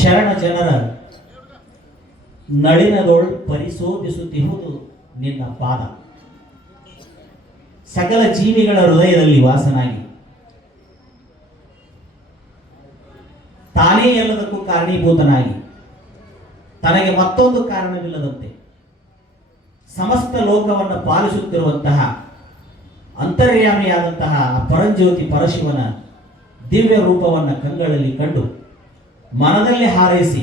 ಶರಣ ಜನರ ನಳಿನದೊಳ್ ಪರಿಶೋಧಿಸುತ್ತಿರುವುದು ನಿನ್ನ ಪಾದ. ಸಕಲ ಜೀವಿಗಳ ಹೃದಯದಲ್ಲಿ ವಾಸನಾಗಿ ತಾನೇ ಎಲ್ಲದಕ್ಕೂ ಕಾರಣೀಭೂತನಾಗಿ ತನಗೆ ಮತ್ತೊಂದು ಕಾರಣವಿಲ್ಲದಂತೆ ಸಮಸ್ತ ಲೋಕವನ್ನು ಪಾಲಿಸುತ್ತಿರುವಂತಹ ಅಂತರ್ಯಾಮಿಯಾದಂತಹ ಪರಂಜ್ಯೋತಿ ಪರಶಿವನ ದಿವ್ಯ ರೂಪವನ್ನು ಕಂಗಳಲ್ಲಿ ಕಂಡು ಮನದಲ್ಲಿ ಹಾರೈಸಿ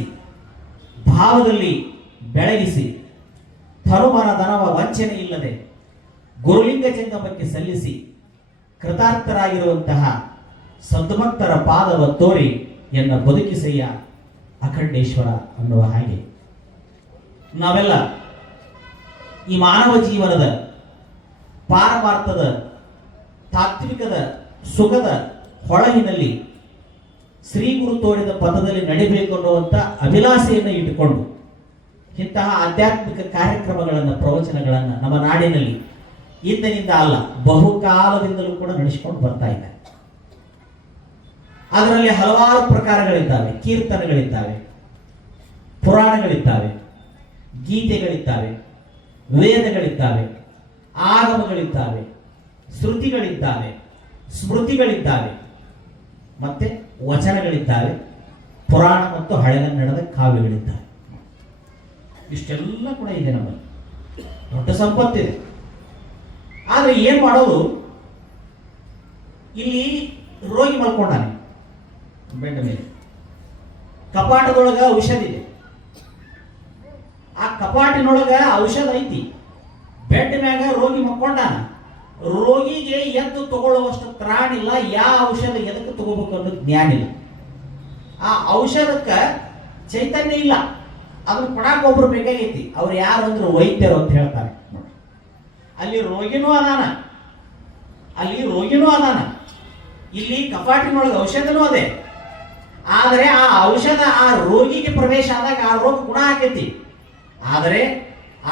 ಭಾವದಲ್ಲಿ ಬೆಳಗಿಸಿ ತರುಮನ ದನವ ವಂಚನೆ ಇಲ್ಲದೆ ಗುರುಲಿಂಗ ಜಂಗಮಕ್ಕೆ ಸಲ್ಲಿಸಿ ಕೃತಾರ್ಥರಾಗಿರುವಂತಹ ಸದ್ಭಕ್ತರ ಪಾದವ ತೋರಿ ಎನ್ನ ಬದುಕಿಸಯ್ಯ ಅಖಂಡೇಶ್ವರ ಅನ್ನುವ ಹಾಗೆ ನಾವೆಲ್ಲ ಈ ಮಾನವ ಜೀವನದ ಪಾರಮಾರ್ಥದ ತಾತ್ವಿಕದ ಸುಖದ ಹೊಳಗಿನಲ್ಲಿ ಶ್ರೀ ಗುರು ತೋರಿದ ಪಥದಲ್ಲಿ ನಡಿಬೇಕು ಅನ್ನುವಂಥ ಅಭಿಲಾಷೆಯನ್ನು ಇಟ್ಟುಕೊಂಡು ಇಂತಹ ಆಧ್ಯಾತ್ಮಿಕ ಕಾರ್ಯಕ್ರಮಗಳನ್ನು ಪ್ರವಚನಗಳನ್ನು ನಮ್ಮ ನಾಡಿನಲ್ಲಿ ಇಂದಿನಿಂದ ಅಲ್ಲ ಬಹುಕಾಲದಿಂದಲೂ ಕೂಡ ನಡೆಸಿಕೊಂಡು ಬರ್ತಾ ಇದ್ದಾರೆ. ಅದರಲ್ಲಿ ಹಲವಾರು ಪ್ರಕಾರಗಳಿದ್ದಾವೆ. ಕೀರ್ತನೆಗಳಿದ್ದಾವೆ, ಪುರಾಣಗಳಿದ್ದಾವೆ, ಗೀತೆಗಳಿದ್ದಾವೆ, ವೇದಗಳಿದ್ದಾವೆ, ಆಗಮಗಳಿದ್ದಾವೆ, ಶ್ರುತಿಗಳಿದ್ದಾವೆ, ಸ್ಮೃತಿಗಳಿದ್ದಾವೆ, ಮತ್ತೆ ವಚನಗಳಿದ್ದಾವೆ, ಪುರಾಣ ಮತ್ತು ಹಳೆಗನ್ನಡದ ಕಾವ್ಯಗಳಿದ್ದಾವೆ. ಇಷ್ಟೆಲ್ಲ ಕೂಡ ಇದೆ. ನಮ್ಮಲ್ಲಿ ದೊಡ್ಡ ಸಂಪತ್ತಿದೆ. ಆದರೆ ಏನು ಮಾಡೋದು? ಇಲ್ಲಿ ರೋಗಿ ಮಲ್ಕೊಂಡಾನೆ ಬೆಡ್ ಮೇಲೆ, ಕಪಾಟದೊಳಗ ಔಷಧ ಇದೆ, ಆ ಕಪಾಟಿನೊಳಗ ಔಷಧ ಐತಿ, ಬೆಡ್ ಮ್ಯಾಗ ರೋಗಿ ಮಲ್ಕೊಂಡಾನ. ರೋಗಿಗೆ ಎದ್ದು ತಗೊಳ್ಳುವಷ್ಟು ತ್ರಾಣಿಲ್ಲ, ಯಾವ ಔಷಧ ಎದಕ್ಕೆ ತಗೋಬೇಕು ಅನ್ನೋದು ಜ್ಞಾನ ಇಲ್ಲ. ಆ ಔಷಧಕ್ಕೆ ಚೈತನ್ಯ ಇಲ್ಲ, ಅದನ್ನ ಕೊಡಾಕ ಒಬ್ರು ಬೇಕಾಗೈತಿ. ಅವ್ರು ಯಾರು ಅಂದ್ರೆ ವೈದ್ಯರು ಅಂತ ಹೇಳ್ತಾರೆ. ಅಲ್ಲಿ ರೋಗಿನೂ ಅದಾನ, ಇಲ್ಲಿ ಕಪಾಟಿನೊಳಗೆ ಔಷಧನೂ ಅದೇ. ಆದರೆ ಆ ಔಷಧ ಆ ರೋಗಿಗೆ ಪ್ರವೇಶ ಆದಾಗ ಆ ರೋಗ ಗುಣ ಆಕೈತಿ. ಆದರೆ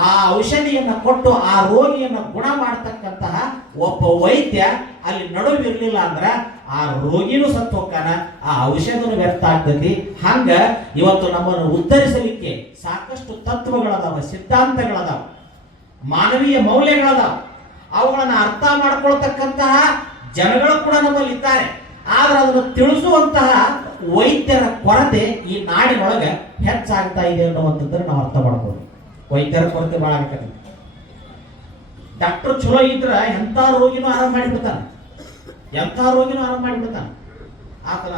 ಆ ಔಷಧಿಯನ್ನು ಕೊಟ್ಟು ಆ ರೋಗಿಯನ್ನು ಗುಣ ಮಾಡತಕ್ಕಂತಹ ಒಬ್ಬ ವೈದ್ಯ ಅಲ್ಲಿ ನಡುವಿರಲಿಲ್ಲ ಅಂದ್ರೆ ಆ ರೋಗಿನೂ ಸತ್ತು ಹೋಗ್ತಾನ, ಆ ಔಷಧನೂ ವ್ಯರ್ಥ ಆಗ್ತೈತಿ. ಹಂಗ ಇವತ್ತು ನಮ್ಮನ್ನು ಉತ್ತರಿಸಲಿಕ್ಕೆ ಸಾಕಷ್ಟು ತತ್ವಗಳದಾವ, ಸಿದ್ಧಾಂತಗಳದಾವ, ಮಾನವೀಯ ಮೌಲ್ಯಗಳದಾವ. ಅವುಗಳನ್ನು ಅರ್ಥ ಮಾಡ್ಕೊಳ್ತಕ್ಕಂತಹ ಜನಗಳು ಕೂಡ ನಮ್ಮಲ್ಲಿ ಇದ್ದಾರೆ. ಆದ್ರೆ ಅದನ್ನು ತಿಳಿಸುವಂತಹ ವೈದ್ಯರ ಕೊರತೆ ಈ ನಾಡಿನೊಳಗೆ ಹೆಚ್ಚಾಗ್ತಾ ಇದೆ ಅನ್ನುವಂಥದ್ದನ್ನು ನಾವು ಅರ್ಥ ಮಾಡ್ಬೋದು. ವೈದ್ಯರ ಕೊರತೆ ಬಹಳ ಆಗತ್ತೆ. ಡಾಕ್ಟರ್ ಚಲೋ ಇದ್ರ ಎಂಥ ರೋಗಿನೂ ಆರಾಮ ಮಾಡಿಬಿಡ್ತಾನೆ, ಆತನ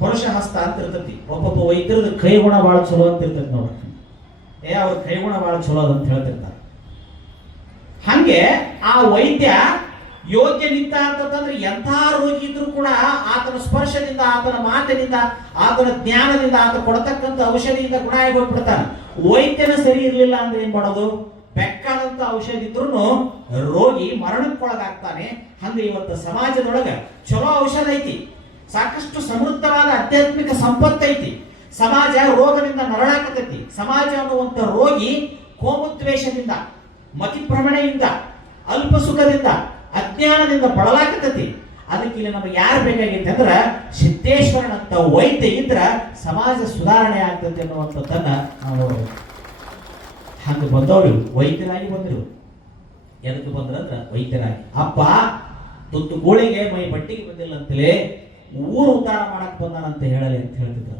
ಪುರುಷ ಹಸ್ತ ಅಂತ ಇರ್ತೈತಿ. ಒಬ್ಬೊಬ್ಬ ವೈದ್ಯರದ ಕೈ ಗುಣ ಬಹಳ ಚಲೋ ಅಂತ ಇರ್ತೈತಿ ನೋಡ್ರಿ. ಅವ್ರ ಕೈ ಗುಣ ಬಹಳ ಚಲೋ ಅಂತ ಹೇಳ್ತಿರ್ತಾರೆ. ಹಂಗೆ ಆ ವೈದ್ಯ ಯೋಗ್ಯ ನಿಂತ ಅಂತಂದ್ರೆ ಎಂಥ ರೋಗಿ ಇದ್ರೂ ಕೂಡ ಆತನ ಸ್ಪರ್ಶದಿಂದ, ಆತನ ಮಾತಿನಿಂದ, ಆತನ ಜ್ಞಾನದಿಂದ, ಆತ ಕೊಡತಕ್ಕಂಥ ಔಷಧಿಯಿಂದ ಗುಣ ಆಗಿ ಹೋಗ್ಬಿಡ್ತಾನೆ. ವೈದ್ಯನ ಸರಿ ಇರಲಿಲ್ಲ ಅಂದ್ರೆ ಏನ್ ಮಾಡೋದು? ಬೆಕ್ಕಾದಂತ ಔಷಧಿ ಇದ್ರೂ ರೋಗಿ ಮರಣಕ್ಕೊಳಗಾಗ್ತಾನೆ. ಹಂಗೆ ಇವತ್ತು ಸಮಾಜದೊಳಗೆ ಚಲೋ ಔಷಧ ಐತಿ, ಸಾಕಷ್ಟು ಸಮೃದ್ಧವಾದ ಆಧ್ಯಾತ್ಮಿಕ ಸಂಪತ್ತೈತಿ. ಸಮಾಜ ರೋಗದಿಂದ ನರಳಾಕತೈತಿ. ಸಮಾಜ ಅನ್ನುವಂಥ ರೋಗಿ ಕೋಮುದ್ವೇಷದಿಂದ, ಮತಿಭ್ರಮಣೆಯಿಂದ, ಅಲ್ಪ ಸುಖದಿಂದ, ಅಜ್ಞಾನದಿಂದ ಬಳಲಾಕತೈತಿ. ಅದಕ್ಕೆ ಇಲ್ಲಿ ನಮಗೆ ಯಾರು ಬೇಕಾಗಿತ್ತು ಅಂದ್ರೆ ಸಿದ್ದೇಶ್ವರನಂತ ವೈದ್ಯ ಇದ್ರ ಸಮಾಜ ಸುಧಾರಣೆ ಆಗ್ತದೆ ಅನ್ನುವಂಥದ್ದನ್ನ ನಾವು ನೋಡಬೇಕು. ಹಂಗೆ ಬಂದವರು ವೈದ್ಯರಾಗಿ ಬಂದರು. ಎದಕ್ಕೆ ಬಂದ್ರಂದ್ರ ವೈದ್ಯರಾಗಿ. ಅಪ್ಪ ತುತ್ತು ಗೋಳಿಗೆ ಮೈ ಬಟ್ಟಿಗೆ ಬಂದಿಲ್ಲ ಅಂತಲೇ ಊರು ಉದ್ಧಾರ ಮಾಡಕ್ ಬಂದಾನಂತ ಹೇಳಲಿ ಅಂತ ಹೇಳ್ತಿದ್ರು.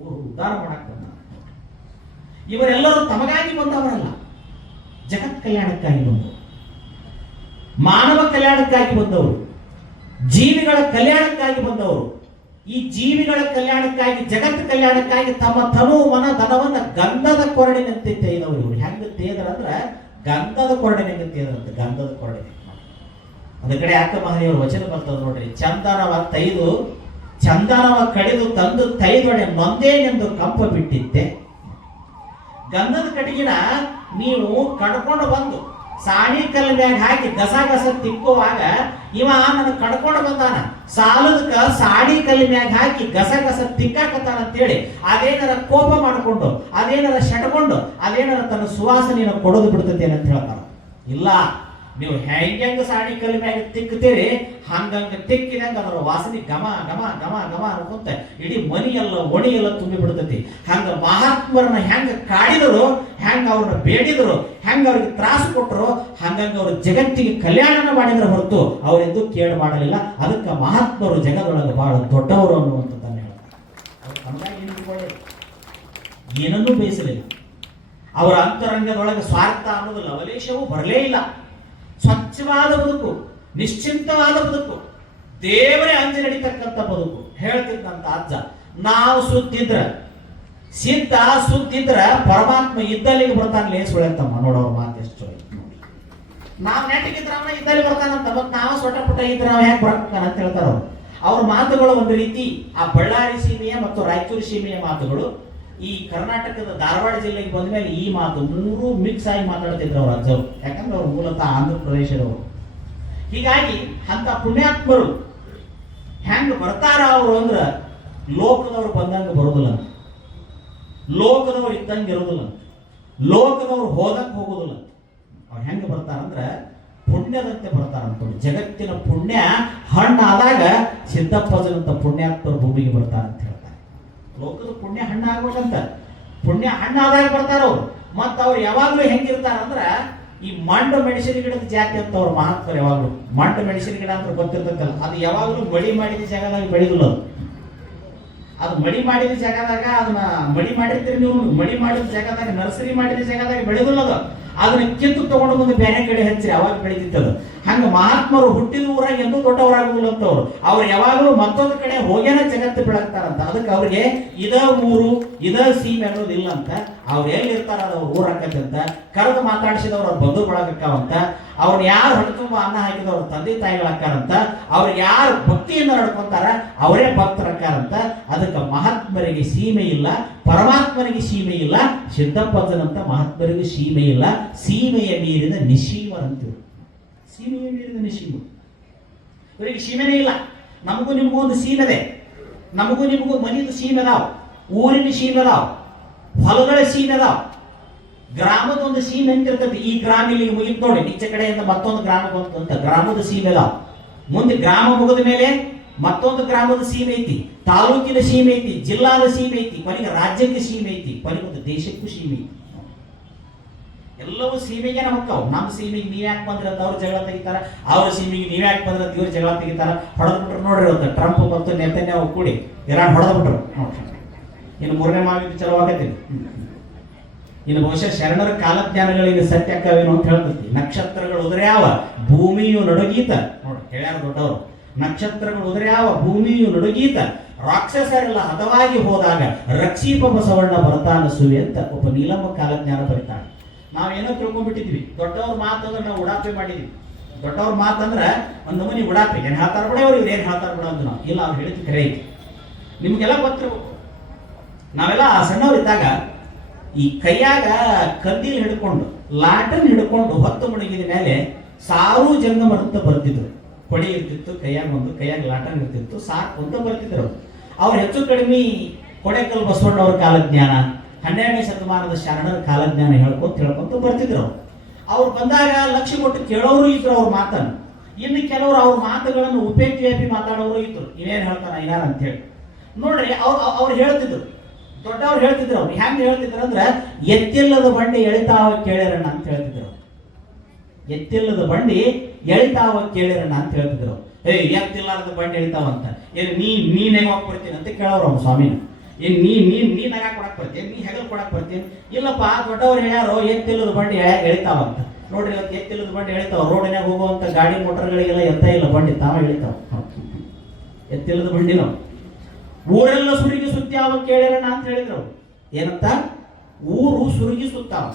ಊರು ಉದ್ಧಾರ ಮಾಡಕ್ ಬಂದಾನ. ಇವರೆಲ್ಲರೂ ತಮಗಾಗಿ ಬಂದವರಲ್ಲ, ಜಗತ್ ಕಲ್ಯಾಣಕ್ಕಾಗಿ ಬಂದವರು, ಮಾನವ ಕಲ್ಯಾಣಕ್ಕಾಗಿ ಬಂದವರು, ಜೀವಿಗಳ ಕಲ್ಯಾಣಕ್ಕಾಗಿ ಬಂದವರು. ಈ ಜೀವಿಗಳ ಕಲ್ಯಾಣಕ್ಕಾಗಿ, ಜಗತ್ ಕಲ್ಯಾಣಕ್ಕಾಗಿ ತಮ್ಮ ತನು ಮನ ಧನವನ್ನ ಗಂಧದ ಕೊರಡಿನಂತೆ ತೇದವರು. ಇವರು ಹೆಂಗ ತೇದ್ರಂದ್ರ ಗಂಧದ ಕೊರಡಿನಂತೆ ತೇದ್ರಂತೆ, ಗಂಧದ ಕೊರಡಿನ. ಅದ ಕಡೆ ಅಕ್ಕ ಮಹದೇವರು ವಚನ ಬರ್ತದ ನೋಡ್ರಿ. ಚಂದನವ ಕಡಿದು ತಂದು ತೈದೊಡೆ ನೊಂದೇನೆಂದು ಕಂಪ ಬಿಟ್ಟಿದ್ದೆ. ಗಂಧದ ಕಟ್ಟಿಗಿನ ನೀವು ಕಡ್ಕೊಂಡು ಬಂದು ಸಾಣಿ ಕಲ್ ಮ್ಯಾಗ ಹಾಕಿ ಗಸ ತಿಕ್ಕುವಾಗ ಇವ ನನ್ನ ಕಡ್ಕೊಂಡು ಬಂದಾನ, ಸಾಲದಕ್ಕ ಸಾಡಿ ಕಲ್ ಮ್ಯಾಗ ಹಾಕಿ ಗಸ ತಿಕ್ಕಾಕತ್ತಾನ ಅಂತೇಳಿ ಅದೇನಾರ ಕೋಪ ಮಾಡಿಕೊಂಡು, ಅದೇನಾರ ಶಟ್ಕೊಂಡು, ಅದೇನಾರ ತನ್ನ ಸುವಾಸನೆಯನ್ನು ಕೊಡೋದು ಬಿಡ್ತೈತೆ ಅಂತ ಹೇಳ್ತಾರ. ಇಲ್ಲ, ನೀವು ಹೆಂಗ ಸಾಡಿ ಕಲಿ ಮ್ಯಾಗ ತಿಕ್ಕತೀರಿ ಹಂಗಂಗ ತಿಕ್ಕಿದಂಗ ಅದರ ವಾಸನೆ ಘಮ ಘಮ ಘಮ ಘಮ ಅನ್ಕೊಂತ ಇಡೀ ಮನೆಯೆಲ್ಲ ಒಣಿಯೆಲ್ಲ ತುಂಬಿ ಬಿಡ್ತೈತಿ. ಹಂಗ ಮಹಾತ್ಮರನ್ನ ಹೆಂಗ ಕಾಡಿದರು, ಹೆಂಗ ಅವ್ರನ್ನ ಬೇಡಿದರು, ಹೆಂಗ ಅವ್ರಿಗೆ ತ್ರಾಸು ಕೊಟ್ಟರು, ಹಂಗಂಗ ಅವರು ಜಗತ್ತಿಗೆ ಕಲ್ಯಾಣನ ಮಾಡಿದ್ರೆ ಹೊರತು ಅವರೆಂದೂ ಕೇಳು ಮಾಡಲಿಲ್ಲ. ಅದಕ್ಕೆ ಮಹಾತ್ಮರು ಜಗದೊಳಗೆ ಬಹಳ ದೊಡ್ಡವರು ಅನ್ನುವಂಥದ್ದನ್ನು ಹೇಳ್ತಾರೆ. ಏನನ್ನೂ ಬೇಯಿಸಲಿಲ್ಲ. ಅವರ ಅಂತರಂಗದೊಳಗೆ ಸ್ವಾರ್ಥ ಅನ್ನೋದು ಲವಲೇಶವೂ ಬರಲೇ ಇಲ್ಲ. ಸ್ವಚ್ಛವಾದ ಬದುಕು, ನಿಶ್ಚಿಂತವಾದ ಬದುಕು, ದೇವರೇ ಅಂಜಿ ನಡೀತಕ್ಕಂಥ ಬದುಕು. ಹೇಳ್ತಿದ್ದಂತ ಅಜ್ಜ, ನಾವು ಸುತ್ತಿದ್ರ ಪರಮಾತ್ಮ ಇದ್ದಲ್ಲಿಗೆ ಬರ್ತಾನೆ ಸುಳ್ತಮ್ಮ. ನೋಡೋರು ಮಾತು ಎಷ್ಟು ನಾವು ನೆಟ್ಟಿಗಿದ್ರ ಅವನ ಇದ್ದಲ್ಲಿ ಬರ್ತಾನಂತ, ಮತ್ ನಾವು ಸೊಟ ಪುಟ್ಟ ಇದ್ರೆ ನಾವು ಹೆಂಗ್ ಬರ್ತಾನ ಅಂತ ಹೇಳ್ತಾರ ಅವ್ರು. ಅವ್ರ ಮಾತುಗಳು ಒಂದು ರೀತಿ ಆ ಬಳ್ಳಾರಿ ಸೀಮೆಯ ಮತ್ತು ರಾಯಚೂರು ಸೀಮೆಯ ಮಾತುಗಳು, ಈ ಕರ್ನಾಟಕದ ಧಾರವಾಡ ಜಿಲ್ಲೆಗೆ ಬಂದ ಮೇಲೆ ಈ ಮಾತು ಮೂರು ಮಿಕ್ಸ್ ಆಗಿ ಮಾತಾಡ್ತಿದ್ರು ಅವ್ರ ಅಜ್ಜರು. ಯಾಕಂದ್ರೆ ಅವ್ರು ಮೂಲತಃ ಆಂಧ್ರ ಪ್ರದೇಶದವರು. ಹೀಗಾಗಿ ಅಂತ ಪುಣ್ಯಾತ್ಮರು ಹೆಂಗ್ ಬರ್ತಾರ ಅವರು ಅಂದ್ರ ಲೋಕದವ್ರು ಬಂದಂಗ ಬರೋದಿಲ್ಲ, ಲೋಕದವ್ರು ಇದ್ದಂಗೆ ಇರೋದಿಲ್ಲ, ಲೋಕದವ್ರು ಹೋದಂಗೆ ಹೋಗೋದಿಲ್ಲ. ಅವ್ರು ಹೆಂಗ ಬರ್ತಾರಂದ್ರ ಪುಣ್ಯದಂತೆ ಬರ್ತಾರಂತ. ಜಗತ್ತಿನ ಪುಣ್ಯ ಹಣ್ಣಾದಾಗ ಸಿದ್ದಪ್ಪಜನಂತ ಪುಣ್ಯಾತ್ಮರು ಭೂಮಿಗೆ ಬರ್ತಾರಂತ ಹೇಳ್ತಾರೆ. ಲೋಕದ ಪುಣ್ಯ ಹಣ್ಣ ಆಗ್ಬೇಕಂತ, ಪುಣ್ಯ ಹಣ್ಣಾದಾಗ ಬರ್ತಾರ ಅವ್ರು. ಮತ್ತ ಅವ್ರು ಯಾವಾಗ್ಲೂ ಹೆಂಗಿರ್ತಾರಂದ್ರ ಈ ಮಂಡ ಮೆಣಸಿನ ಗಿಡದ ಜಾತಿ ಅಂತ ಅವ್ರ ಮಹಾತ್ಮರು. ಯಾವಾಗ್ಲೂ ಮಂಡ ಮೆಣಸಿನ ಗಿಡ ಅಂತ ಗೊತ್ತಿರ್ತಕ್ಕಲ್ಲ, ಅದು ಯಾವಾಗ್ಲೂ ಮಡಿ ಮಾಡಿದ ಜಾಗದಾಗ ಬೆಳೆದಿಲ್ಲ. ಅದು ಮಡಿ ಮಾಡಿದ ಜಾಗದಾಗ ಅದನ್ನ ಮಡಿ ಮಾಡಿರ್ತೀರಿ ನೀವು, ಮಡಿ ಮಾಡಿದ ಜಾಗದಾಗ ನರ್ಸರಿ ಮಾಡಿದ ಜಾಗದಾಗ ಬೆಳೆದಿಲ್ಲ. ಅದನ್ನ ಕಿತ್ತು ತಗೊಂಡು ಬಂದು ಬೇರೆ ಕಡೆ ಹಚ್ಚಿ ಅವಾಗ ಬೆಳೀತಿತ್ತದು. ಹಂಗ ಮಹಾತ್ಮರು ಹುಟ್ಟಿದ ಊರಾಗ ಎಂದೂ ದೊಡ್ಡವರಾಗುದಿಲ್ಲ ಅಂತವ್ರು. ಅವ್ರು ಯಾವಾಗಲೂ ಮತ್ತೊಂದು ಕಡೆ ಹೋಗೇನ ಜಗತ್ತು ಬೆಳಗ್ತಾರಂತ. ಅದಕ್ಕೆ ಅವ್ರಿಗೆ ಇದ ಊರು ಇದ ಸೀಮೆ ಅನ್ನೋದಿಲ್ಲ ಅಂತ. ಅವ್ರು ಎಲ್ಲಿರ್ತಾರ ಅದು ಅವ್ರ ಊರಾಕಂತ ಕರೆದು ಮಾತಾಡಿಸಿದವ್ರು ಅವ್ರ ಬಂಧು ಬಳಗಕ್ಕವಂತ. ಅವ್ರು ಯಾರು ಹೊಟ್ಟೆ ತುಂಬ ಅನ್ನ ಹಾಕಿದವ್ರ ತಂದೆ ತಾಯಿಗಳಕ್ಕಾರಂತ. ಅವ್ರಿಗೆ ಯಾರು ಭಕ್ತಿಯಿಂದ ನಡ್ಕೊಂತಾರ ಅವರೇ ಭಕ್ತರಕ್ಕಾರಂತ. ಅದಕ್ಕೆ ಮಹಾತ್ಮರಿಗೆ ಸೀಮೆ ಇಲ್ಲ, ಪರಮಾತ್ಮನಿಗೆ ಸೀಮೆ ಇಲ್ಲ, ಸಿದ್ದಪ್ಪಜ್ಜನಂತ ಮಹಾತ್ಮರಿಗೂ ಸೀಮೆ ಇಲ್ಲ. ಸೀಮೆಯ ಮೀರಿದ ನಿಶೀಮರಂತೀವಿ. ಸೀಮೆಯ ಮೀರಿದ ನಿಶೀಮ ಇವರಿಗೆ ಸೀಮೆನೇ ಇಲ್ಲ. ನಮಗೂ ನಿಮಗೂ ಒಂದು ಸೀಮೆದೆ, ನಮಗೂ ನಿಮಗೂ ಮನೆದು ಸೀಮೆ ಅದಾವ, ಊರಿನ ಸೀಮೆ ಅದಾವ, ಹೊಲಗಳ ಸೀಮೆ ಅದಾವ, ಗ್ರಾಮದ ಒಂದು ಸೀಮೆ ಅಂತ ಇರ್ತದೆ. ಈ ಗ್ರಾಮ ಇಲ್ಲಿಗೆ ಮುಗಿದ್ ನೋಡಿ, ಈಚೆ ಕಡೆಯಿಂದ ಮತ್ತೊಂದು ಗ್ರಾಮ ಬಂತು ಗ್ರಾಮದ ಸೀಮೆ ಅದಾವ. ಮುಂದೆ ಗ್ರಾಮ ಮುಗಿದ ಮೇಲೆ ಮತ್ತೊಂದು ಗ್ರಾಮದ ಸೀಮೆ ಐತಿ, ತಾಲೂಕಿನ ಸೀಮೆ ಐತಿ, ಜಿಲ್ಲಾದ ಸೀಮೆ ಐತಿ, ಕೊನೆಗೆ ರಾಜ್ಯಕ್ಕೆ ಸೀಮೆ ಐತಿ, ಕೊನೆಗೊಂದು ದೇಶಕ್ಕೂ ಸೀಮೆ ಐತಿ. ಎಲ್ಲವೂ ಸೀಮೆಗೆ ನಮಕ್ಕವು. ನಮ್ಮ ಸೀಮೆಗೆ ನೀವ್ ಯಾಕೆ ಬಂದ್ರೆ ಅಂತ ಅವ್ರು ಜಗಳ ತೆಗಿತಾರ, ಅವ್ರ ಸೀಮೆಗೆ ನೀವ್ ಯಾಕೆ ಬಂದ್ರೆ ಅಂತ ಇವ್ರು ಜಗಳ ತೆಗಿತಾರ. ಹೊಡೆದ್ಬಿಟ್ರು ನೋಡ್ರಿ ಟ್ರಂಪ್ ಮತ್ತು ನೆತನ್ಯಾಹು ಕೂಡಿ ಇರಾನ್ ಹೊಡೆದ್ಬಿಟ್ರು. ಇನ್ನು ಮೂರನೇ ಮಹಾಯುದ್ಧ ಚಲೋ ಆಗತ್ತೀವಿ. ಇನ್ನು ಬಹುಶಃ ಶರಣರ ಕಾಲಜ್ಞಾನಗಳಿಗೆ ಸತ್ಯಕ್ಕವೇನು ಅಂತ ಹೇಳ್ತೈತಿ. ನಕ್ಷತ್ರಗಳು ಉದರ್ಯಾವ ಭೂಮಿಯು ನಡುಗೀತ. ನೋಡಿ ಹೇಳ್ಯಾರ ದೊಡ್ಡವರು, ನಕ್ಷತ್ರಗಳು ಉದರ್ಯಾವ ಭೂಮಿಯು ನಡುಗೀತ, ರಾಕ್ಷಸರೆಲ್ಲ ಹದವಾಗಿ ಹೋದಾಗ ರಕ್ಷೀಪ ಬಸವಣ್ಣ ಬರ್ತಾನ ಸುವಿ ಅಂತ ಒಬ್ಬ ನೀಲಮ್ಮ ಕಾಲಜ್ಞಾನ ಬರೀತಾನೆ. ನಾವೇನೋ ತಿಳ್ಕೊಂಡ್ಬಿಟ್ಟಿದ್ವಿ, ದೊಡ್ಡವ್ರ ಮಾತಂದ್ರೆ ನಾವು ಉಡಾಪೆ ಮಾಡಿದ್ವಿ. ದೊಡ್ಡವ್ರ ಮಾತಂದ್ರೆ ಒಂದು ಮನಿ ಉಡಾಪೆ, ಏನ್ ಹೇಳ್ತಾರ ಬಿಡ ಅವ್ರು, ಇವ್ರು ಏನ್ ಹೇಳ್ತಾರ ಬಿಡ ಅಂತ ನಾವು ಇಲ್ಲ. ಅವ್ರು ಹೇಳಿದ್ದು ಕರೆ ಐತಿ, ನಿಮ್ಗೆಲ್ಲ ಗೊತ್ತಿರ್ಬೇಕು. ನಾವೆಲ್ಲ ಸಣ್ಣವ್ರಿದ್ದಾಗ ಈ ಕೈಯಾಗ ಕದ್ದಿಲ್ ಹಿಡ್ಕೊಂಡು ಲಾಟನ್ ಹಿಡ್ಕೊಂಡು ಹೊತ್ತು ಮುಳುಗಿದ ಮೇಲೆ ಸಾರು ಜಂಗಮ ಅಂತ ಬರ್ತಿದ್ರು. ಕೊಡಿ ಇರ್ತಿತ್ತು ಕೈಯಾಗ, ಒಂದು ಕೈಯಾಗ ಲಾಟನ್ ಇರ್ತಿತ್ತು, ಸಾಕು ಅಂತ ಬರ್ತಿದ್ರು. ಅವ್ರು ಹೆಚ್ಚು ಕಡಿಮೆ ಕೊಡೆಕಲ್ ಬಸವಣ್ಣ ಅವ್ರ ಕಾಲಜ್ಞಾನ, 12ನೇ ಶತಮಾನದ ಶರಣರ ಕಾಲಜ್ಞಾನ ಹೇಳ್ಕೊಂತ ಬರ್ತಿದ್ರು. ಅವ್ರು ಬಂದಾಗ ಲಕ್ಷ್ಯ ಕೊಟ್ಟು ಕೇಳೋರು ಇದ್ರು ಅವ್ರ ಮಾತನ್ನು. ಇನ್ನು ಕೆಲವರು ಅವ್ರ ಮಾತುಗಳನ್ನು ಉಪೇಕ್ಷೆ ಮಾತಾಡೋರು ಇದ್ರು. ಇವೇನ್ ಹೇಳ್ತಾನ ಏನಾರ ಅಂತ ಹೇಳಿ ನೋಡ್ರಿ. ಅವ್ರು ಹೇಳ್ತಿದ್ರು, ದೊಡ್ಡವ್ರು ಹೇಳ್ತಿದ್ರು. ಅವ್ರು ಹೆಂಗ್ ಹೇಳ್ತಿದ್ರು ಅಂದ್ರೆ ಎತ್ತಿಲ್ಲದ ಬಂಡಿ ಎಳಿತಾವ ಕೇಳಿರಣ್ಣ ಅಂತ ಹೇಳ್ತಿದ್ರು. ಎತ್ತಿಲ್ಲದ ಬಂಡಿ ಎಳಿತಾವ ಕೇಳಿರಣ್ಣ ಅಂತ ಹೇಳ್ತಿದ್ರು. ಎತ್ತಿಲ್ಲಾರದ ಬಂಡಿ ಎಳಿತಾವಂತ ಏನು ನೀನ್ ಹೆಂಗ್ ಹೋಗಿ ಬರ್ತೀನಿ ಅಂತ ಕೇಳೋರು ಅವ್ನು ಸ್ವಾಮಿನ. ಏನ್ ನೀ ನಗ ಕೊಡಕ್ ಬರ್ತೀನಿ, ನೀ ಹೆಗಲ್ ಕೊಡಕ್ ಬರ್ತೀನಿ. ಇಲ್ಲಪ್ಪ ದೊಡ್ಡವ್ರು ಹೇಳ್ಯಾರೋ ಎತ್ತಿಲ್ಲದ ಬಂಡಿ ಎಳಿತಾವಂತ. ನೋಡ್ರಿ ಇವತ್ತು ಎತ್ತಿಲ್ಲದ ಬಂಡಿ ಎಳಿತಾವ. ರೋಡಿನಾಗ ಹೋಗುವಂತ ಗಾಡಿ ಮೋಟರ್ಗಳಿಗೆಲ್ಲ ಎತ್ತ ಇಲ್ಲ, ಬಂಡಿ ತಾವ ಎಳಿತಾವ. ಎತ್ತಿಲ್ಲದ ಬಂಡಿ ನಾವು ಊರೆಲ್ಲ ಸುರುಗಿ ಸುತ್ತಾವ ಕೇಳಿರಣ್ಣ ಅಂತ ಹೇಳಿದ್ರು. ಏನಂತ? ಊರು ಸುರುಗಿ ಸುತ್ತಾವ.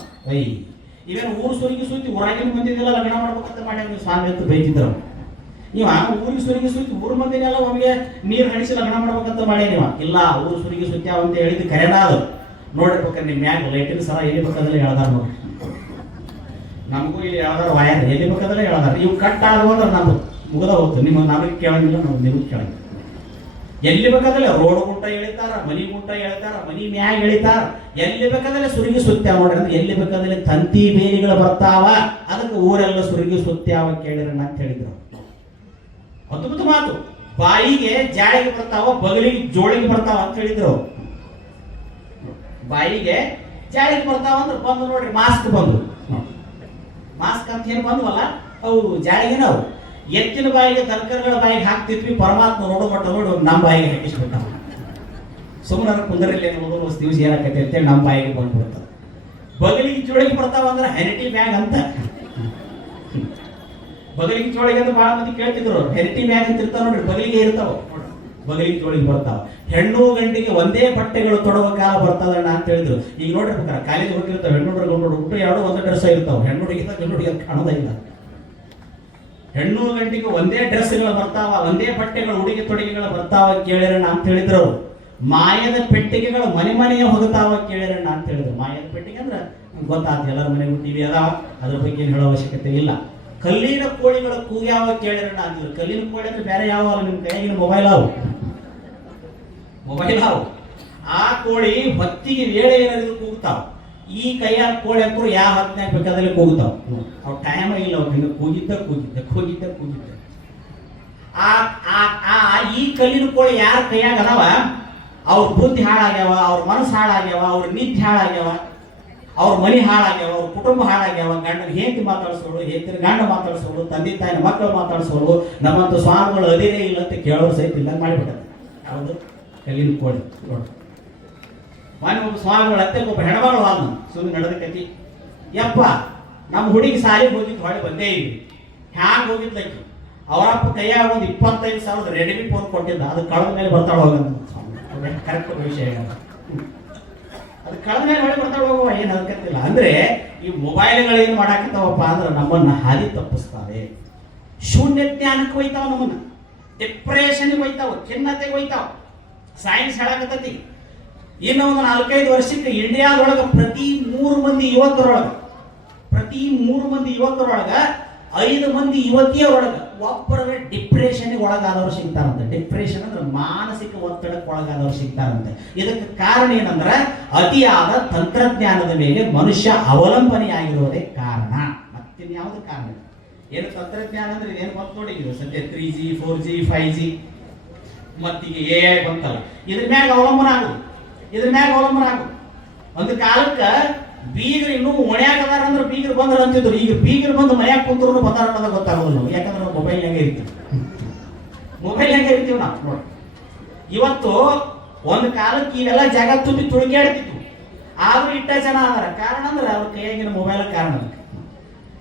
ಇವೇನು ಊರು ಸುರುಗಿ ಸುತ್ತಿ ಊರಾಗಿನ ಮಂದಿದೆಲ್ಲ ಲಗ್ನ ಮಾಡ್ಬೇಕಂತ ಮಾಡ್ಯಾರ ಸ್ವಾಮಿ ಅಂತ ಬೈತಿದ್ರು. ನೀವ ಊರಿಗೆ ಸುರುಗಿ ಸುತ್ತಿ ಊರ್ ಮಂದಿನೆಲ್ಲ ಒಮ್ಗೆ ನೀರು ಹಣಿಸಿ ಲಗ್ನ ಮಾಡ್ಬೇಕಂತ ಮಾಡ್ಯ ನೀವ. ಇಲ್ಲ, ಊರು ಸುರುಗಿ ಸುತ್ತಾವ ಅಂತ ಹೇಳಿದ್ದು ಕರೆನಾ ಅದು. ನೋಡಿರ್ಬೇಕಾದ್ರೆ ನಿಮ್ ಮ್ಯಾಗ ಲೈಟಿನ ಸರ ಎಲ್ಲಿ ಬೇಕಾದ್ರೆ ಹೇಳ್ದಾರ ನೋಡಿ. ನಮಗೂ ಇಲ್ಲಿ ಯಾವ್ದಾರ ವಯರ್ ಎಲ್ಲಿ ಬೇಕಾದ್ರೆ ಹೇಳ್ದಾರ. ಇವು ಕಟ್ ಆಗುವ ಅಂದ್ರೆ ನಮ್ದು ಮುಗದ ಹೋಗ್ತದೆ. ನಮಗೆ ಕೇಳಂಗಿಲ್ಲ, ನಾವು ನಿಮಗೆ ಕೇಳಂಗಿಲ್ಲ. ಎಲ್ಲಿ ಬೇಕಾದ್ರೆ ರೋಡ್ ಗುಂಟ ಎಳಿತಾರ, ಮನಿ ಗುಂಟ ಎಳಿತಾರ, ಮನಿ ಮ್ಯಾಗ ಎಳಿತಾರ, ಎಲ್ಲಿ ಬೇಕಾದ್ರೆ ಸುರುಗಿ ಸುತ್ತ್ಯಾವ ನೋಡ್ರಿ. ಅಂದ್ರೆ ಎಲ್ಲಿ ಬೇಕಾದ್ರೆ ತಂತಿ ಬೇಲಿಗಳು ಬರ್ತಾವ, ಅದಕ್ಕೆ ಊರೆಲ್ಲ ಸುರುಗಿ ಸುತ್ತ್ಯಾವ ಕೇಳಿರಣ್ಣ ಅಂತ ಹೇಳಿದ್ರು. ಅದ್ಭುತ ಮಾತು. ಬಾಯಿಗೆ ಜಾಳಿಗೆ ಬರ್ತಾವ, ಬಗಲಿಗೆ ಜೋಳಿಗೆ ಬರ್ತಾವ ಅಂತ ಹೇಳಿದ್ರು. ಬಾಯಿಗೆ ಜಾಳಿಗೆ ಬರ್ತಾವ ಅಂದ್ರೆ ಬಂದು ನೋಡ್ರಿ ಮಾಸ್ಕ್ ಬಂದು, ಮಾಸ್ಕ್ ಅಂತ ಏನ್ ಬಂದ್ವಲ್ಲ ಅವು ಜಾಳಿಗೆನ ಅವು. ಎತ್ತಿನ ಬಾಯಿಗೆ ತರ್ಕರ್ಗಳ ಬಾಯಿಗೆ ಹಾಕ್ತಿದ್ವಿ, ಪರಮಾತ್ಮ ನೋಡೋ ಮಟ್ಟ ನೋಡಿ ನಮ್ಮ ಬಾಯಿಗೆ ಹಾಕಿಸ್ಬಿಟ್ಟ. ಸುಮ್ಮನೆ ಕುಂದರಲ್ಲಿ ನೋಡೋ ದಿವಸ ಏನಾಕೈತೆ ಅಂತೇಳಿ ನಮ್ಮ ಬಾಯಿಗೆ ಬಂದ್ಬಿಡ್ತದೆ. ಬಗಲಿಗೆ ಜೋಳಿಗೆ ಬರ್ತಾವ ಅಂದ್ರೆ ಹೆರಿಟಿ ಬ್ಯಾಗ್ ಅಂತ. ಬಗಲಿಗೆ ಜೋಳಿಗೆ ಅಂತ ಬಹಳ ಮಂದಿ ಕೇಳ್ತಿದ್ರು. ಹೆರಿಟಿ ಬ್ಯಾಗ್ ಅಂತ ಇರ್ತಾವ ನೋಡ್ರಿ, ಬಗಲಿಗೆ ಇರ್ತಾವ, ಬಗಲಿಗೆ ಜೋಳಿಗೆ ಬರ್ತಾವ. ಹೆಣ್ಣು ಗಂಡಿಗೆ ಒಂದೇ ಬಟ್ಟೆಗಳು ತೊಡುವ ಕಾಲ ಬರ್ತದಣ್ಣ ಅಂತ ಹೇಳಿದ್ರು. ಈಗ ನೋಡ್ರಿ ಕಾಲೇಜ್ ಹೋಗಿರ್ತಾವ ಹೆಣ್ಣುಡ್ರು ಗಂಡು ಹುಟ್ಟು ಎರಡು ಒಂದೇ ಡ್ರೆಸ್ ಇರ್ತಾವ. ಹೆಣ್ಣುಡಿಗೆ ಗಂಡುಡಿಗೆ ಕಾಣೋದೇ ಇಲ್ಲ. ಹೆಣ್ಣು ಗಂಡಿಗೆ ಒಂದೇ ಡ್ರೆಸ್ಗಳು ಬರ್ತಾವ, ಒಂದೇ ಬಟ್ಟೆಗಳು ಉಡುಗೆ ತೊಡುಗೆಗಳು ಬರ್ತಾವ ಕೇಳಿರಣ್ಣ ಅಂತ ಹೇಳಿದ್ರು. ಮಾಯದ ಪೆಟ್ಟಿಗೆಗಳು ಮನೆ ಮನೆಯ ಹೋಗ್ತಾವ ಕೇಳಿರಣ್ಣ ಅಂತ ಹೇಳಿದ್ರು. ಮಾಯದ ಪೆಟ್ಟಿಗೆ ಅಂದ್ರೆ ಗೊತ್ತಾಗ್ತದೆ, ಎಲ್ಲರ ಮನೆಗೂ ಟಿವಿ ಅದಾವ, ಅದ್ರ ಬಗ್ಗೆ ಏನು ಹೇಳೋ ಅವಶ್ಯಕತೆ ಇಲ್ಲ. ಕಲ್ಲಿನ ಕೋಳಿಗಳ ಕೂಗ್ಯಾವ ಕೇಳಿರಣ್ಣ ಅಂತಿದ್ರು. ಕಲ್ಲಿನ ಕೋಳಿ ಅಂದ್ರೆ ಬೇರೆ ಯಾವ ನಿಮ್ಮ ಕೈಯಾಗಿನ ಮೊಬೈಲ್ ಅವು, ಆ ಕೋಳಿ ಹೊತ್ತಿಗೆ ವೇಳೆ ಏನಾದ್ರು ಕೂಗ್ತಾವ. ಈ ಕೈಯಾಗ ಕೋಳಿ ಅಂತೂ ಯಾವ ಹೊತ್ತಿನಾಗ ಬೇಕಾದಲ್ಲಿ ಕೂಗ್ತಾವ. ಅವ್ ಟೈಮ್ ಇಲ್ಲ, ಅವ್ರಿಗೆ ಕೂಗಿದ್ದ. ಈ ಕಲ್ಲಿನ ಕೋಳಿ ಯಾರ ಕೈಯಾಗ ಅದಾವ, ಅವ್ರ ಬುದ್ಧಿ ಹಾಳಾಗ್ಯಾವ, ಅವ್ರ ಮನಸ್ಸು ಹಾಳಾಗ್ಯಾವ, ಅವ್ರ ನಿದ್ದೆ ಹಾಳಾಗ್ಯಾವ, ಅವ್ರ ಮನೆ ಹಾಳಾಗ್ಯಾವ, ಅವ್ರ ಕುಟುಂಬ ಹಾಳಾಗ್ಯಾವ. ಗಂಡನ ಹೆಂಡತಿ ಮಾತಾಡಿಸೋಳು, ಹೆಂಡತಿನ ಗಂಡ ಮಾತಾಡಿಸೋಳು, ತಂದೆ ತಾಯಿನ ಮಕ್ಕಳು ಮಾತಾಡಿಸೋಳು, ನಮ್ಮಂತ ಸ್ವಾಮಿಗಳು ಅದಿರೇ ಇಲ್ಲ ಅಂತ ಕೇಳೋರು ಸಹಿತ ಇಲ್ಲ ಮಾಡಿಬಿಟ್ಟಾರೆ. ಯಾವುದು ಕಲ್ಲಿನ ಕೋಳಿ ನೋಡಿ. ಒಬ್ಬ ಸ್ವಾಮಿಗಳು ಅತ್ತೆ ಒಬ್ಬ ಹೆಣ್ಮಗಳು ಆದ್ನು ಸುಮ್ಮನೆ ನಡೆದ ಕತಿ. ಯಪ್ಪ ನಮ್ಮ ಹುಡುಗಿ ಸಾಲಿಗೆ ಹೋಗಿದ್ದು ಹೊಳೆ ಬಂದೇ ಇಲ್ಲ. ಹ್ಯಾಂಗ ಹೋಗಿದ್ಲಕ್ಕಿ ಅವರಪ್ಪ ಕೈಯಾಗ ಒಂದು 25,000 ರೆಡ್ಮಿ ಫೋನ್ ಕೊಟ್ಟಿದ್ದ. ಅದು ಕಳೆದ ಮೇಲೆ ಬರ್ತಾಳ ಹೋಗಂತ. ಕರೆಕ್ಟ್ ವಿಷಯ ಅದು ಕಳೆದ ಮೇಲೆ ಹೊಳೆ ಬರ್ತಾಳ ಹೋಗುವ, ಏನು ಅದಕ್ಕಂತಿಲ್ಲ. ಅಂದ್ರೆ ಈ ಮೊಬೈಲ್ಗಳು ಏನು ಮಾಡಾಕತ್ತಾವಪ್ಪ ಅಂದ್ರೆ ನಮ್ಮನ್ನ ಹಾದಿ ತಪ್ಪಿಸ್ತಾವೆ, ಶೂನ್ಯ ಜ್ಞಾನಕ್ಕೆ ಹೋಯ್ತಾವ, ನಮ್ಮನ್ನ ಡಿಪ್ರೆಷನ್ಗೆ ಹೋಯ್ತಾವ, ಖಿನ್ನತೆಗೆ ಹೋಯ್ತಾವ. ಸೈನ್ಸ್ ಹೇಳಕತ್ತತಿ ಇನ್ನು ಒಂದು 4-5 ವರ್ಷಕ್ಕೆ ಇಂಡಿಯಾದೊಳಗೆ ಪ್ರತಿ 3 ಮಂದಿ ಯುವಕರೊಳಗ 5 ಮಂದಿ ಯುವತಿಯರೊಳಗ ಒಬ್ಬರ ಡಿಪ್ರೆಷನ್ಗೆ ಒಳಗಾದವರು ಸಿಗ್ತಾರಂತೆ. ಡಿಪ್ರೆಷನ್ ಅಂದ್ರೆ ಮಾನಸಿಕ ಒತ್ತಡಕ್ಕೆ ಒಳಗಾದವರು ಸಿಗ್ತಾರಂತೆ. ಇದಕ್ಕೆ ಕಾರಣ ಏನಂದ್ರೆ ಅತಿಯಾದ ತಂತ್ರಜ್ಞಾನದ ಮೇಲೆ ಮನುಷ್ಯ ಅವಲಂಬನೆಯಾಗಿರುವುದೇ ಕಾರಣ. ಮತ್ತಿನ್ಯಾವುದು ಕಾರಣ ಏನು? ತಂತ್ರಜ್ಞಾನ ಅಂದ್ರೆ ಇದೇನು ಬಂತು ನೋಡಿ, ಇದು ಸದ್ಯ 3G 4G 5G ಮತ್ತೀಗ AI ಬಂತಲ್ಲ, ಇದ್ರ ಮ್ಯಾಗ ಅವಲಂಬನ ಆಗುದು. ಒಂದು ಕಾಲಕ್ಕೆ ಬೀಗರು ಇನ್ನೂ ಒಣೆಯಾಗದಾರ ಅಂದ್ರೆ ಬೀಗರು ಬಂದ್ರ ಅಂತಿದ್ರು. ಈಗ ಬೀಗರು ಬಂದು ಮನ್ಯಾಗ ಕುಂತ್ರು ಬಂದಾರ ಅನ್ನೋದು ಗೊತ್ತಾಗೋದಿಲ್ಲ ನಾವು, ಯಾಕಂದ್ರೆ ಮೊಬೈಲ್ನಾಗೆ ಇರ್ತೀವಿ ನಾವು ನೋಡಿ. ಇವತ್ತು ಒಂದು ಕಾಲಕ್ಕೆ ಇವೆಲ್ಲ ಜಗತ್ತು ತುಳುಕಾಡ್ತಿದ್ವು, ಆದ್ರೂ ಇಟ್ಟ ಜನ ಅದಾರ. ಕಾರಣ ಅಂದ್ರೆ ಅವ್ರ ಕೈಯಾಗಿನ ಮೊಬೈಲ್ ಕಾರಣ.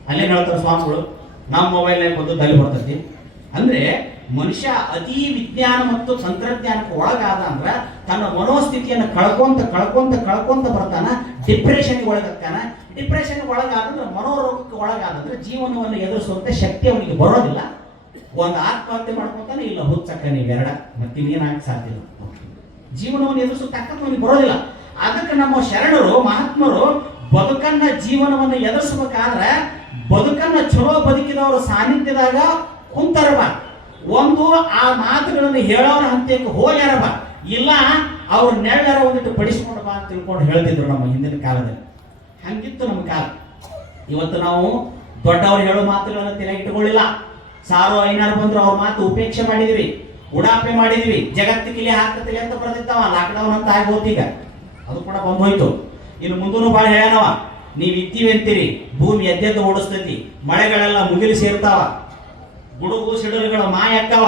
ಅಲ್ಲೇ ಹೇಳ್ತಾರೆ ಸ್ವಾಮಿಗಳು, ನಮ್ಮ ಮೊಬೈಲ್ನಾಗ ಬಂದು ತಲೆ ಬರ್ತೈತಿ. ಅಂದ್ರೆ ಮನುಷ್ಯ ಅತಿ ವಿಜ್ಞಾನ ಮತ್ತು ತಂತ್ರಜ್ಞಾನಕ್ಕೆ ಒಳಗಾದ ಅಂದ್ರ ತನ್ನ ಮನೋಸ್ಥಿತಿಯನ್ನು ಕಳ್ಕೊಂತ ಬರ್ತಾನ, ಡಿಪ್ರೆಷನ್ಗೆ ಒಳಗಾಗ್ತಾನ. ಡಿಪ್ರೆಷನ್ಗೆ ಒಳಗಾದಂದ್ರೆ, ಮನೋರೋಗಕ್ಕೆ ಒಳಗಾದಂದ್ರೆ ಜೀವನವನ್ನು ಎದುರಿಸುವಂತ ಶಕ್ತಿ ಅವನಿಗೆ ಬರೋದಿಲ್ಲ. ಒಂದು ಆತ್ಮಹತ್ಯೆ ಮಾಡ್ಕೊತಾನೆ, ಇಲ್ಲ ಹುಚ್ಚಕ್ಕ ನೀವೆರಡ, ಮತ್ತಿನ್ನೇನಾಗಕ್ಕೆ ಸಾಧ್ಯ ಇಲ್ಲ. ಜೀವನವನ್ನು ಎದುರಿಸೋ ತಾಕತ್ತು ಅವನಿಗೆ ಬರೋದಿಲ್ಲ. ಅದಕ್ಕೆ ನಮ್ಮ ಶರಣರು ಮಹಾತ್ಮರು ಬದುಕನ್ನ ಜೀವನವನ್ನು ಎದುರಿಸಬೇಕಾದ್ರೆ ಬದುಕನ್ನ ಚಲೋ ಬದುಕಿದವರ ಸಾನ್ನಿಧ್ಯದಾಗ ಕುಂತರಬ, ಒಂದು ಆ ಮಾತುಗಳನ್ನು ಹೇಳೋರ ಹಂತಕ್ಕೆ ಹೋಗ್ಯಾರಬ, ಇಲ್ಲ ಅವ್ರ ನೆಳ್ಳರ ಒಂದಿಟ್ಟು ಪಡಿಸ್ಕೊಂಡು ಬಾ ಅಂತ ತಿಳ್ಕೊಂಡು ಹೇಳ್ತಿದ್ರು ನಮ್ಮ ಹಿಂದಿನ ಕಾಲದಲ್ಲಿ. ಹಂಗಿತ್ತು ನಮ್ಮ ಕಾಲ. ಇವತ್ತು ನಾವು ದೊಡ್ಡವ್ರು ಹೇಳೋ ಮಾತುಗಳನ್ನು ತಲೆ ಇಟ್ಟುಕೊಳ್ಳಿಲ್ಲ. ಸಾರೋ ಐನಾರು ಬಂದ್ರು ಅವ್ರ ಮಾತು ಉಪೇಕ್ಷೆ ಮಾಡಿದ್ವಿ, ಉಡಾಪೆ ಮಾಡಿದ್ವಿ. ಜಗತ್ತಿಗೆ ಹಾಕ್ತತಿಗೆ ಅಂತ ಬರ್ದಿದ್ದಾವ, ಲಾಕ್ಡೌನ್ ಅಂತ ಆಗೋತೀಗ ಅದು ಕೂಡ ಬಂದೋಯ್ತು. ಇನ್ನು ಮುಂದೂ ಭಾಳ ಹೇಳನವ, ನೀವು ಇದ್ದೀವಿ ಅಂತೀರಿ, ಭೂಮಿ ಎದ್ದೆದ್ದು ಓಡಿಸ್ತೈತಿ, ಮಳೆಗಳೆಲ್ಲ ಮುಗಿಲು ಸೇರ್ತಾವ, ಗುಡುಗು ಸಿಡಲುಗಳು ಮಾಯಕ್ಕವ,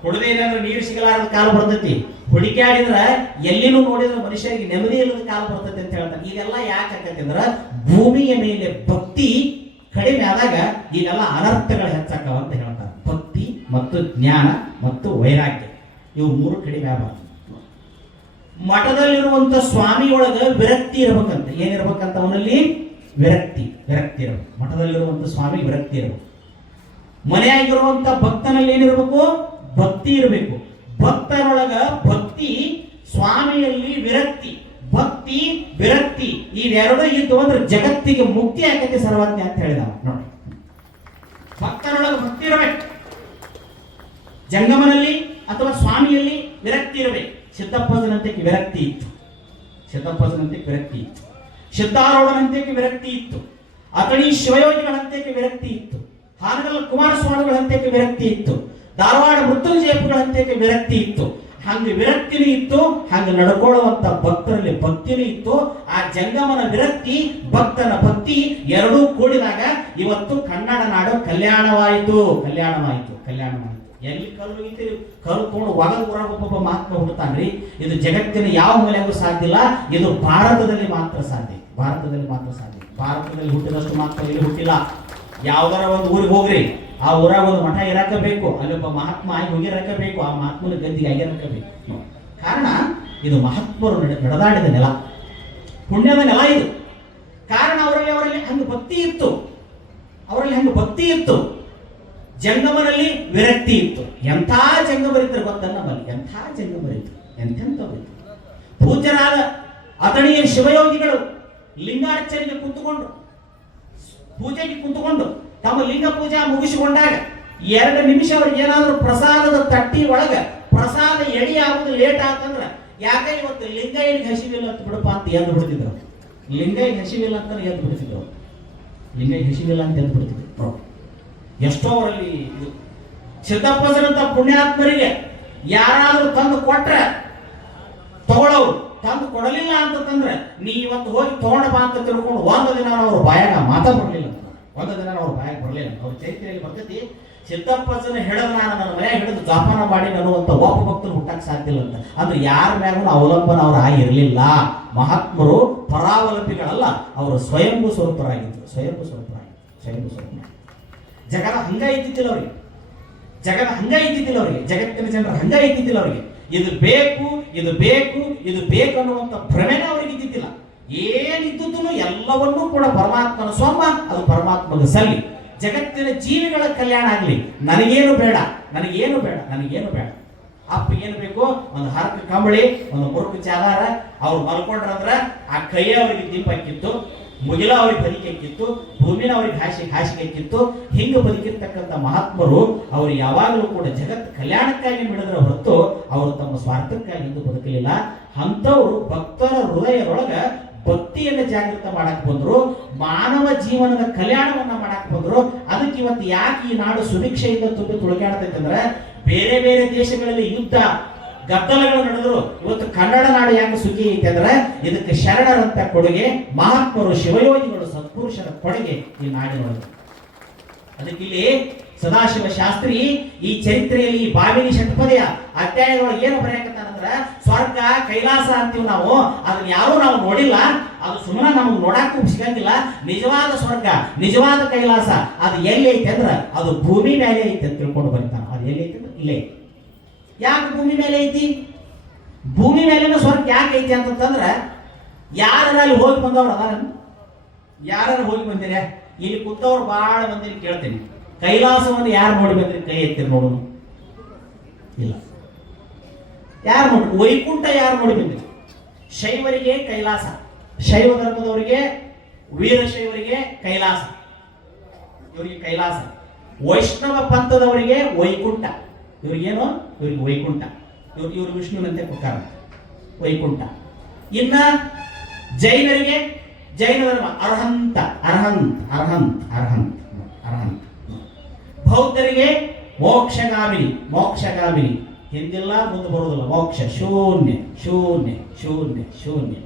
ಕುಡದೇ ಇಲ್ಲಂದ್ರೆ ನೀರು ಸಿಗಲಾರದ ಕಾಲ ಬರ್ತೈತಿ, ಹುಡುಕಾಡಿದ್ರೆ ಎಲ್ಲಿನೂ ನೋಡಿದ್ರೆ ಮನುಷ್ಯರಿಗೆ ನೆಮ್ಮದಿ ಇಲ್ಲದ ಕಾಲ ಬರ್ತೈತಿ ಅಂತ ಹೇಳ್ತಾರೆ. ಇದೆಲ್ಲ ಯಾಕೆ ಆಕೈತಿ ಅಂದ್ರೆ ಭೂಮಿಯ ಮೇಲೆ ಭಕ್ತಿ ಕಡಿಮೆ ಆದಾಗ ಈಗೆಲ್ಲ ಅನರ್ಥಗಳು ಹೆಚ್ಚಾಕವ ಅಂತ ಹೇಳ್ತಾರೆ. ಭಕ್ತಿ ಮತ್ತು ಜ್ಞಾನ ಮತ್ತು ವೈರಾಗ್ಯ ಇವು 3 ಕಡಿಮೆ ಆಗಬಾರ್ದು. ಮಠದಲ್ಲಿರುವಂತ ಸ್ವಾಮಿಯೊಳಗ ವಿರಕ್ತಿ ಇರ್ಬೇಕಂತ. ಏನಿರ್ಬೇಕಂತ ಅವನಲ್ಲಿ ವಿರಕ್ತಿ ಇರಬೇಕು. ಮಠದಲ್ಲಿರುವಂತ ಸ್ವಾಮಿ ವಿರಕ್ತಿ ಇರಬೇಕು. ಮನೆಯಾಗಿರುವಂತ ಭಕ್ತನಲ್ಲಿ ಏನಿರಬೇಕು? ಭಕ್ತಿ ಇರಬೇಕು. ಭಕ್ತರೊಳಗ ಭಕ್ತಿ, ಸ್ವಾಮಿಯಲ್ಲಿ ವಿರಕ್ತಿ. ಭಕ್ತಿ ವಿರಕ್ತಿ ಇವೆರಡೂ ಇದ್ದು ಅಂದ್ರೆ ಜಗತ್ತಿಗೆ ಮುಕ್ತಿ ಆಕತಿ ಸರ್ವಜ್ಞ ಅಂತ ಹೇಳಿದ ನೋಡಿ. ಭಕ್ತರೊಳಗೆ ಭಕ್ತಿ ಇರಬೇಕು. ಜಂಗಮನಲ್ಲಿ ಅಥವಾ ಸ್ವಾಮಿಯಲ್ಲಿ ವಿರಕ್ತಿ ಇರಬೇಕು. ಸಿದ್ದಪ್ಪನಂತೆಗೆ ವಿರಕ್ತಿ ಇತ್ತು, ಸಿದ್ದಪ್ಪನಂತೆಗೆ ವಿರಕ್ತಿ ಇತ್ತು, ಸಿದ್ದಾರೂಢನಂತೆಗೆ ವಿರಕ್ತಿ ಇತ್ತು, ಅತಣಿ ಶಿವಯೋಗಿಗಳಂತೆಗೆ ವಿರಕ್ತಿ ಇತ್ತು, ಹಾನಗಲ್ ಕುಮಾರಸ್ವಾಮಿಗಳಂತೆಗೆ ವಿರಕ್ತಿ ಇತ್ತು, ಧಾರವಾಡ ಮೃತ್ಯುಂಜಯಪ್ಪಗಳಂತೆಗೆ ವಿರಕ್ತಿ ಇತ್ತು. ಹಂಗೆ ವಿರಕ್ತಿನೂ ಇತ್ತು, ಹಂಗೆ ನಡ್ಕೊಳ್ಳುವಂತ ಭಕ್ತರಲ್ಲಿ ಭಕ್ತಿನೂ ಇತ್ತು. ಆ ಜಂಗಮನ ವಿರಕ್ತಿ, ಭಕ್ತನ ಭಕ್ತಿ ಎರಡೂ ಕೂಡಿದಾಗ ಇವತ್ತು ಕನ್ನಡ ನಾಡು ಕಲ್ಯಾಣವಾಯಿತು, ಕಲ್ಯಾಣವಾಯಿತು, ಕಲ್ಯಾಣವಾಯಿತು. ಎಲ್ಲಿ ಕಲ್ಲು ಇದ್ದೀರಿ, ಕಲ್ಲು ತಗೊಂಡು ಒಳಗೆ ಹೊರಗೆ ಒಬ್ಬೊಬ್ಬ ಮಹಾತ್ಮ ಹುಡ್ತಾನ್ರಿ. ಇದು ಜಗತ್ತಿನ ಯಾವ ಮೂಲೆಗೂ ಸಾಧ್ಯ ಇಲ್ಲ, ಇದು ಭಾರತದಲ್ಲಿ ಮಾತ್ರ ಸಾಧ್ಯ, ಭಾರತದಲ್ಲಿ ಮಾತ್ರ ಸಾಧ್ಯ. ಭಾರತದಲ್ಲಿ ಹುಟ್ಟಿದಷ್ಟು ಮಾತ್ರ ಇಲ್ಲಿ ಹುಟ್ಟಿಲ್ಲ. ಯಾವ್ದಾರ ಒಂದು ಊರಿಗೆ ಹೋಗ್ರಿ, ಆ ಊರಾಗ ಒಂದು ಮಠ ಇರಕಬೇಕು, ಅಲ್ಲೊಬ್ಬ ಮಹಾತ್ಮ ಆಗಿ ಹೋಗಿರಕಬೇಕು, ಆ ಮಹಾತ್ಮನ ಗದ್ದಿಗೆ ಆಗಿರಕಬೇಕು. ಕಾರಣ ಇದು ಮಹಾತ್ಮರು ನಡೆದಾಡಿದ ನೆಲ, ಪುಣ್ಯದ ನೆಲ ಇದು. ಕಾರಣ ಅವರಲ್ಲಿ ಹಂಗೆ ಭಕ್ತಿ ಇತ್ತು, ಅವರಲ್ಲಿ ಹಂಗೆ ಭಕ್ತಿ ಇತ್ತು. ಜಂಗಮನಲ್ಲಿ ವಿರಕ್ತಿ ಇತ್ತು. ಎಂಥ ಜಂಗಮರಿದ್ರು ಗೊತ್ತ ನಮ್ಮಲ್ಲಿ, ಎಂಥ ಜಂಗಮರಿದ್ರು, ಎಂತೆಂಥವರಿದ್ರು. ಪೂಜ್ಯರಾದ ಅತಣಿಯ ಶಿವಯೋಗಿಗಳು ಲಿಂಗಾರ್ಚನೆಗೆ ಕುಂತುಕೊಂಡು, ಪೂಜೆಗೆ ಕುಂತುಕೊಂಡು ತಮ್ಮ ಲಿಂಗ ಪೂಜಾ ಮುಗಿಸಿಕೊಂಡಾಗ 2 ನಿಮಿಷ ಅವ್ರಿಗೆ ಏನಾದ್ರು ಪ್ರಸಾದದ ತಟ್ಟಿ ಒಳಗ ಪ್ರಸಾದ ಎಡಿ ಆಗುದು ಲೇಟ್ ಆತಂದ್ರ, ಯಾಕೆ ಇವತ್ತು ಲಿಂಗಯ್ಯನಿಗೆ ಹಸಿವಿಲ್ಲ ಅಂತ ಬಿಡಪ್ಪ ಅಂತ ಎದ್ದು ಬಿಡ್ತಿದ್ರು. ಲಿಂಗಯ್ಯಗೆ ಹಸಿವಿಲ್ಲ ಅಂತ ಎದ್ದು ಬಿಡ್ತಿದ್ರು, ಲಿಂಗಯ್ಯ ಹಸಿವಿಲ್ಲ ಅಂತ ಎದ್ದು ಬಿಡ್ತಿದ್ರು. ಎಷ್ಟೋ ಅವರಲ್ಲಿ ಸಿದ್ದಪ್ಪನಂತ ಪುಣ್ಯಾತ್ಮರಿಗೆ ಯಾರಾದ್ರೂ ತಂದು ಕೊಟ್ರೆ ತಗೊಳ್ಳೋರು, ತಂದು ಕೊಡಲಿಲ್ಲ ಅಂತಂದ್ರೆ ನೀ ಇವತ್ತು ಹೋಗಿ ತಗೊಂಡ ಬಾ ಅಂತ ತಿಳ್ಕೊಂಡು ಒಂದು ದಿನ ಅವ್ರ ಬಾಯಾಗ ಮಾತಾ ಬರಲಿಲ್ಲ, ಒಂದು ದಿನ ಅವ್ರ ಬಾಯಾಗ ಬರಲಿಲ್ಲ. ಅವ್ರ ಚರಿತ್ರೆಯಲ್ಲಿ ಬರ್ತೈತಿ, ಸಿದ್ದಪ್ಪನ ಹಿಡಿದು ನಾನು ನನ್ನ ಮನೆ ಹಿಡಿದು ಜೋಪಾನ ಮಾಡಿ ಅನ್ನುವಂತ ಒಬ್ಬ ಭಕ್ತರು ಹುಟ್ಟಕ್ಕೆ ಸಾಧ್ಯ ಇಲ್ಲ ಅಂತ. ಅಂದ್ರೆ ಯಾರ ಮ್ಯಾಗೂ ಅವಲಂಬನ ಅವ್ರು ಆಗಿರಲಿಲ್ಲ. ಮಹಾತ್ಮರು ಪರಾವಲಂಬಿಗಳಲ್ಲ, ಅವರು ಸ್ವಯಂಭೂ ಸ್ವರೂಪರಾಗಿದ್ರು, ಸ್ವಯಂಭೂ ಸ್ವರೂಪರಾಗಿದ್ರು, ಸ್ವಯಂಭೂ ಸ್ವರೂಪ. ಜಗದ ಹಂಗ ಇದ್ದಿದ್ದಿಲ್ಲ ಅವ್ರಿಗೆ, ಜಗದ ಹಂಗ ಇದ್ದಿದ್ದಿಲ್ಲ ಅವ್ರಿಗೆ, ಜಗತ್ತಿನ ಜನರ ಹಂಗ ಇದ್ದಿದ್ದಿಲ್ಲ ಅವ್ರಿಗೆ. ಇದು ಬೇಕು, ಇದು ಬೇಕು, ಇದು ಬೇಕು ಅನ್ನುವಂಥ ಭ್ರಮೆನೇ ಅವ್ರಿಗೆ ಇದ್ದಿದ್ದಿಲ್ಲ. ಏನಿದ್ದುದನ್ನು ಎಲ್ಲವನ್ನೂ ಕೂಡ ಪರಮಾತ್ಮನ ಸ್ವಂತ, ಅದು ಪರಮಾತ್ಮನ ಸಲ್ಲಿ. ಜಗತ್ತಿನ ಜೀವಿಗಳ ಕಲ್ಯಾಣ ಆಗಲಿ, ನನಗೇನು ಬೇಡ, ನನಗೇನು ಬೇಡ, ನನಗೇನು ಬೇಡ. ಅಪ್ಪ ಏನು ಬೇಕು, ಒಂದು ಹರಕ ಕಂಬಳಿ, ಒಂದು ಮುರುಕು ಚಾದಾರ, ಅವ್ರು ಮಲ್ಕೊಂಡ್ರಂದ್ರ ಆ ಕೈಯ ಅವ್ರಿಗೆ ದೀಪ ಹಾಕಿತ್ತು, ಮುಗಿಲ ಅವ್ರಿಗೆ ಬದುಕಿ ಹಾಕಿತ್ತು, ಭೂಮಿನ ಅವ್ರಿಗೆ ಹಾಸಿಗೆ ಹಾಕಿತ್ತು. ಹಿಂಗೆ ಬದುಕಿರ್ತಕ್ಕಂಥ ಮಹಾತ್ಮರು ಅವರು ಯಾವಾಗಲೂ ಕೂಡ ಜಗತ್ ಕಲ್ಯಾಣಕ್ಕಾಗಿ ಮಿಡಿದ್ರ ಹೊರತು ಅವರು ತಮ್ಮ ಸ್ವಾರ್ಥಕ್ಕಾಗಿ ಎಂದು ಬದುಕಲಿಲ್ಲ. ಅಂಥವ್ರು ಭಕ್ತರ ಹೃದಯದೊಳಗ ಭಕ್ತಿಯನ್ನು ಜಾಗೃತ ಮಾಡಕ್ ಬಂದ್ರು, ಮಾನವ ಜೀವನದ ಕಲ್ಯಾಣವನ್ನ ಮಾಡಕ್ ಬಂದ್ರು. ಅದಕ್ಕೆ ಇವತ್ತು ಯಾಕೆ ಈ ನಾಡು ಸುಭಿಕ್ಷೆಯಿಂದ ತುಂಬಿ ತುಳುಕಾಡ್ತೈತೆ ಅಂದ್ರೆ, ಬೇರೆ ಬೇರೆ ದೇಶಗಳಲ್ಲಿ ಯುದ್ಧ ಗದ್ದಲಗಳು ನಡೆದ್ರು, ಇವತ್ತು ಕನ್ನಡ ನಾಡು ಯಾಕೆ ಸುಖಿ ಐತೆ ಅಂದ್ರೆ ಇದಕ್ಕೆ ಶರಣರಂತ ಕೊಡುಗೆ ಮಹಾತ್ಮರು, ಶಿವಯೋಗಿಗಳು, ಸತ್ಪುರುಷರ ಕೊಡುಗೆ ಈ ನಾಡಿನೊಳಗೆ. ಅದಕ್ಕಿಲ್ಲಿ ಸದಾಶಿವ ಶಾಸ್ತ್ರಿ ಈ ಚರಿತ್ರೆಯಲ್ಲಿ ಬಾವಿನಿ ಷಟ್ಪದಿಯ ಅಧ್ಯಾಯದೊಳಗೆ ಏನು ಬರೆಯಕತ್ತಾನಂದ್ರ, ಸ್ವರ್ಗ ಕೈಲಾಸ ಅಂತೀವಿ ನಾವು, ಅದನ್ನ ಯಾರು ನಾವು ನೋಡಿಲ್ಲ, ಅದು ಸುಮ್ಮನೆ ನಮಗೆ ನೋಡಕ್ಕೂ ಸಿಗಂಗಿಲ್ಲ. ನಿಜವಾದ ಸ್ವರ್ಗ, ನಿಜವಾದ ಕೈಲಾಸ ಅದು ಎಲ್ಲಿ ಐತೆ ಅಂದ್ರೆ ಅದು ಭೂಮಿ ಮೇಲೆ ಐತೆ ಅಂತ ತಿಳ್ಕೊಂಡು ಬರೀತಾನ. ಅದು ಎಲ್ಲಿ ಐತೆ ಅಂದ್ರೆ ಇಲ್ಲೇ. ಯಾಕೆ ಭೂಮಿ ಮೇಲೆ ಐತಿ? ಭೂಮಿ ಮೇಲಿನ ಸ್ವರ್ಗ ಯಾಕೆ ಐತಿ ಅಂತಂದ್ರೆ, ಯಾರು ಅಲ್ಲಿ ಹೋಗಿ ಬಂದವ್ರು ಅದಾರ, ಯಾರು ಹೋಗಿ ಬಂದಿರ ಇಲ್ಲಿ ಕೂತವ್ರು ಬಹಳ ಮಂದಿ ಕೇಳ್ತೀನಿ, ಕೈಲಾಸವನ್ನು ಯಾರು ನೋಡಿ ಬಂದ್ರಿ ಕೈ ಎತ್ತಿರಿ ನೋಡೋಣ. ಇಲ್ಲ, ಯಾರು ನೋಡಿ, ವೈಕುಂಠ ಯಾರು ನೋಡಿ ಬಂದ್ರಿ? ಶೈವರಿಗೆ ಕೈಲಾಸ, ಶೈವ ಧರ್ಮದವರಿಗೆ, ವೀರಶೈವರಿಗೆ ಕೈಲಾಸ, ಇವರಿಗೆ ಕೈಲಾಸ. ವೈಷ್ಣವ ಪಂಥದವರಿಗೆ ವೈಕುಂಠ, ಇವ್ರಿಗೇನು, ಇವ್ರಿಗೆ ವೈಕುಂಠ. ಇವ್ರು ವಿಷ್ಣುವಿನಂತೆ ಕೊಟ್ಟಾರ ವೈಕುಂಠ. ಇನ್ನ ಜೈನರಿಗೆ ಜೈನ ಧರ್ಮ ಅರ್ಹಂತ, ಅರ್ಹಂತ್, ಅರ್ಹಂತ್, ಅರ್ಹಂತ್, ಅರ್ಹಂತ್. ಬೌದ್ಧರಿಗೆ ಮೋಕ್ಷಗಾಮಿನಿ, ಮೋಕ್ಷಗಾಮಿನಿ, ಹಿಂದಿಲ್ಲ ಮುಂದೆ ಬರುವುದಿಲ್ಲ, ಮೋಕ್ಷ ಶೂನ್ಯ, ಶೂನ್ಯ, ಶೂನ್ಯ, ಶೂನ್ಯ.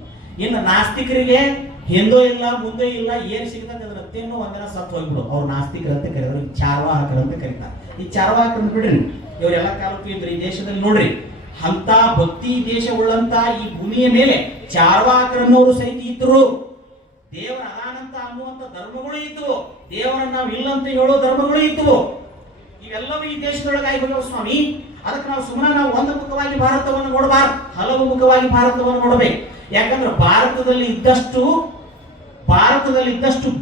ಇನ್ನು ನಾಸ್ತಿಕರಿಗೆ ಹಿಂದೂ ಇಲ್ಲ ಮುಂದೆ ಇಲ್ಲ, ಏನು ಸಿಗ್ತದೆ ಅದರ ತಿನ್ನು ಒಂದಿನ ಸತ್ತು ಹೋಗ್ಬಿಡು. ಅವ್ರು ನಾಸ್ತಿಕರಂತೆ ಕರೀತಾರೆ, ಚಾರ್ವಾಹಕರಂತೆ ಕರೀತಾರೆ. ಈ ಚಾರ್ವಾಹಕರನ್ನ ಬಿಡ್ರಿ, ಇವರೆಲ್ಲ ಕಾಲಕ್ಕೂ ಇದ್ರು ಈ ದೇಶದಲ್ಲಿ. ನೋಡ್ರಿ, ಅಂತ ಭಕ್ತಿ ದೇಶ ಉಳ್ಳಂತ ಈ ಭೂಮಿಯ ಮೇಲೆ ಚಾರ್ವಾಹಕರನ್ನವರು ಸಹಿತ ಇದ್ರು. ದೇವರ ಅದಾನಂತ ಅನ್ನುವಂತ ಧರ್ಮಗಳು ಇದ್ವು, ದೇವರನ್ನ ನಾವು ಇಲ್ಲಂತ ಹೇಳೋ ಧರ್ಮಗಳು ಇದ್ವು. ಇವೆಲ್ಲವೂ ಈ ದೇಶದೊಳಗಾಗಿ ಹೋಗ್ಯಾವ ಸ್ವಾಮಿ. ಅದಕ್ಕೆ ನಾವು ಸುಮ್ಮನೆ ನಾವು ಒಂದು ಮುಖವಾಗಿ ಭಾರತವನ್ನು ನೋಡಬಾರ್ದು, ಹಲವು ಮುಖವಾಗಿ ಭಾರತವನ್ನು ನೋಡಬೇಕು. ಯಾಕಂದ್ರೆ ಭಾರತದಲ್ಲಿ ಇದ್ದಷ್ಟು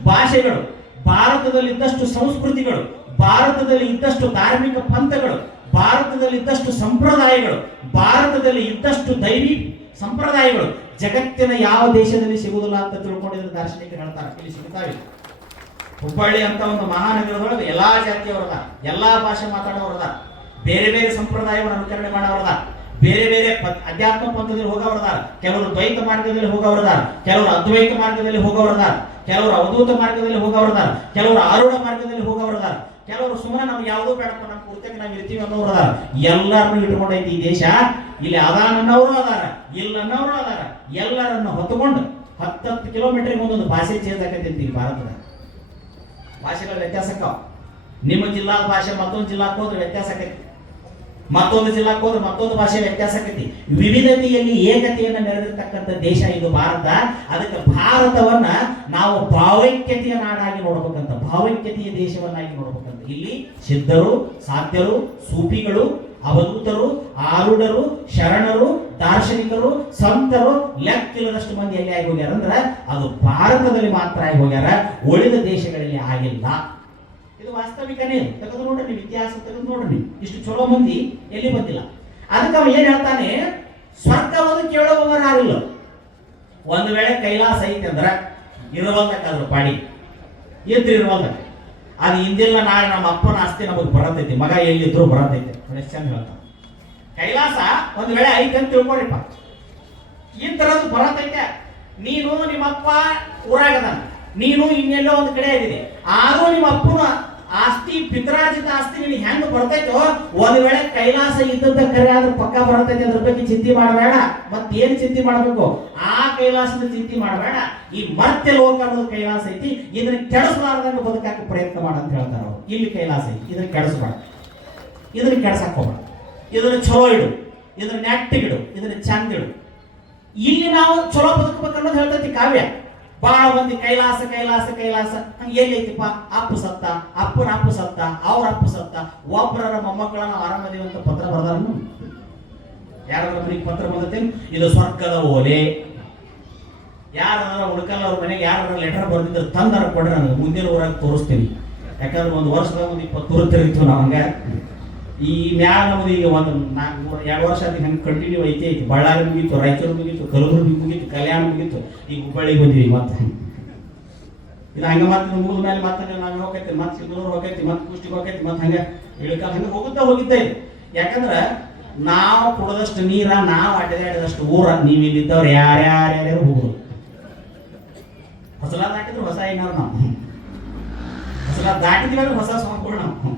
ಭಾಷೆಗಳು, ಭಾರತದಲ್ಲಿ ಇದ್ದಷ್ಟು ಸಂಸ್ಕೃತಿಗಳು, ಭಾರತದಲ್ಲಿ ಇದ್ದಷ್ಟು ಧಾರ್ಮಿಕ ಪಂಥಗಳು, ಭಾರತದಲ್ಲಿ ಇದ್ದಷ್ಟು ಸಂಪ್ರದಾಯಗಳು, ಭಾರತದಲ್ಲಿ ಇದ್ದಷ್ಟು ದೈವಿ ಸಂಪ್ರದಾಯಗಳು ಜಗತ್ತಿನ ಯಾವ ದೇಶದಲ್ಲಿ ಸಿಗುವುದಿಲ್ಲ ಅಂತ ತಿಳ್ಕೊಂಡಿದ್ರೆ ದಾರ್ಶನಿಕರು ಹೇಳ್ತಾರೆ. ಇಲ್ಲಿ ಸಿಗ್ತಾವೆ. ಹುಬ್ಬಳ್ಳಿ ಅಂತ ಒಂದು ಮಹಾನಗರದೊಳಗೆ ಎಲ್ಲಾ ಜಾತಿಯವರದ, ಎಲ್ಲಾ ಭಾಷೆ ಮಾತಾಡೋರದ, ಬೇರೆ ಬೇರೆ ಸಂಪ್ರದಾಯವನ್ನು ಅನುಕರಣೆ ಮಾಡೋರದ, ಬೇರೆ ಬೇರೆ ಅಧ್ಯಾತ್ಮ ಪಂಥದಲ್ಲಿ ಹೋಗೋರದಾರ, ಕೆಲವರು ದ್ವೈತ ಮಾರ್ಗದಲ್ಲಿ ಹೋಗೋರದಾರ, ಕೆಲವರು ಅದ್ವೈತ ಮಾರ್ಗದಲ್ಲಿ ಹೋಗೋರದಾರ, ಕೆಲವರು ಅವಧೂತ ಮಾರ್ಗದಲ್ಲಿ ಹೋಗೋರದಾರ, ಕೆಲವರು ಆರೂಢ ಮಾರ್ಗದಲ್ಲಿ ಹೋಗೋರದಾರ, ಕೆಲವರು ಸುಮ್ಮನೆ ನಮ್ಗೆ ಯಾವುದೋ ಬೇಡಪ್ಪ ನಮ್ಮ ಪೂರ್ತಿಯಾಗಿ ನಾವು ಇರ್ತೀವಿ ಅನ್ನೋರದಾರ. ಎಲ್ಲರನ್ನು ಇಟ್ಕೊಂಡೈತಿ ಈ ದೇಶ. ಇಲ್ಲಿ ಅದಾನನ್ನವರು ಅದಾರ, ಇಲ್ಲನ್ನವರು ಅದಾರ. ಎಲ್ಲರನ್ನು ಹೊತ್ತುಕೊಂಡು 10 ಕಿಲೋಮೀಟರ್ ಒಂದೊಂದು ಭಾಷೆ ಚೇಂಜ್ ಆಗೈತಿ ಈ ಭಾರತದ. ಭಾಷೆಗಳ ವ್ಯತ್ಯಾಸಕ್ಕ ನಿಮ್ಮ ಜಿಲ್ಲಾದ ಭಾಷೆ ಮತ್ತೊಂದು ಜಿಲ್ಲಾಕ್ಕೆ ಹೋದ್ರೆ ವ್ಯತ್ಯಾಸ ಆಕೈತಿ, ಮತ್ತೊಂದು ಜಿಲ್ಲಾಕ್ಕೆ ಹೋದ್ರೆ ಮತ್ತೊಂದು ಭಾಷೆ ವ್ಯತ್ಯಾಸ ಆಕೈತಿ. ವಿವಿಧತೆಯಲ್ಲಿ ಏಕತೆಯನ್ನು ಮೆರೆದಿರ್ತಕ್ಕಂಥ ದೇಶ ಇದು ಭಾರತ. ಅದಕ್ಕೆ ಭಾರತವನ್ನ ನಾವು ಭಾವೈಕ್ಯತೆಯ ನಾಡಾಗಿ ನೋಡ್ಬೇಕಂತ, ಭಾವೈಕ್ಯತೆಯ ದೇಶವನ್ನಾಗಿ ನೋಡ್ಬೇಕಂತ. ಇಲ್ಲಿ ಸಿದ್ಧರು, ಸಾಧ್ಯರು, ಸೂಫಿಗಳು, ಅವಧೂತರು, ಆರೂಢರು, ಶರಣರು, ದಾರ್ಶನಿಕರು, ಸಂತರು ಲೆಕ್ಕಿಲ್ಲದಷ್ಟು ಮಂದಿ ಎಲ್ಲಿ ಆಗಿ ಹೋಗ್ಯಾರ ಅಂದ್ರೆ ಅದು ಭಾರತದಲ್ಲಿ ಮಾತ್ರ ಆಗಿ ಹೋಗ್ಯಾರ, ಉಳಿದ ದೇಶಗಳಲ್ಲಿ ಆಗಿಲ್ಲ. ಇದು ವಾಸ್ತವಿಕನೇ. ತೆಗೆದು ನೋಡ್ರಿ ನೀವು, ಇತಿಹಾಸ ತೆಗೆದು ನೋಡ್ರಿ ನೀವು, ಇಷ್ಟು ಚಲೋ ಮಂದಿ ಎಲ್ಲಿ ಬಂದಿಲ್ಲ. ಅದಕ್ಕೆ ಅವ ಏನ್ ಹೇಳ್ತಾನೆ, ಸ್ವರ್ಗವನ್ನು ಕೇಳೋವವರು ಯಾರಿಲ್ಲ. ಒಂದು ವೇಳೆ ಕೈಲಾಸ ಐತೆ ಅಂದ್ರೆ ಇರುವಲ್ದಕ್ಕಾದ್ರು ಪಾಡಿ ಇದ್ರು ಇರುವಲ್ದಕ್ಕ, ಅದು ಇಂದಿಲ್ಲ ನಾಳೆ ನಮ್ಮ ಅಪ್ಪನ ಆಸ್ತಿ ನಮಗೆ ಬರತೈತಿ, ಮಗ ಎಲ್ಲಿದ್ರು ಬರತೈತೆ. ಚಂದ ಹೇಳ್ತಾನೆ, ಕೈಲಾಸ ಒಂದು ವೇಳೆ ಐತೆ ಅಂತ ತಿಳ್ಕೊಡಿಪ್ಪ, ಈ ತರದ್ದು ಬರತೈತೆ. ನೀನು ನಿಮ್ಮಪ್ಪ ಊರಾಗದ, ನೀನು ಇನ್ನೆಲ್ಲೋ ಒಂದು ಕಡೆ ಇದ್ದೀನಿ, ಆದ್ರೂ ನಿಮ್ಮ ಅಪ್ಪನ ಆಸ್ತಿ, ಪಿತ್ರಾರ್ಜಿತ ಆಸ್ತಿ ನಿನಗೆ ಹೆಂಗ್ ಬರ್ತೈತೋ, ಒಂದ್ ವೇಳೆ ಕೈಲಾಸ ಇದ್ದದ್ದ ಕರೆ ಆದ್ರೆ ಪಕ್ಕ ಬರ್ತೈತೆ, ಅದ್ರ ಬಗ್ಗೆ ಚಿಂತೆ ಮಾಡಬೇಡ. ಮತ್ತೇನು ಚಿಂತೆ ಮಾಡಬೇಕು, ಆ ಕೈಲಾಸದ ಚಿಂತೆ ಮಾಡಬೇಡ. ಈ ಮರ್ತ್ಯ ಲೋಕ ಅನ್ನೋದು ಕೈಲಾಸ ಐತಿ, ಇದನ್ನ ಕೆಡಿಸಲಾರ್ದಂಗ ಬದುಕಕ್ಕೆ ಪ್ರಯತ್ನ ಮಾಡ ಅಂತ ಹೇಳ್ತಾರ ಅವ್ರು. ಇಲ್ಲಿ ಕೈಲಾಸ ಐತಿ, ಇದನ್ನ ಕೆಡಿಸಬೇಡ, ಇದನ್ನ ಕೆಡ್ಸಕ್ ಹೋಗ್ಬೇಡ, ಇದನ್ನ ಚಲೋ ಇಡು, ಇದನ್ನ ನೆಟ್ಟಿಗಿಡು, ಇದನ್ನ ಚಂದ ಇಡು. ಇಲ್ಲಿ ನಾವು ಚಲೋ ಬದುಕಬೇಕು ಅನ್ನೋದು ಹೇಳ್ತೈತಿ ಕಾವ್ಯ. ಬಹಳ ಮಂದಿ ಕೈಲಾಸ ಕೈಲಾಸ ಕೈಲಾಸ ಎಲ್ಲೈತಿಪ್ಪ, ಅಪ್ಪು ಸತ್ತ, ಅಪ್ಪನ ಅಪ್ಪು ಸತ್ತ, ಅವ್ರ ಅಪ್ಪು ಸತ್ತ, ಒಬ್ಬರ ಮೊಮ್ಮಕ್ಕಳನ್ನ ಆರಾಮದೇವಿ ಅಂತ ಪತ್ರ ಬರ್ದಾರನು. ಯಾರ ಮನೆಗೆ ಪತ್ರ ಬಂದತ್ತೇನು, ಇದು ಸ್ವರ್ಗದ ಓಲೆ. ಯಾರ ಹುಡುಕಲ್ಲ ಅವ್ರ ಮನೆಗೆ ಯಾರ ಲೆಟರ್ ಬರ್ದಿದ್ರು ತಂದಾರ ಕೊಡ್ರಿ, ನನಗೆ ಮುಂದಿನ ಊರಾಗ ತೋರಿಸ್ತೀನಿ. ಯಾಕಂದ್ರೆ ಒಂದು ವರ್ಷದ ಒಂದು 20 ಊರು ತಿರುಗಿತ್ತು ನಾವು. ಹಂಗ ಈ ಮ್ಯಾಲ ನಮ್ದು ಈಗ ಒಂದು 2 ವರ್ಷ ಅದು ಹಂಗೆ ಕಂಟಿನ್ಯೂ ಐತೆ. ಬಳ್ಳಾರಿ ಮುಗೀತು, ರಾಯಚೂರು ಮುಗೀತು, ಕಲಬುರಗಿ ಮುಗೀತು, ಕಲ್ಯಾಣ ಮುಗೀತು, ಈಗ ಹುಬ್ಬಳ್ಳಿಗೆ ಬಂದಿವಿ. ಮತ್ತೆ ಇದು ಹಂಗೆ ಮತ್ತೆ ಮುಗಿದ ಮೇಲೆ ಮತ್ತೆ ನಾವು ಹೋಗೈತಿ, ಮತ್ತೆ ಸಿಂಧನೂರು ಹೋಗೈತಿ, ಮತ್ತೆ ಕುಷ್ಟಿಗೆ ಹೋಗೈತಿ, ಮತ್ತೆ ಹಂಗೆ ಇಳ್ಕ ಹಂಗೆ ಹೋಗುತ್ತಾ ಇದೆ. ಯಾಕಂದ್ರೆ ನಾವು ಕುಡದಷ್ಟು ನೀರ, ನಾವು ಅಡ್ಡಾಡಿದಷ್ಟು ಊರ, ನೀವು ಇಲ್ಲಿದ್ದವ್ರು ಯಾರ್ಯಾರ್ಯಾರು ಹೋಗುದು. ಹೊಸಲ ದಾಟಿದ್ರು ಹೊಸ ಏನಾರು ನಾವು, ಹೊಸಲ ದಾಟಿದ್ವಿ ಹೊಸ ಸಂಪೂರ್ಣ ನಾವು.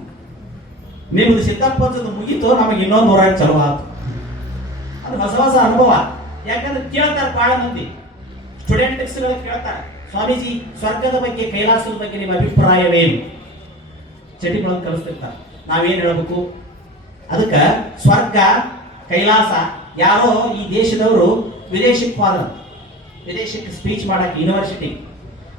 ನಿಮ್ದು ಸಿದ್ದಪ್ಪದ ಮುಗೀತು, ನಮಗೆ ಇನ್ನೊಂದು ಊರಾಗ ಚಲೋ ಆಯ್ತು. ಅದು ಹೊಸ ಹೊಸ ಅನುಭವ. ಯಾಕಂದ್ರೆ ಕೇಳ್ತಾರೆ ಬಹಳ ಮಂದಿ ಸ್ಟೂಡೆಂಟ್ಸ್ಗಳು ಕೇಳ್ತಾರೆ, ಸ್ವಾಮೀಜಿ ಸ್ವರ್ಗದ ಬಗ್ಗೆ, ಕೈಲಾಸದ ಬಗ್ಗೆ ನಿಮ್ಮ ಅಭಿಪ್ರಾಯವೇನು? ಚಟಿಗಳನ್ನು ಕಲಿಸ್ತಿರ್ತಾರೆ, ನಾವೇನು ಹೇಳಬೇಕು? ಅದಕ್ಕೆ ಸ್ವರ್ಗ ಕೈಲಾಸ ಯಾರೋ ಈ ದೇಶದವರು ವಿದೇಶಕ್ಕೆ ಹೋದ್ರ, ವಿದೇಶಕ್ಕೆ ಸ್ಪೀಚ್ ಮಾಡಕ್ಕೆ ಯೂನಿವರ್ಸಿಟಿ,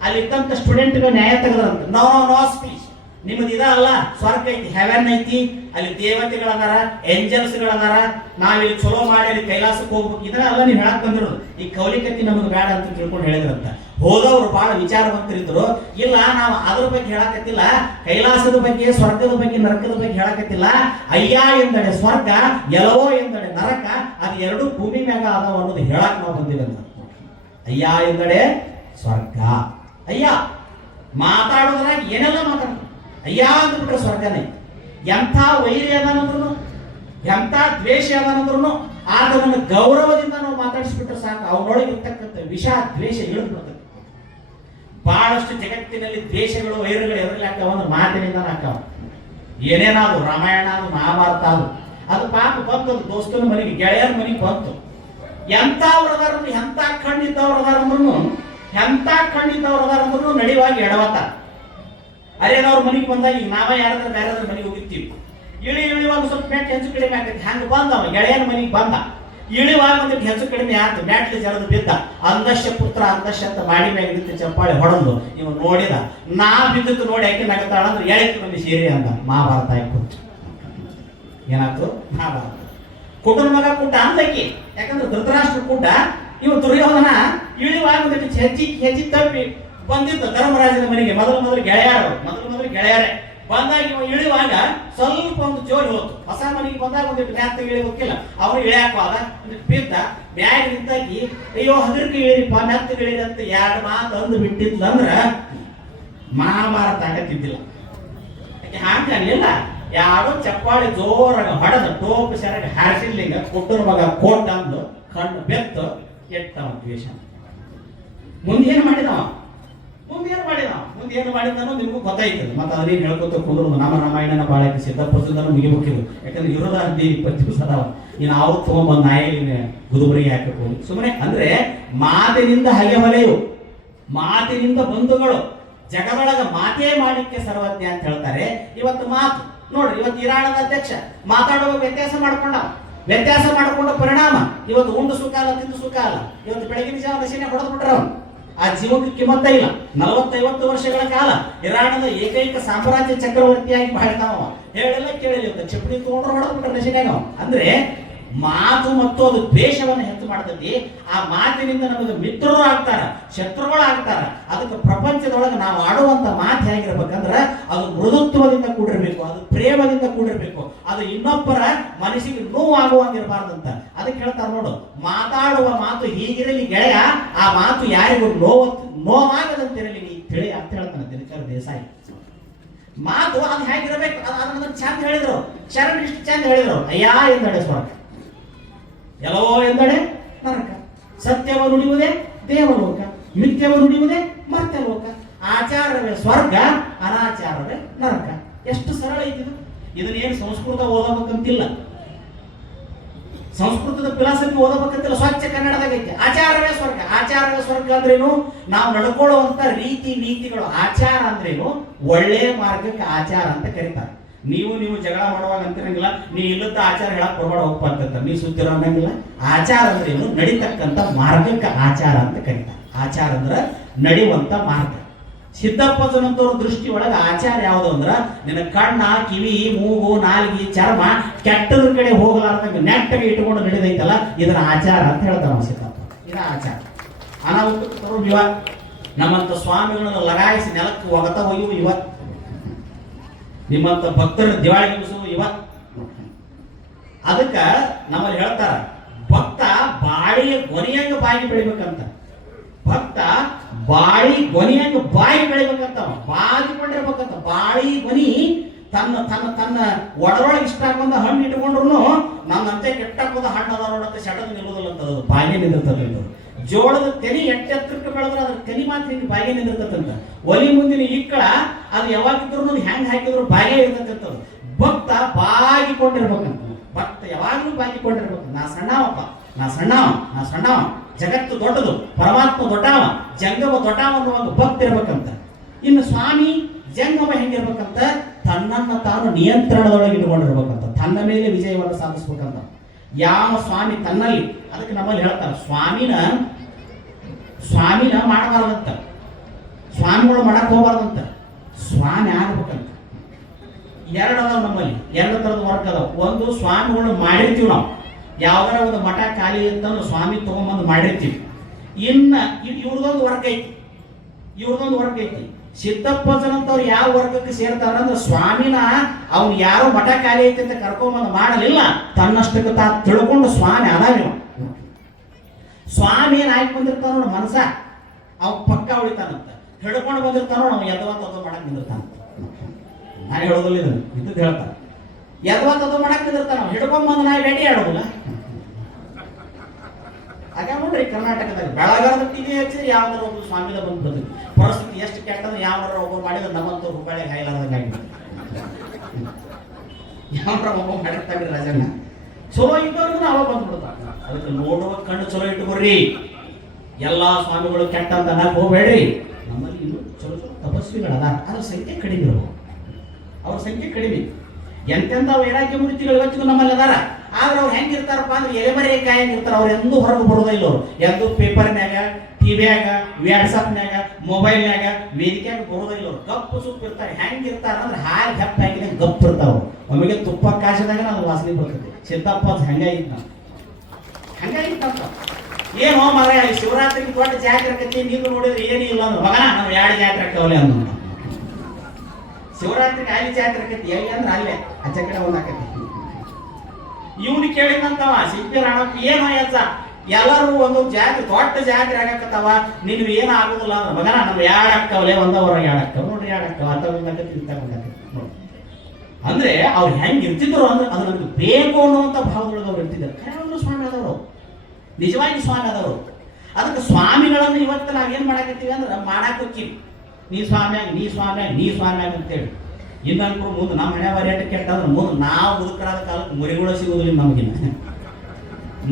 ಅಲ್ಲಿದ್ದಂಥ ಸ್ಟೂಡೆಂಟ್ಗಳು ನ್ಯಾಯ ತೆಗೆದ್ರಂತ, ನೋ ನೋ ಸ್ಪೀಚ್, ನಿಮ್ಮದು ಇದಲ್ಲ, ಸ್ವರ್ಗ ಐತಿ, ಹೆವೆನ್ ಐತಿ, ಅಲ್ಲಿ ದೇವತೆಗಳದಾರ, ಏಂಜಲ್ಸ್ಗಳದಾರ, ನಾವಿಲ್ಲಿ ಚಲೋ ಮಾಡಿ ಅಲ್ಲಿ ಕೈಲಾಸಕ್ಕೆ ಹೋಗ್ಬೇಕು, ಇದನ್ನೆಲ್ಲ ನೀವು ಹೇಳಕ್ ಬಂದಿರೋದು. ಈ ಕೌಲಿಕತ್ತಿ ನಮಗೆ ಬೇಡ ಅಂತ ತಿಳ್ಕೊಂಡು ಹೇಳಿದ್ರಂತ. ಹೋದವ್ರು ಬಹಳ ವಿಚಾರವಂತರಿದ್ರು. ಇಲ್ಲ, ನಾವು ಅದ್ರ ಬಗ್ಗೆ ಹೇಳಕತ್ತಿಲ್ಲ, ಕೈಲಾಸದ ಬಗ್ಗೆ, ಸ್ವರ್ಗದ ಬಗ್ಗೆ, ನರಕದ ಬಗ್ಗೆ ಹೇಳಕತ್ತಿಲ್ಲ. ಅಯ್ಯ ಎಂದಡೆ ಸ್ವರ್ಗ, ಎಲ್ಲವೋ ಎಂದಡೆ ನರಕ, ಅದು ಎರಡು ಭೂಮಿ ಮ್ಯಾಗ ಅದಾವ ಅನ್ನೋದು ಹೇಳಕ್ ನಾವು ಬಂದಿರಂತ. ಅಯ್ಯ ಎಂದಡೆ ಸ್ವರ್ಗ, ಅಯ್ಯ ಮಾತಾಡೋದ್ರಾಗ ಏನೆಲ್ಲ ಮಾತಾಡ್ತಾರೆ, ಅಯ್ಯ ಅಂದ್ಬಿಟ್ರೆ ಸ್ವರ್ಗನೇ. ಎಂಥ ವೈರಿ ಅದಾನಂದ್ರು, ಎಂಥ ದ್ವೇಷ ಅದಾನಂದ್ರು ಆತನನ್ನು ಗೌರವದಿಂದ ನಾವು ಮಾತಾಡಿಸ್ಬಿಟ್ರೆ ಸಾಕು, ಅವನೊಳಗೆ ಇರ್ತಕ್ಕಂಥ ವಿಷ, ದ್ವೇಷ ಇಳಿದು ಬರ್ತದೆ. ಬಹಳಷ್ಟು ಜಗತ್ತಿನಲ್ಲಿ ದ್ವೇಷಗಳು, ವೈರಗಳು ಎದುರಲ್ಲಿ ಹಾಕವ ಅಂದ್ರೆ ಮಾತಿನಿಂದ ಹಾಕವ. ಏನೇನಾದ್ರು ರಾಮಾಯಣ ಅದು, ಮಹಾಭಾರತ ಅದು ಪಾಪ ಬಂತು, ದೋಸ್ತನ ಮನೆಗೆ, ಗೆಳೆಯರ ಮನೆಗೆ ಬಂತು. ಎಂಥವ್ರದಾರ, ಎಂಥ ಕಣ್ಣಿದ್ದವ್ರದಾರಂದ್ರು, ಎಂಥ ಕಣ್ಣಿದ್ದವ್ರದಾರಂದ್ರು ನಡಿವಾಗಿ ಎಡವತ್ತ. ಅರೇನವ್ರ ಮನೆಗೆ ಬಂದಾಗ ಈಗ ನಾವೇ ಯಾರಾದ್ರೂ ಬೇರೆದ್ರ ಮನೆಗೆ ಹೋಗಿರ್ತೀವಿ, ಇಳಿವಾಗ ಸ್ವಲ್ಪ ಮ್ಯಾಟ್ ಹೆಚ್ಚು ಕಡಿಮೆ ಆಗೈತಿ, ಹಂಗೆ ಬಂದವ ಗೆಳೆಯನ ಮನೆಗೆ ಬಂದ, ಇಳಿವಾಗ ಒಂದಿಟ್ಟು ಹೆಚ್ಚು ಕಡಿಮೆ ಆಯ್ತು, ಮ್ಯಾಟ್ಲಿ ಜರದು ಬಿದ್ದ, ಅಂದಶ್ಯ ಪುತ್ರ ಅಂದಶ್ಯ ಅಂತ ಮಾಡಿ ಮ್ಯಾಗ ನಿಂತು ಚಪ್ಪಾಳೆ ಹೊಡೆದು ಇವ್ ನೋಡಿದ, ನಾ ಬಿದ್ದದ್ದು ನೋಡಿ ಯಾಕೆ ನಗತಾಳ ಅಂದ್ರೆ ಎಳಕ್ಕೆ ಬಂದು ಸೇರಿ ಅಂದ. ಮಹಾಭಾರತ ಆಯ್ತು, ಏನಾಯ್ತು ಮಹಾಭಾರತ. ಕುಟುಂಬ ಮಗ ಕೂಟ ಅಂದಕ್ಕೆ, ಯಾಕಂದ್ರೆ ಧೃತರಾಷ್ಟ್ರ ಕೂಟ, ಇವ್ ದುರ್ಯೋಧನ ಇಳಿವಾಗ ಒಂದಿಟ್ಟು ಹೆಚ್ಚಿ ತಪ್ಪಿ ಬಂದಿದ್ದ ಧರ್ಮರಾಜನ ಮನೆಗೆ. ಮೊದಲು ಗೆಳೆಯರೇ ಬಂದಾಗ ಇವ ಇಳಿವಾಗ ಸ್ವಲ್ಪ ಒಂದು ಜೋರಿ ಹೋತು. ಹೊಸ ಮನೆಗೆ ಬಂದಾಗ ಒಂದಿಟ್ಟು ಮ್ಯಾತ್ ಇಳಿ ಹೋಗಿಲ್ಲ, ಅವನು ಇಳಿಯಾಕವಾಗ ಒಂದಿಟ್ಟು ಬಿದ್ದ, ಬ್ಯಾಗ್ ನಿಂತಾಗಿ ಅಯ್ಯೋ ಹಗರ್ಕ ಇಳಿರಿಪ್ಪ, ಮೆತ್ತ ಇಳಿರಿ ಅಂತ 2 ಮಾತು ಅಂದು ಬಿಟ್ಟಿದ್ಲಂದ್ರ ಮಹಾಭಾರತ ಆಗತ್ತಿದ್ದಿಲ್ಲ. ಹಾಗಲಿಲ್ಲ. ಯಾರು ಚಪ್ಪಾಳಿ ಜೋರಾಗ ಹೊಡೆದ ಟೋಪ್ ಸೆರಗ ಹಾರಿಸಿರ್ಲಿಂಗ ಕೊಟ್ಟರ ಮಗ ಕೋಟ್ ಅಂದು ಕಣ್ಣು ಬೆತ್ತು ಎಟ್ಟವ ದ್ವೇಷ. ಮುಂದೇನು ಮಾಡಿದವ ಮುಂದೇನು ಮಾಡಿದನೋ ನಿಮಗೂ ಗೊತ್ತಾಯ್ತದೆ. ಮತ್ತೆ ಅದನ್ನೇನು ಹೇಳ್ಕೊತ ಕುಂದ್ರು ನಮ್ಮ ರಾಮಾಯಣನ ಬಾಳ ಸಿದ್ಧಪಡಿಸಿದನು ಮುಗಿಬೇಕಿದ್ರು. ಯಾಕಂದ್ರೆ ಇರೋದ 20 ದಿವಸ ಅದಾವ. ಇನ್ನು ಅವ್ರು ತಗೊಂಡ್ಬಂದು ನಾಯಿ ಗುದುಬರಿಗೆ ಹಾಕಬಹುದು ಸುಮ್ಮನೆ. ಅಂದ್ರೆ ಮಾತಿನಿಂದ ಹಗೆ ಹೊಲೆಯು, ಮಾತಿನಿಂದ ಬಂಧುಗಳು, ಜಗದೊಳಗ ಮಾತೇ ಮಾಡಲಿಕ್ಕೆ ಸರ್ವಜ್ಞ ಅಂತ ಹೇಳ್ತಾರೆ. ಇವತ್ತು ಮಾತು ನೋಡ್ರಿ, ಇವತ್ತು ಇರಾಣದ ಅಧ್ಯಕ್ಷ ಮಾತಾಡುವ ವ್ಯತ್ಯಾಸ ಮಾಡಿಕೊಂಡ ಪರಿಣಾಮ ಇವತ್ತು ಉಂಡು ಸುಖ ಅಲ್ಲ, ತಿಂದು ಸುಖ ಅಲ್ಲ. ಇವತ್ತು ಬೆಳಗಿನ ಜಾವ ನಶೀನೆ ಹೊಡೆದು ಬಿಟ್ರ ಆ ಜೀವಕ್ಕೆ ಕಿಮ್ಮತ್ತ ಇಲ್ಲ. 40-50 ವರ್ಷಗಳ ಕಾಲ ಇರಾಣದ ಏಕೈಕ ಸಾಮ್ರಾಜ್ಯ ಚಕ್ರವರ್ತಿಯಾಗಿ ಬಾಳ್ತಾವ. ಹೇಳೆಲ್ಲ ಕೇಳಿಲ್ಲ, ಇವತ್ತು ಚಪ್ಪಡಿ ತಗೊಂಡ್ರು ಹೊಡೆದು ಬಿಟ್ರ ನಶೀನ್ಯಾಗ. ಅಂದ್ರೆ ಮಾತು ಮತ್ತು ಅದು ದ್ವೇಷವನ್ನು ಹೆಚ್ಚು ಮಾಡ್ತೈತಿ. ಆ ಮಾತಿನಿಂದ ನಮಗೆ ಮಿತ್ರರು ಆಗ್ತಾರ, ಶತ್ರುಗಳು ಆಗ್ತಾರ. ಅದಕ್ಕೆ ಪ್ರಪಂಚದೊಳಗೆ ನಾವು ಆಡುವಂತ ಮಾತು ಹೇಗಿರ್ಬೇಕಂದ್ರ ಅದು ಮೃದುತ್ವದಿಂದ ಕೂಡಿರ್ಬೇಕು, ಅದು ಪ್ರೇಮದಿಂದ ಕೂಡಿರ್ಬೇಕು, ಅದು ಇನ್ನೊಬ್ಬರ ಮನಸ್ಸಿಗೆ ನೋವು ಆಗುವಂಗಿರಬಾರ್ದಂತ. ಅದಕ್ಕೆ ಹೇಳ್ತಾರ ನೋಡು, ಮಾತಾಡುವ ಮಾತು ಹೀಗಿರಲಿ ಗೆಳೆಯ, ಆ ಮಾತು ಯಾರಿಗೂ ನೋವಾಗದಂತಿರಲಿ ನೀ ತಿಳಿ ಅಂತ ಹೇಳ್ತಾನೆ ದಿನಕರ ದೇಸಾಯಿ. ಮಾತು ಅದು ಹೇಗಿರಬೇಕು ಅದನ್ನ ಚಂದ ಹೇಳಿದ್ರು. ಶರಣ ಇಷ್ಟು ಚಂದ ಹೇಳಿದ್ರು, ಅಯ್ಯ ಎಂದಡೆ ಸ್ವರ್ಗ, ಎಲ್ಲವೋ ಎಂದಡೆ ನರಕ, ಸತ್ಯವ ನುಡಿಯುವುದೇ ದೇವಲೋಕ, ಮಿಥ್ಯವ ನುಡಿಯುವುದೇ ಮರ್ತ್ಯಲೋಕ, ಆಚಾರವೇ ಸ್ವರ್ಗ, ಅನಾಚಾರವೇ ನರಕ. ಎಷ್ಟು ಸರಳ ಐತಿದು. ಇದನ್ನೇನು ಸಂಸ್ಕೃತ ಓದಬೇಕಂತಿಲ್ಲ, ಸಂಸ್ಕೃತದ ಫಿಲಾಸಫಿ ಓದಬೇಕಂತಿಲ್ಲ, ಸ್ವಚ್ಛ ಕನ್ನಡದಾಗ ಐತೆ. ಆಚಾರವೇ ಸ್ವರ್ಗ ಅಂದ್ರೇನು? ನಾವು ನಡ್ಕೊಳ್ಳುವಂತ ರೀತಿ ನೀತಿಗಳು. ಆಚಾರ ಅಂದ್ರೇನು? ಒಳ್ಳೆ ಮಾರ್ಗಕ್ಕೆ ಆಚಾರ ಅಂತ ಕರೀತಾರೆ. ನೀವು ಜಗಳ ಮಾಡುವಾಗ ಅಂತಿರಂಗಿಲ್ಲ, ನೀ ಇಲ್ಲದ ಆಚಾರ ಹೇಳಕ್ ಕೊಡಬೇಡ ಹೋಗ್ಪ ಅಂತ ನೀ ಸುತ್ತಿರೋ ಅನ್ನಂಗಿಲ್ಲ. ಆಚಾರ ಅಂದ್ರೇನು? ನಡೀತಕ್ಕಂಥ ಮಾರ್ಗಕ್ಕೆ ಆಚಾರ ಅಂತ ಕರೀತಾರೆ. ಆಚಾರ ಅಂದ್ರೆ ನಡೆಯುವಂತ ಮಾರ್ಗ. ಸಿದ್ದಪ್ಪನಂತವ್ರ ದೃಷ್ಟಿ ಒಳಗೆ ಆಚಾರ ಯಾವುದು ಅಂದ್ರ ನಿನ್ನ ಕಣ್ಣ, ಕಿವಿ, ಮೂಗು, ನಾಲ್ಗಿ, ಚರ್ಮ ಕೆಟ್ಟದ್ರ ಕಡೆ ಹೋಗಲಾರ್ದಂಗ ನೆಟ್ಟಗೆ ಇಟ್ಕೊಂಡು ನಡೆದೈತಲ್ಲ, ಇದರ ಆಚಾರ ಅಂತ ಹೇಳ್ತಾರ ಸಿದ್ದಪ್ಪ. ಇದ ಆಚಾರ. ಅನಾಹುತ ಇವ ನಮ್ಮಂತ ಸ್ವಾಮಿಗಳನ್ನ ಲಗಾಯಿಸಿ ನೆಲಕ್ಕೆ ಒಗತ ಒಯ್ಯುವ ಇವ, ನಿಮ್ಮಂತ ಭಕ್ತರ ದಿವಾಳಿ ಮುಗಿಸುವ ಇವ. ಅದಕ್ಕ ನಮ್ಮಲ್ಲಿ ಹೇಳ್ತಾರ, ಭಕ್ತ ಬಾಳಿಯ ಕೊನೆಯಂಗ ಬಾಯಿ ಬೆಳಿಬೇಕಂತ. ಭಕ್ತ ಬಾಳಿ ಕೊನೆಯಂಗ ಬಾಯಿ ಬೆಳಿಬೇಕಂತ, ಬಾಗಿಕೊಂಡಿರ್ಬೇಕಂತ. ಬಾಳಿ ಕೊನಿ ತನ್ನ ತನ್ನ ತನ್ನ ಒಡರೊಳಗೆ ಇಷ್ಟ ಹಾಕೊಂಡ ಹಣ್ಣು ಇಟ್ಕೊಂಡ್ರು ನನ್ನಂತೆ ಕೆಟ್ಟಾಕೋದ ಹಣ್ಣು ಅದಾರೋಡಂತೆ ಶಟದ ನಿಲ್ಲೋದಿಲ್ಲ ಅಂತ. ಅದು ಬಾಯಿಗೆ ನಿಂದಿರ್ತದೆ. ಜೋಳದ ತೆನಿ ಎಟ್ಟೆತ್ತರಕ್ಕೆ ಬೆಳೆದ್ರೆ ಅದ್ರ ತೆನಿ ಮಾತ್ರ ಹಿಂಗೆ ಬಾಯಿಗೆ ನಿಂದಿರ್ತದಂತ. ಒಲಿ ಮುಂದಿನ ಇಕ್ಕಳ ಅದು ಯಾವಾಗಿದ್ರು ಹೆಂಗ್ ಹಾಕಿದ್ರು ಬಾಯಿಗೆ ಇರ್ತದಂತ. ಭಕ್ತ ಬಾಗಿಕೊಂಡಿರ್ಬೇಕಂತ. ಭಕ್ತ ಯಾವಾಗಲೂ ಬಾಗಿಕೊಂಡಿರ್ಬೇಕು. ನಾ ಸಣ್ಣವ, ಜಗತ್ತು ದೊಡ್ಡದು, ಪರಮಾತ್ಮ ದೊಡ್ಡವ, ಜಂಗಮ ದೊಡ್ಡವ ಅನ್ನೋ ಒಂದು ಭಕ್ತ ಇರ್ಬೇಕಂತ. ಇನ್ನು ಸ್ವಾಮಿ ಜಂಗಮ ಹೆಂಗಿರ್ಬೇಕಂತ? ತನ್ನನ್ನ ತಾನು ನಿಯಂತ್ರಣದೊಳಗೆ ಇಟ್ಕೊಂಡಿರ್ಬೇಕಂತ, ತನ್ನ ಮೇಲೆ ವಿಜಯವನ್ನು ಸಾಧಿಸ್ಬೇಕಂತ. ಯಾವ ಸ್ವಾಮಿ ತನ್ನಲ್ಲಿ, ಅದಕ್ಕೆ ನಮ್ಮಲ್ಲಿ ಹೇಳ್ತಾರೆ ಸ್ವಾಮಿನ ಮಾಡಬಾರ್ದಂತ, ಸ್ವಾಮಿಗಳು ಮಾಡಕ್ ಹೋಗ್ಬಾರ್ದಂತ, ಸ್ವಾಮಿ ಆಗ್ಬೇಕಂತ. ಎರಡು ಅದಾವ ನಮ್ಮಲ್ಲಿ, 2 ತರದ ವರ್ಗ ಅದಾವ. ಒಂದು ಸ್ವಾಮಿಗಳು ಮಾಡಿರ್ತೀವಿ ನಾವು, ಯಾವ್ದಾರ ಒಂದು ಮಠ ಖಾಲಿ ಅಂತಂದ್ರೆ ಸ್ವಾಮಿ ತಗೊಂಬಂದು ಮಾಡಿರ್ತೀವಿ. ಇನ್ನ ಇವ್ರದೊಂದು ವರ್ಗ ಐತಿ. ಸಿದ್ದಪ್ಪನಂತವ್ರು ಯಾವ ವರ್ಗಕ್ಕೆ ಸೇರ್ತಾರ ಅಂದ್ರೆ ಸ್ವಾಮಿನ ಅವ್ನು ಯಾರೋ ಮಠ ಖಾಲಿ ಐತಿ ಅಂತ ಕರ್ಕೊಂಬಂದು ಮಾಡಲಿಲ್ಲ, ತನ್ನಷ್ಟಕ್ಕೆ ತಾ ತಿಳ್ಕೊಂಡು ಸ್ವಾಮಿ ಅದಾವ. ಸ್ವಾಮಿ ಏನ್ ಆಯ್ಕೆ ಬಂದಿರ್ತಾನ ನೋಡ ಮನಸ, ಅವ್ ಪಕ್ಕ ಉಳಿತಾನಂತ. ಹಿಡ್ಕೊಂಡು ಬಂದಿರ್ತಾನೋ ನಾವು ಎದವತ್ತು ಮಾಡಕ್ ನಿಂದಿರ್ತಾನ. ನಾನು ಹೇಳೋದಿಲ್ಲ, ಇದನ್ನ ಹೇಳ್ತಾನ. ಎದವತ್ತು ಮಾಡಕ್ ನಿಂದಿರ್ತಾನ, ಹಿಡ್ಕೊಂಡ್ ಬಂದು ನಾವು ಬೇಟೆ ಆಡೋದಿಲ್ಲ. ಹಾಗ ನೋಡ್ರಿ ಕರ್ನಾಟಕದಾಗ ಬೆಳಗಾರದ ಟಿವಿ ಹಚ್ಚಿದ್ರೆ ಯಾವ್ದಾರ ಒಬ್ಬ ಸ್ವಾಮಿದ ಬಂದು ಬರ್ತದೆ. ಪರಿಸ್ಥಿತಿ ಎಷ್ಟು ಕೆಟ್ಟದ, ಯಾವ್ದಾರ ಒಬ್ಬ ಮಾಡಿದ್ರೆ ನಮ್ಮಂತ ಹುಬ್ಬಳ್ಳಿ ಹಾಯ್ಲಾರ್ದಂಗ ಯಾವ್ದಾರ ಒಬ್ಬ ಮಾಡಿರ್ತಾನೆ ರಾಜಣ್ಣ. ಚಲೋ ಇದ್ದವ್ರಿಗೂ ಅವಾಗ ಬಂದ್ಬಿಡ್ತಾರ. ಅದಕ್ಕೆ ನೋಡುವ ಕಣ್ಣು ಚಲೋ ಇಟ್ಕೊಡ್ರಿ. ಎಲ್ಲಾ ಸ್ವಾಮಿಗಳು ಕೆಟ್ಟ ಅಂತ ಅನ್ನಕ್ ಹೋಗ್ಬೇಡ್ರಿ. ನಮ್ಮಲ್ಲಿ ಇನ್ನು ಚಲೋ ತಪಸ್ವಿಗಳದ, ಅದ್ರ ಸಂಖ್ಯೆ ಕಡಿಮೆ ಇರಬಹುದು. ಅವ್ರ ಸಂಖ್ಯೆ ಕಡಿಮೆ. ಎಂತೆಂತ ವೈರಾಗ್ಯ ಮೂರ್ತಿಗಳು ಇವತ್ತಿಗೂ ನಮ್ಮಲ್ಲಿ ಅದಾರ. ಆದ್ರೆ ಅವ್ರು ಹೆಂಗಿರ್ತಾರಪ್ಪ ಅಂದ್ರೆ ಎಲೆಮರೆಕಾಯಿ ಹೆಂಗಿರ್ತಾರ, ಅವ್ರು ಎಂದೂ ಹೊರಗೆ ಬರೋದ ಇಲ್ಲ. ಅವ್ರು ಎಂದೂ ಪೇಪರ್ನ್ಯಾಗ, ಟಿವಿಯಾಗ, ವಾಟ್ಸಪ್ನ್ಯಾಗ, ಮೊಬೈಲ್ನ್ಯಾಗ, ವೇದಿಕೆಯಾಗ ಬರೋದ ಇಲ್ಲ. ಅವ್ರು ಗಪ್ಪು ಸುಪ್ಪು ಇರ್ತಾರೆ. ಹೆಂಗಿರ್ತಾರ ಅಂದ್ರೆ ಹಾಲು ಹೆಪ್ಪ ಹಾಕಿದ ಗಪ್ ಇರ್ತಾವ. ಒಮ್ಮೆಗೆ ತುಪ್ಪ ಕಾಸಿದಾಗ ನಾವು ವಾಸನೆ ಬರ್ತದೆ. ಸಿದ್ದಪ್ಪ ಹಂಗಾಗಿತ್ತು ಏನೋ ಮರ ಶಿವರಾತ್ರಿಗೆ ದೊಡ್ಡ ಜಾತ್ರೆ ಆಕತಿ, ನೀವು ನೋಡಿದ್ರೆ ಏನಿಲ್ಲ ಅಂದ್ರೆ ಮಗ ನಾವು 2 ಜಾತ್ರೆ ಆಕವಲೆ ಅಂದ. ಶಿವರಾತ್ರಿಗೆ ಅಲ್ಲಿ ಜಾತ್ರೆ ಆಕತಿ, ಎಲ್ಲಿ ಅಂದ್ರೆ ಅಲ್ಲೇ ಆಚೆ ಕಡೆ ಒಂದ್ ಆಕತಿ. ಇವನು ಕೇಳಿದಂತವ ಸಿದ್ದರಾಮಪ್ಪ ಏನೋ ಯಜ್ಜ ಎಲ್ಲರೂ ಒಂದು ಜಾತ್ರೆ ದೊಡ್ಡ ಜಾತ್ರೆ ಆಗಕತ್ತವ, ನಿನ್ವು ಏನ ಆಗುದಿಲ್ಲ ಅಂದ್ರೆ ಮಗನ ನಮ್ 2 ಅಕ್ಕವಲೆ ಒಂದವರ 2 ಅಕ್ಕವ ನೋಡ್ರಿ 2 ಅಕ್ಕವ ಅಥವಾ ನೋಡಿ ಅಂದ್ರೆ ಅವ್ರು ಹೆಂಗ್ ಇರ್ತಿದ್ರು ಅಂದ್ರೆ ಅದು ನಮ್ಗೆ ಬೇಕು ಅನ್ನುವಂಥ ಭಾವದೊಳಗೆ ಅವ್ರು ಇರ್ತಿದ್ದಾರೆ. ಖರೆ ಸ್ವಾಮಿ ಆದವರು, ನಿಜವಾಗಿ ಸ್ವಾಮಿ ಆದವರು. ಅದಕ್ಕೆ ಸ್ವಾಮಿಗಳನ್ನು ಇವತ್ತು ನಾವೇನ್ ಮಾಡಾಕತ್ತೀವಿ ಅಂದ್ರೆ ಮಾಡಾಕ್ ಹೋಗ್ತೀವಿ, ನೀ ಸ್ವಾಮಿಯಾಗಿ ನೀ ಸ್ವಾಮಿಯಾಗಿ ನೀ ಸ್ವಾಮಿಯಾಗಿ ಅಂತೇಳಿ. ಇನ್ನಂಕರು ಮುಂದೆ ನಮ್ಮ ಹಣೆ ಬರೇಟ ಕೆಟ್ಟಂದ್ರೆ ಮುಂದೆ ನಾವು ಮುದುಕರಾದ ಕಾಲಕ್ಕೆ ಮರಿಗಳು ಸಿಗುವುದಿಲ್ಲ, ನಮಗಿನ್ನ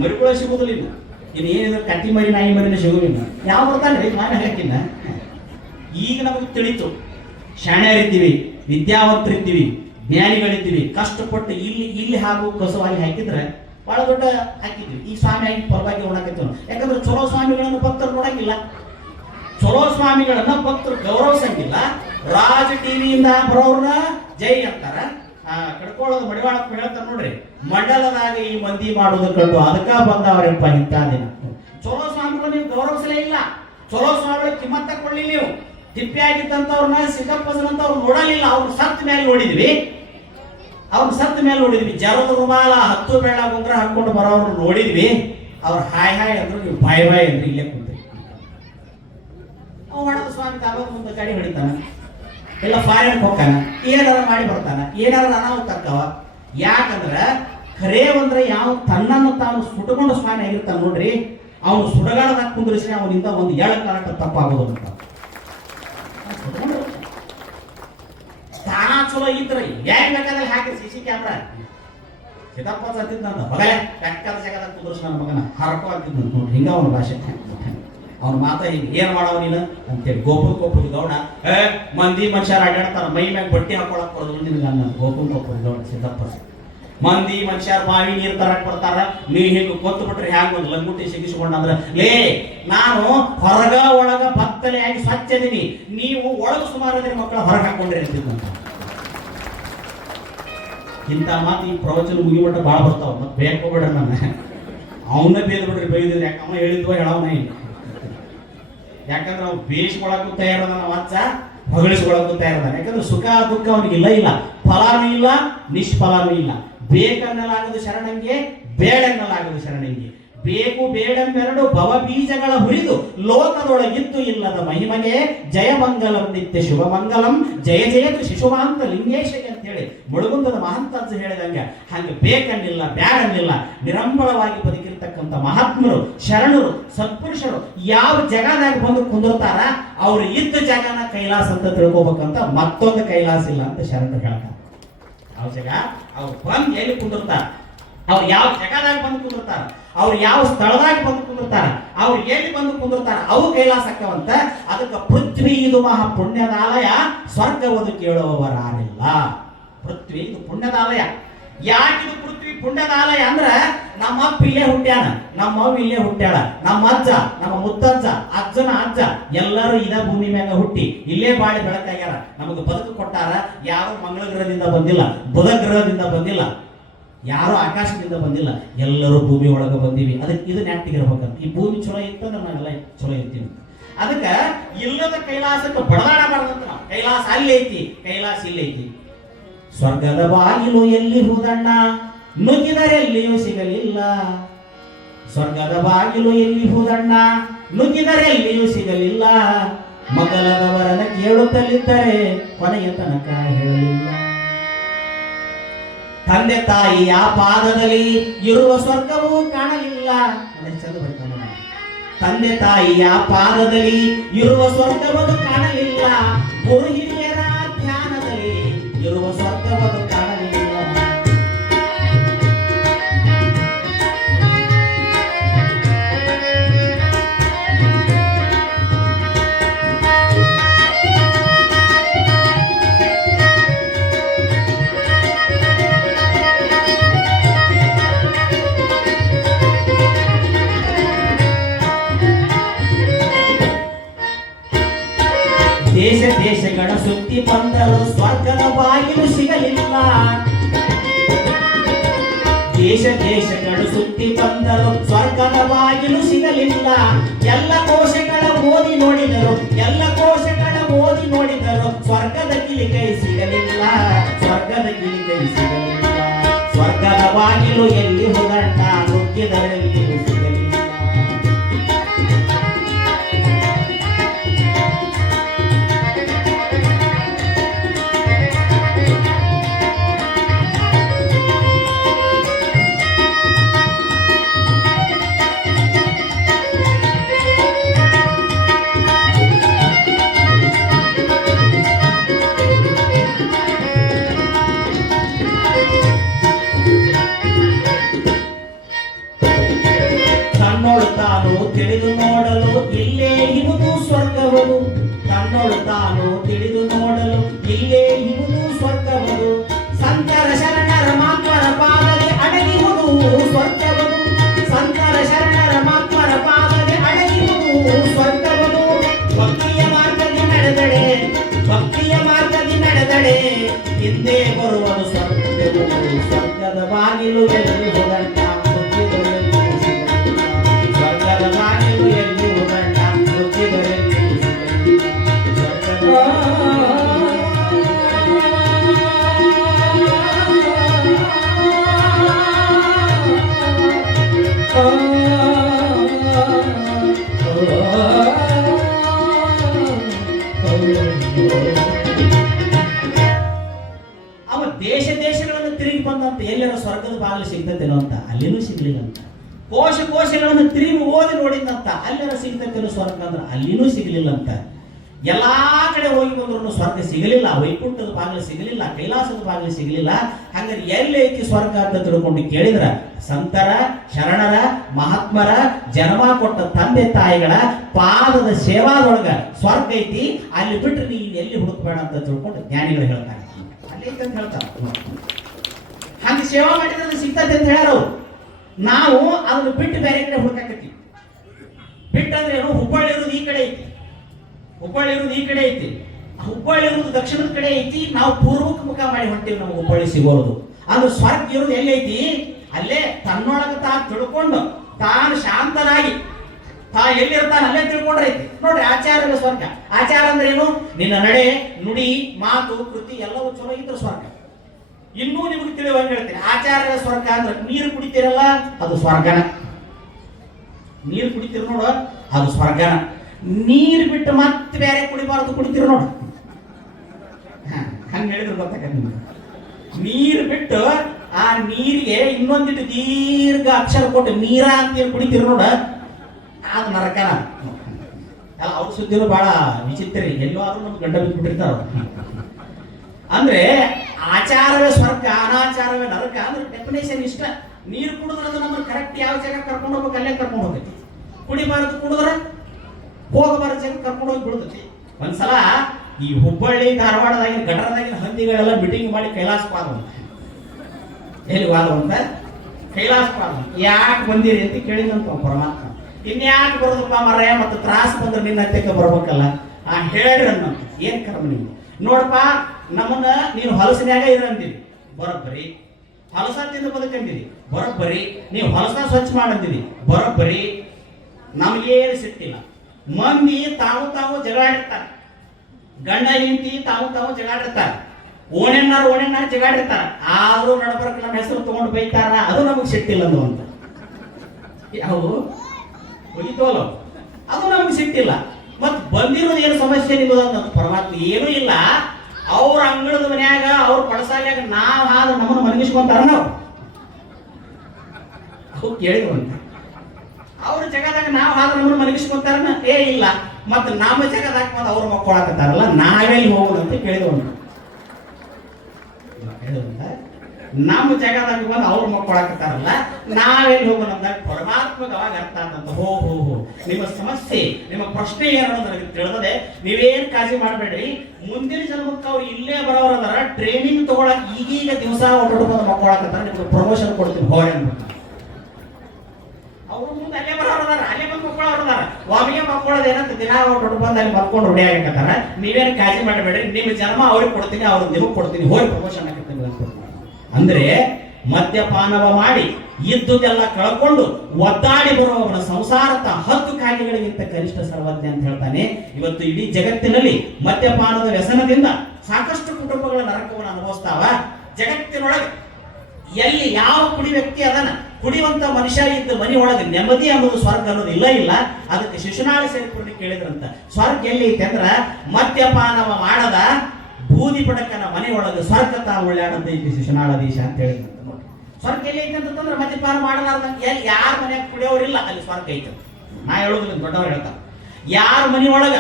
ಮರಿಗಳು ಸಿಗುವುದಿಲ್ಲ. ಇನ್ನು ಏನಿದ್ರೆ ಕಟ್ಟಿ ಮರಿ ನಾಯಿ ಮರಿನ ಸಿಗುವುದಿಲ್ಲ. ಯಾವ ಬರ್ತಾನೆ ಸ್ವಾಮಿ ಹಾಕಿನ್ನ. ಈಗ ನಮಗೆ ತಿಳಿತು, ಶಾಣ್ಯರಿದ್ದೀವಿ, ವಿದ್ಯಾವಂತರಿದ್ದೀವಿ, ಜ್ಞಾನಿಗಳಿದ್ದೀವಿ, ಕಷ್ಟಪಟ್ಟು ಇಲ್ಲಿ ಹಾಗೂ ಕಸುವಾಗಿ ಹಾಕಿದ್ರೆ ಬಹಳ ದೊಡ್ಡ ಹಾಕಿದ್ವಿ. ಈ ಸ್ವಾಮಿ ಆಗಿ ಪರವಾಗಿ ನೋಡಕತ್ತೀವಿ. ಯಾಕಂದ್ರೆ ಚಲೋ ಸ್ವಾಮಿಗಳನ್ನು ಭಕ್ತರು ನೋಡಂಗಿಲ್ಲ, ಚಲೋ ಸ್ವಾಮಿಗಳನ್ನ ಭಕ್ತರು ಗೌರವಿಸಂಗಿಲ್ಲ. ರಾಜ್ ಟಿವಿಯಿಂದ ಬರೋರ್ನ ಜೈ ಅಂತಾರ, ಕಡ್ಕೊಳ್ಳೋದು ಮಡಿವಾಳಪ್ಪ ಹೇಳ್ತಾರ ನೋಡ್ರಿ, ಮಂಡಲದಾಗ ಈ ಮಂದಿ ಮಾಡೋದು ಕಂಡು ಅದಕ್ಕ ಬಂದವರಪ್ಪ ಇಂಥ ದಿನ. ಚಲೋ ಸ್ವಾಮಿಗಳು ನೀವು ಗೌರವಿಸಲೇ ಇಲ್ಲ, ಚಲೋ ಸ್ವಾಮಿಗಳು ಕಿಮ್ಮತ್ತ ಕೊಡ್ಲಿ. ನೀವು ತಿಪ್ಪಿ ಆಗಿದ್ದಂಥವ್ರನ್ನ ಸಿದ್ದಪ್ಪನಂತವ್ರು ನೋಡಲಿಲ್ಲ, ಅವ್ರು ಸತ್ ಮೇಲೆ ನೋಡಿದ್ವಿ, ಅವ್ರು ಸತ್ ಮೇಲೆ ನೋಡಿದ್ವಿ. ಜರದ ರುಮಾಲ 10 ಬೇಳ ಗುಂಗ್ರ ಹಾಕೊಂಡು ಬರೋರು ನೋಡಿದ್ವಿ. ಅವ್ರು ಹಾಯ್ ಹಾಯ್ ಅಂದ್ರು, ನೀವು ಬಾಯ್ ಬಾಯ್ ಅಂದ್ರೆ ಇಲ್ಲೇ ಕುಂತೀವಿ. ಅವ್ ಹೊಡೆದ ಸ್ವಾಮಿ ತಾವಾಗ ಮುಂದೆ ಗಾಡಿ ಹೊಡಿತಾನ, ಇಲ್ಲ ಫಾರಿನ್ ಹೋಗ್ತಾನ, ಏನಾರ ಮಾಡಿ ಬರ್ತಾನ, ಏನಾರ ಅನಾಹುತ ತಕ್ಕವ. ಯಾಕಂದ್ರ ಖರೇ ಅಂದ್ರೆ ಯಾವ ತನ್ನನ್ನು ತಾನು ಸುಟ್ಕೊಂಡು ಸ್ವಾಮಿ ಆಗಿರ್ತಾನ ನೋಡ್ರಿ, ಅವನು ಸುಡಗಾಡದಾಗ ಕುಂದ್ರಿಸಿ ಅವನಿಂದ ಒಂದು ಕಾರಟ ತಪ್ಪಾಗೋದು ಅಂತ. ತಾನ ಚಲೋ ಇದ್ರ ಯಾಕೆ ಬೇಕಾದ್ರೆ ಹಾಕಿ CC ಕ್ಯಾಮ್ರಾ. ಸಿದ್ದಪ್ಪ ಸತ್ತಿದ್ದ ಹೊಗಲೆ ಬೆಕ್ಕದ ಜಗದಾಗ ಕುಂದ್ರಿಸಿ ನನ್ನ ಮಗನ ಹರಕೋ ಆಗ್ತಿದ್ದ ನೋಡ್ರಿ, ಹಿಂಗ ಅವನ ಭಾಷೆ. ಅವ್ನ ಮಾತ ಹಿಂಗ ಏನ್ ಮಾಡವ ನೀನು ಅಂತೇಳಿ ಗೋಪುರ ಗೌಡ ಮಂದಿ ಮನುಷ್ಯರು ಅಡ್ಡಾಡ್ತಾರ, ಮೈ ಮ್ಯಾಗ ಬಟ್ಟೆ ಹಾಕೊಳಕ್ ಬರೋದು ನಿನ್ಗ ಅನ್ನ. ಗೋಪುರ ಗೌಡ ಸಿದ್ದಪ್ಪ ಮಂದಿ ಮನುಷ್ಯರು ಬಾವಿ ನೀರು ತರಕ್ ಬರ್ತಾರ, ನೀವ್ ಹಿಂಗ ಕೊತ್ತು ಬಿಟ್ರೆ ಹ್ಯಾಂಗ ಒಂದು ಲಂಗುಟಿ ಸಿಗಿಸ್ಕೊಂಡಂದ್ರ ಲೇ ನಾನು ಹೊರಗ ಒಳಗ ಭಕ್ತಲೆಯಾಗಿ ಸ್ವಚ್ಛದೀನಿ, ನೀವು ಒಳಗ ಸುಮಾರು ಮಕ್ಕಳ ಹೊರಗೆ ಹಾಕೊಂಡ್ರಿ ಅಂತಿದ್ದಂತ. ಇಂಥ ಮಾತು ಈ ಪ್ರವಚನ ಮುಗಿಮಟ್ಟ ಭಾಳ ಬರ್ತಾವ. ಮತ್ತೆ ಬೇಕೋಬೇಡ ನನ್ನ ಅವನ್ನ ಬೇದ್ ಬಿಡ್ರಿ, ಬೈದಿದ್ರೆ ಯಾಕೆ ಅಮ್ಮ ಹೇಳಿದ್ವ ಹೇಳವನ ಇಲ್ಲ. ಯಾಕಂದ್ರೆ ಅವ್ನು ಬೇಯಿಸ್ಕೊಳಕ್ಕೂ ತಯಾರದಾನ, ವಾಚ ಹೊಗಳಿಸ್ಕೊಳಕ್ಕೂ ತಯಾರದಾನ. ಯಾಕಂದ್ರೆ ಸುಖ ದುಃಖ ಅವನಿಗೆ ಇಲ್ಲ, ಫಲಾನೂ ಇಲ್ಲ, ನಿಷ್ಫಲಾನೂ ಇಲ್ಲ. ಬೇಕನ್ನಲಾಗದು ಶರಣಂಗೆ, ಬೇಡನ್ನಲಾಗದು ಶರಣಂಗೆ. ಬೇಕು ಬೇಡನ್ನೆರಡು ಭವ ಬೀಜಗಳ ಹುರಿದು ಲೋಕದೊಳಗಿದ್ದು ಇಲ್ಲದ ಮಹಿಮಗೆ ಜಯಮಂಗಲಂ ನಿತ್ಯ ಶುಭಮಂಗಲಂ ಜಯ ಜಯತು ಶಿಶುಮಾಂತ ಲಿಂಗೇಶಗೆ ಅಂತೇಳಿ ಮುಳುಗುಂದದ ಮಹಂತಜ್ಜ ಹೇಳಿದಂಗೆ ಹಂಗೆ ಬೇಕನ್ನಿಲ್ಲ ಬ್ಯಾಡನ್ನಿಲ್ಲ ನಿರಂಬಳವಾಗಿ ಬದುಕಿರ್ತಕ್ಕಂಥ ಮಹಾತ್ಮರು, ಶರಣರು, ಸತ್ಪುರುಷರು ಯಾವ ಜಗದಾಗ ಬಂದು ಕುಂದಿರ್ತಾರ ಅವ್ರು ಇದ್ದ ಜಾಗನ ಕೈಲಾಸ ಅಂತ ತಿಳ್ಕೊಬೇಕಂತ ಮತ್ತೊಂದು ಕೈಲಾಸ ಇಲ್ಲ ಅಂತ ಶರಣರು ಹೇಳ್ತಾರೆ. ಅವ್ರ ಜಾಗ ಅವ್ರು ಬಂದು ಎಲ್ಲಿ ಕುಂದಿರ್ತಾರ, ಅವ್ರು ಯಾವ ಜಗದಾಗ ಬಂದು ಕುಂದಿರ್ತಾರ, ಅವ್ರು ಯಾವ ಸ್ಥಳದಾಗ ಬಂದು ಕುಂದಿರ್ತಾರ, ಅವ್ರು ಎಲ್ಲಿ ಬಂದು ಕುಂದಿರ್ತಾರ ಅವು ಕೈಲಾಸಕ್ಕವಂತ. ಅದಕ್ಕೆ ಪೃಥ್ವಿ ಇದು ಮಹಾ ಪುಣ್ಯದಾಲಯ, ಸ್ವರ್ಗವದು ಕೇಳುವವರಾರಿಲ್ಲ. ಪೃಥ್ವಿ ಇದು ಪುಣ್ಯದಾಲಯ. ಯಾಕಿದು ಪೃಥ್ವಿ ಪುಣ್ಯದಾಲಯ ಅಂದ್ರ ನಮ್ಮ ಅಪ್ಪ ಇಲ್ಲೇ ಹುಟ್ಟ್ಯಾನ, ನಮ್ಮ ಅವ್ವ ಇಲ್ಲೇ ಹುಟ್ಟ್ಯಾಳ, ನಮ್ಮ ಅಜ್ಜ, ನಮ್ಮ ಮುತ್ತಜ್ಜ, ಅಜ್ಜನ ಅಜ್ಜ ಎಲ್ಲರೂ ಇದ ಭೂಮಿ ಮ್ಯಾಗ ಹುಟ್ಟಿ ಇಲ್ಲೇ ಬಾಳಿ ಬೆಳಕಾಗ್ಯಾರ. ನಮಗೆ ಬದುಕು ಕೊಟ್ಟಾರ. ಯಾರು ಮಂಗಳ ಗ್ರಹದಿಂದ ಬಂದಿಲ್ಲ, ಬುಧ ಗ್ರಹದಿಂದ ಬಂದಿಲ್ಲ, ಯಾರು ಆಕಾಶದಿಂದ ಬಂದಿಲ್ಲ, ಎಲ್ಲರೂ ಭೂಮಿ ಒಳಗೆ ಬಂದೀವಿ. ಅದಕ್ಕೆ ಇದು ನೆಟ್ಟಿಗಿರ್ಬೇಕಂತ. ಈ ಭೂಮಿ ಚಲೋ ಇತ್ತಂದ್ರೆ ನಾವೆಲ್ಲ ಚಲೋ ಇರ್ತೀವಿ. ಅದಕ್ಕೆ ಇಲ್ಲದ ಕೈಲಾಸಕ್ಕೆ ಬಡದಾಡಬಾರ್ದಂತ. ನಾವು ಕೈಲಾಸ ಅಲ್ಲಿ ಐತಿ, ಕೈಲಾಸ ಇಲ್ಲಿ ಐತಿ. ಸ್ವರ್ಗದ ಬಾಗಿಲು ಎಲ್ಲಿ ಹೋದಣ್ಣ, ನುಗ್ಗಿದರೆಲ್ಲಿಯೂ ಸಿಗಲಿಲ್ಲ. ಸ್ವರ್ಗದ ಬಾಗಿಲು ಎಲ್ಲಿ ಹೋದಣ್ಣ, ನುಗ್ಗಿದರೆಲ್ಲಿಯೂ ಸಿಗಲಿಲ್ಲ. ಮಗಲದವರನ್ನ ಕೇಳುತ್ತಲಿದ್ದರೆ ಕೊನೆಯ ತನಕ ಹೇಳಲಿಲ್ಲ. ತಂದೆ ತಾಯಿಯ ಪಾದದಲ್ಲಿ ಇರುವ ಸ್ವರ್ಗವೂ ಕಾಣಲಿಲ್ಲ. ತಂದೆ ತಾಯಿಯ ಪಾದದಲ್ಲಿ ಇರುವ ಸ್ವರ್ಗವನ್ನು ಕಾಣಲಿಲ್ಲ. ಗುರು ಹಿರಿಯರ ಧ್ಯಾನದಲ್ಲಿ ಇರುವ ಸ್ವರ್ಗವನ್ನು ಕಾಣಲಿಲ್ಲ. ದೇಶ ದೇಶಗಳ ಸುತ್ತಿ ಬಂದರು ಸ್ವರ್ಗದ ಬಾಗಿಲು ಸಿಗಲಿಲ್ಲ. ದೇಶ ದೇಶಗಳು ಸುತ್ತಿ ಬಂದರು ಸ್ವರ್ಗದ ಬಾಗಿಲು ಸಿಗಲಿಲ್ಲ. ಎಲ್ಲ ಕೋಶಗಳ ಓದಿ ನೋಡಿದರು, ಎಲ್ಲ ಕೋಶಗಳ ಓದಿ ನೋಡಿದರು, ಸ್ವರ್ಗದ ಕಿಲಿಕೈ ಸಿಗಲಿಲ್ಲ, ಸ್ವರ್ಗದ ಕಿಲಿಕೈ ಸಿಗಲಿಲ್ಲ. ಸ್ವರ್ಗದ ಬಾಗಿಲು ಎಲ್ಲಿ ಹೋದಣ್ಣ, ನುಗ್ಗಿದರೆಲ್ಲಿ ಸಿಗಲಿಲ್ಲ. ಸ್ವರ್ಗವದು ತನ್ನೋಳು ತಾನು ತಿಳಿದು ನೋಡಲು ಇಲ್ಲೇ ಇರುವುದು ಸ್ವರ್ಗವದು ಸಂತರ ಶರಣರ ಮಾತ್ಮರ ಪಾದದೆ ಅಡಗಿರುವುದು ಸ್ವರ್ಗವದು ಸಂತರ ಶರಣರ ಮಾತ್ಮರ ಪಾದದೆ ಅಡಗಿರುವುದು ಸ್ವರ್ಗವದು ಭಕ್ತಿಯ ಮಾರ್ಗದಿ ನಡೆದಡೆ ಭಕ್ತಿಯ ಮಾರ್ಗದಿ ನಡೆದಡೆ ಹಿಂದೆ ಬರುವುದು ಸ್ವರ್ಗವು ಸ್ವರ್ಗದ ಬಾಗಿಲು ಎಲ್ಲಿ ಹೋಗಂಟ ಸ್ವರ್ಗದ ಬಾಗಿಲು ಎಲ್ಲಿ ಹೋಗಂಟ ಅವ ದೇಶ ದೇಶಗಳನ್ನು ತಿರುಗಿ ಬಂದಂತ ಎಲ್ಲರ ಸ್ವರ್ಗದ ಬಾಗಿಲು ಸಿಗ್ತತೇನೋ ಅಂತ ಅಲ್ಲಿನೂ ಸಿಗ್ಲಿಲ್ಲ ಅಂತ ಕೋಶ ಕೋಶಗಳನ್ನು ತಿರುಗಿ ಓದಿ ನೋಡಿದಂತ ಅಲ್ಲೆಲ್ಲ ಸಿಗ್ತತೇನೋ ಸ್ವರ್ಗ ಅಂದ್ರೆ ಅಲ್ಲಿನೂ ಸಿಗಲಿಲ್ಲ ಅಂತ ಎಲ್ಲಾ ಕಡೆ ಹೋಗಿ ಬಂದ್ರು ಸ್ವರ್ಗ ಸಿಗಲಿಲ್ಲ ವೈಕುಂಠದ ಬಾಗಿಲು ಸಿಗಲಿಲ್ಲ ಕೈಲಾಸದ ಬಾಗಿಲು ಸಿಗಲಿಲ್ಲ ಹಂಗಾರೆ ಎಲ್ಲಿ ಐತಿ ಸ್ವರ್ಗ ಅಂತ ತಿಳ್ಕೊಂಡು ಕೇಳಿದ್ರ ಸಂತರ ಶರಣರ ಮಹಾತ್ಮರ ಜನ್ಮ ಕೊಟ್ಟ ತಂದೆ ತಾಯಿಗಳ ಪಾದದ ಸೇವಾದೊಳಗ ಸ್ವರ್ಗ ಐತಿ ಅಲ್ಲಿ ಬಿಟ್ಟರೆ ನೀನು ಎಲ್ಲಿ ಹುಡುಕ್ಬೇಡ ಅಂತ ತಿಳ್ಕೊಂಡು ಜ್ಞಾನಿಗಳು ಹೇಳ್ತಾರೆ ಅಲ್ಲಿ ಐತಿ ಅಂತ ಹೇಳ್ತಾರೆ ಹಂಗೆ ಸೇವಾ ಮಾಡಿದ್ರೆ ಸಿಗ್ತದೆ ಅಂತ ಹೇಳ್ಯಾರ ಅವ್ರು ನಾವು ಅದನ್ನು ಬಿಟ್ಟು ಬೇರೆ ಕಡೆ ಹುಡುಕಾಕತ್ತೀವಿ ಬಿಟ್ಟಂದ್ರೆ ಏನು ಹುಬ್ಬಳ್ಳಿ ಇರೋದು ಈ ಕಡೆ ಐತಿ ಹುಬ್ಬಳ್ಳಿ ಇರೋದು ಈ ಕಡೆ ಐತಿ ಹುಬ್ಬಳ್ಳಿ ಇರೋದು ದಕ್ಷಿಣದ ಕಡೆ ಐತಿ ನಾವು ಪೂರ್ವಕ್ಕೆ ಮುಖ ಮಾಡಿ ಹೊಂಟೀವಿ ನಮ್ಗೆ ಹುಬ್ಬಳ್ಳಿ ಸಿಗೋದು ಅದು ಸ್ವರ್ಗ ಇರೋದು ಎಲ್ಲೈತಿ ಅಲ್ಲೇ ತನ್ನೊಳಗೆ ತಾ ತಿಳ್ಕೊಂಡು ತಾನು ಶಾಂತನಾಗಿ ತಾ ಎಲ್ಲಿರ್ತಾನೆ ಅಲ್ಲೇ ತಿಳ್ಕೊಂಡ್ರೆ ಐತಿ ನೋಡ್ರಿ ಆಚಾರದ ಸ್ವರ್ಗ ಆಚಾರ ಅಂದ್ರೆ ಏನು ನಿನ್ನ ನಡೆ ನುಡಿ ಮಾತು ಕೃತಿ ಎಲ್ಲವೂ ಚಲೋ ಇದ್ರೆ ಸ್ವರ್ಗ ಇನ್ನೂ ನಿಮಗೆ ತಿಳಿಯುವಂಗೆ ಹೇಳ್ತೀನಿ ಆಚಾರದ ಸ್ವರ್ಗ ಅಂದ್ರೆ ನೀರು ಕುಡಿತೀರಲ್ಲ ಅದು ಸ್ವರ್ಗನ ನೀರು ಕುಡಿತೀರ ನೋಡು ಅದು ಸ್ವರ್ಗನ ನೀರು ಬಿಟ್ಟು ಮತ್ತೆ ಬೇರೆ ಕುಡಿಬಾರದು ಕುಡಿತೀರ ನೋಡು ಹಂಗ ಹೇಳಿದ್ರೆ ಗೊತ್ತಾಗ ನೀರು ಬಿಟ್ಟು ಆ ನೀರಿಗೆ ಇನ್ನೊಂದಿಟ್ಟು ದೀರ್ಘ ಅಕ್ಷರ ಕೊಟ್ಟು ನೀರ ಅಂತ ಕುಡಿತೀರ ನೋಡ ಅದು ನರಕನ ಅಲ್ಲ ಅವ್ರ ಸುದ್ದಿನೂ ಬಹಳ ವಿಚಿತ್ರ ಎಲ್ಲೋ ಆದ್ರೂ ನಮ್ಗೆ ಗಂಡ ಬಿಟ್ಬಿಟ್ಟಿರ್ತಾರ ಅಂದ್ರೆ ಆಚಾರವೇ ಸ್ವರ್ಗ ಅನಾಚಾರವೇ ನರಕ ಅಂದ್ರೆ ಡೆಫಿನೇಷನ್ ಇಷ್ಟ ನೀರು ಕುಡಿದ್ರೆ ನಮ್ಮನ್ನು ಕರೆಕ್ಟ್ ಯಾವ ಜಾಗ ಕರ್ಕೊಂಡು ಹೋಗ್ಬೇಕು ಅಲ್ಲೇ ಕರ್ಕೊಂಡು ಹೋಗ್ತೈತಿ ಕುಡಿಬಾರದು ಕುಡಿದ್ರೆ ಹೋಗಬಾರ ಜಾಗ ಕರ್ಕೊಂಡು ಹೋಗಿ ಬಿಡ್ತೈತಿ ಒಂದ್ಸಲ ಈ ಹುಬ್ಬಳ್ಳಿ ಧಾರವಾಡದಾಗಿ ಗಟರದಾಗಿನ ಹಂದಿಗಳೆಲ್ಲ ಮೀಟಿಂಗ್ ಮಾಡಿ ಕೈಲಾಸ ಪಾದವಂತ ಎಲ್ಲಿ ವಾದವಂತ ಕೈಲಾಸ ಪಾದ ಯಾಕೆ ಬಂದಿರಿ ಅಂತ ಕೇಳಿದಂತ ಪರಮಾತ್ಮ ಇನ್ಯಾಕೆ ಬರೋದಪ್ಪ ಮರ್ಯ ಮತ್ತು ತ್ರಾಸ ಬಂದ್ರೆ ನಿನ್ನ ಹತ್ತಕ್ಕೆ ಬರ್ಬೇಕಲ್ಲ ಹೇಳ್ರಿ ಅನ್ನೋ ಏನ್ ಕರ್ಮ ನೀವು ನೋಡಪ್ಪ ನಮ್ಮನ್ನ ನೀನು ಹೊಲಸಿನ್ಯಾಗ ಇರಂದಿರಿ ಬರೋಬ್ಬರಿ ಹೊಲಸ ತಿಂದು ಬದುಕಂದಿರಿ ಬರೋಬ್ಬರಿ ನೀವು ಹೊಲಸ ಸ್ವಚ್ಛ ಮಾಡಂದಿರಿ ಬರೋಬ್ಬರಿ ನಮಗೇನು ಸಿಟ್ಟಿಲ್ಲ ಮಂದಿ ತಾವು ತಾವು ಜಗಳಾಡಿರ್ತಾರೆ ಗಂಡ ಹೆಂಡತಿ ತಾವು ತಾವು ಜಗಳಾಡಿರ್ತಾರೆ ಓಣೆನ್ನಾರು ಜಗಾಡಿರ್ತಾರ ಆದ್ರೂ ನಡಬರ್ಕ ನಮ್ಮ ಹೆಸರು ತಗೊಂಡು ಬೈತಾರ ಅದು ನಮಗ್ ಸಿಟ್ಟಿಲ್ಲ ಅಂತ ಯಾವ ಹೋಗಿತ್ತವಲ್ಲ ಅದು ನಮಗ್ ಸಿಟ್ಟಿಲ್ಲ ಮತ್ ಬಂದಿರೋದು ಏನು ಸಮಸ್ಯೆ ನಿಲ್ಲೋದಂತ ಪರಮಾತ್ಮ ಏನೂ ಇಲ್ಲ ಅವ್ರ ಅಂಗಳದ ಮನ್ಯಾಗ ಅವ್ರ ಪಡಸಾಲ್ಯಾಗ ನಾವ್ ಆದ್ರೆ ನಮ್ಮನ್ನು ಮನಗಿಸ್ಕೊಂತಾರ ನಾವು ಅವು ಕೇಳಿದ್ರಂತ ಅವ್ರ ಜಗದಾಗ ನಾವ್ ಆದ್ರೆ ನಮ್ಮನ್ನು ಮನಗಿಸ್ಕೊಂತಾರ ಏ ಇಲ್ಲ ಮತ್ ನಮ್ಮ ಜಗದಾಗ ಬಂದು ಅವ್ರ ಮಕ್ಕಳಾಕತ್ತಾರಲ್ಲ ನಾವೆಲ್ಲಿ ಹೋಗೋದಂತ ಕೇಳಿದ್ವಂತ ನಮ್ಮ ಜಗದಾಗ ಬಂದು ಅವ್ರ ಮಕ್ಕಳಾಕತ್ತಾರಲ್ಲ ನಾವೆಲ್ಲಿ ಹೋಗೋಣಂದಾಗ ಪರಮಾತ್ಮಗ ಅವಾಗ ಅರ್ಥ ಆತಂತ ಹೋ ನಿಮ್ಮ ಸಮಸ್ಯೆ ನಿಮ್ಮ ಪ್ರಶ್ನೆ ಏನು ನನಗೆ ತಿಳಿದದೆ ನೀವೇನ್ ಕಾಳಜಿ ಮಾಡಬೇಡ್ರಿ ಮುಂದಿನ ಜನ್ಮಕ್ಕೆ ಅವ್ರು ಇಲ್ಲೇ ಬರೋರದಾರ ಟ್ರೈನಿಂಗ್ ತಗೊಳಕ್ ಈಗೀಗ ದಿವಸ ಹೊರಟು ಮಕ್ಕಳಾಕತ್ತಾರ ನಿಮ್ಗೆ ಪ್ರಮೋಷನ್ ಕೊಡ್ತೀನಿ ಹೋರಿ ಅನ್ಬಿಟ್ಟು ಅವ್ರು ಮುಂದೆ ಅಲ್ಲೇ ಬರೋರದಾರ ಅಲ್ಲೇ ಬಂದು ಮಕ್ಕಳವ್ರದಾರ ಒಮ್ಮೆಗೆ ಮಕ್ಕಳದ ಏನಂತ ದಿನ ಹೊರಟು ಬಂದು ಅಲ್ಲಿ ಮಕ್ಕೊಂಡು ರೂಢಿ ಆಗಕತ್ತಾರ ನೀವೇನು ಕಾಳಜಿ ಮಾಡಬೇಡ್ರಿ ನಿಮ್ಮ ಜನ್ಮ ಅವ್ರಿಗೆ ಕೊಡ್ತೀನಿ ಅವ್ರಿಗೆ ನಿಮಗೆ ಕೊಡ್ತೀನಿ ಹೋಗಿ ಪ್ರಮೋಷನ್ ಆಗತ್ತೀನಿ ಅಂದ್ರೆ ಮದ್ಯಪಾನವ ಮಾಡಿ ಇದ್ದುದೆಲ್ಲ ಕಳ್ಕೊಂಡು ಒದ್ದಾಡಿ ಬರುವವನ ಸಂಸಾರತ 10 ಕಾಯಿಲೆಗಳಿಗಿಂತ ಕನಿಷ್ಠ ಸರ್ವಜ್ಞ ಅಂತ ಹೇಳ್ತಾನೆ. ಇವತ್ತು ಇಡೀ ಜಗತ್ತಿನಲ್ಲಿ ಮದ್ಯಪಾನದ ವ್ಯಸನದಿಂದ ಸಾಕಷ್ಟು ಕುಟುಂಬಗಳ ನರಕವನ್ನು ಅನುಭವಿಸ್ತಾವ. ಜಗತ್ತಿನೊಳಗೆ ಎಲ್ಲಿ ಯಾವ ಕುಡಿ ವ್ಯಕ್ತಿ ಅದನ್ನ ಕುಡಿಯುವಂತ ಮನುಷ್ಯ ಇದ್ದ ಮನಿ ಒಳಗೆ ನೆಮ್ಮದಿ ಅನ್ನೋದು ಸ್ವರ್ಗ ಅನ್ನೋದು ಇಲ್ಲ. ಅದಕ್ಕೆ ಶಿಶುನಾಳ ಸೇರಿಕೊಂಡು ಕೇಳಿದ್ರಂತ ಸ್ವರ್ಗ ಎಲ್ಲಿ ಐತೆ ಅಂದ್ರ ಮದ್ಯಪಾನವ ಮಾಡದ ಬೂದಿ ಪಡಕನ ಮನೆ ಒಳಗೆ ಸ್ವರ್ಗ ತಾ ಉಳ್ಳಾಡಂತ ಐತಿ ಶಿಶುನಾಳಧೀಶ ಅಂತ ಹೇಳಿದಂತ. ನೋಡಿ ಸ್ವರ್ಗ ಎಲ್ಲಿ ಐತೆ ಅಂತಂದ್ರೆ ಮದ್ಯಪಾನ ಮಾಡಲಾರ್ದ ಎಲ್ಲಿ ಯಾರ ಮನೆಯಾಗ ಕುಡಿಯೋರಿಲ್ಲ ಅಲ್ಲಿ ಸ್ವರ್ಗ ಐತೆ. ನಾ ಹೇಳೋದಿಲ್ಲ, ದೊಡ್ಡವ್ರು ಹೇಳ್ತಾರೆ. ಯಾರ ಮನೆ ಒಳಗ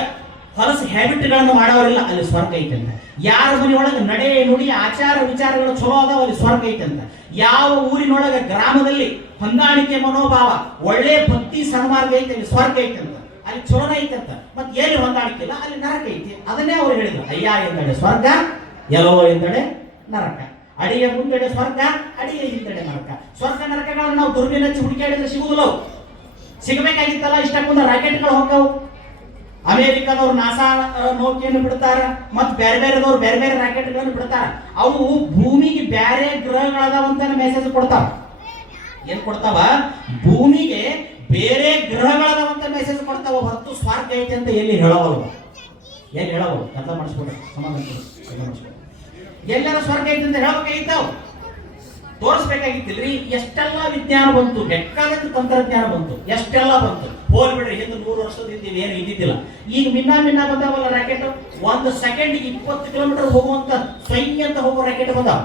ಹೊಲಸ ಹ್ಯಾಬಿಟ್ಗಳನ್ನು ಮಾಡೋರಿಲ್ಲ ಅಲ್ಲಿ ಸ್ವರ್ಗ ಐತೆ ಅಂತ. ಯಾರ ಮನೆ ಒಳಗೆ ನಡೆ ನುಡಿ ಆಚಾರ ವಿಚಾರಗಳು ಚಲೋ ಅದಾವ ಅಲ್ಲಿ ಸ್ವರ್ಗ ಐತೆ ಅಂತ. ಯಾವ ಊರಿನೊಳಗೆ ಗ್ರಾಮದಲ್ಲಿ ಹೊಂದಾಣಿಕೆ ಮನೋಭಾವ ಒಳ್ಳೆ ಭಕ್ತಿ ಸನ್ಮಾರ್ಗ ಐತೆ ಅಲ್ಲಿ ಸ್ವರ್ಗ ಐತೆ ಅಂತ. ಅಲ್ಲಿ ಚಲೋನ ಐತಂತ. ಮತ್ತೆ ಎಲ್ಲಿ ಹೊಂದಾಣಿಕಿಲ್ಲ ಅಲ್ಲಿ ನರಕ ಐತಿ. ಅದನ್ನೇ ಅವ್ರು ಹೇಳಿದ್ರು, ಅಯ್ಯ ಎಂದಡೆ ಸ್ವರ್ಗ, ಎಲ್ಲೋ ಎಂದಡೆ ನರಕ. ಅಡಿಗೆ ಮುಂದೆಡೆ ಸ್ವರ್ಗ, ಅಡಿಗೆ ಹಿಂದೆಡೆ ನರಕ. ಸ್ವರ್ಗ ನರಕಗಳನ್ನು ನಾವು ದುರ್ಬಿನ್ ಹಚ್ಚಿ ಹುಡುಕಾಡಿದ್ರೆ ಸಿಗುದಿಲ್ಲ. ಸಿಗಬೇಕಾಗಿತ್ತಲ್ಲ, ಇಷ್ಟಕ್ಕೊಂದು ರಾಕೆಟ್ಗಳು ಹೋಗ್ತಾವು. ಅಮೆರಿಕದವ್ರು ನಾಸಾ ನೌಕೆಯನ್ನು ಬಿಡ್ತಾರ, ಮತ್ ಬೇರೆ ಬೇರೆದವ್ರು ಬೇರೆ ಬೇರೆ ರಾಕೆಟ್ಗಳನ್ನು ಬಿಡ್ತಾರ. ಅವು ಭೂಮಿಗೆ ಬೇರೆ ಗ್ರಹಗಳದಾವಂತ ಮೆಸೇಜ್ ಕೊಡ್ತಾವ. ಏನ್ ಕೊಡ್ತಾವ? ಭೂಮಿಗೆ ಬೇರೆ ಗ್ರಹಗಳದಾವಂತ ಮೆಸೇಜ್ ಕೊಡ್ತಾವ ಹೊರತು ಸ್ವರ್ಗ ಐತೆ ಅಂತ ಎಲ್ಲಿ ಹೇಳವಲ್ವ. ಎಲ್ಲಿ ಹೇಳವಲ್ವ? ಕಥ ಮಾಡಿಸ್ಬಿಟ್ರೆ ಸಮಾಧಾನ ಎಲ್ಲಾರ ಸ್ವರ್ಗ ಐತೆ ಅಂತ ಹೇಳಬೇಕಾಗಿತ್ತಾವ, ತೋರಿಸ್ಬೇಕಾಗಿತ್ತಿಲ್ರಿ. ಎಷ್ಟೆಲ್ಲ ವಿಜ್ಞಾನ ಬಂತು, ಬೇಕಾದಂತ ತಂತ್ರಜ್ಞಾನ ಬಂತು, ಎಷ್ಟೆಲ್ಲ ಬಂತು. ಹೋಲ್ಬಿಡ್ರಿ, ಹಿಂದೆ 100 ವರ್ಷದಿಂದ ಏನು ಇದ್ದಿದ್ದಿಲ್ಲ. ಈಗ ಮಿನ್ನ ಬಂದಾವಲ್ಲ ರಾಕೆಟ್. 1 ಸೆಕೆಂಡ್ಗೆ 20 ಕಿಲೋಮೀಟರ್ ಹೋಗುವಂತ ಸ್ವೈ ಅಂತ ಹೋಗೋ ರಾಕೆಟ್ ಬಂದಾವ.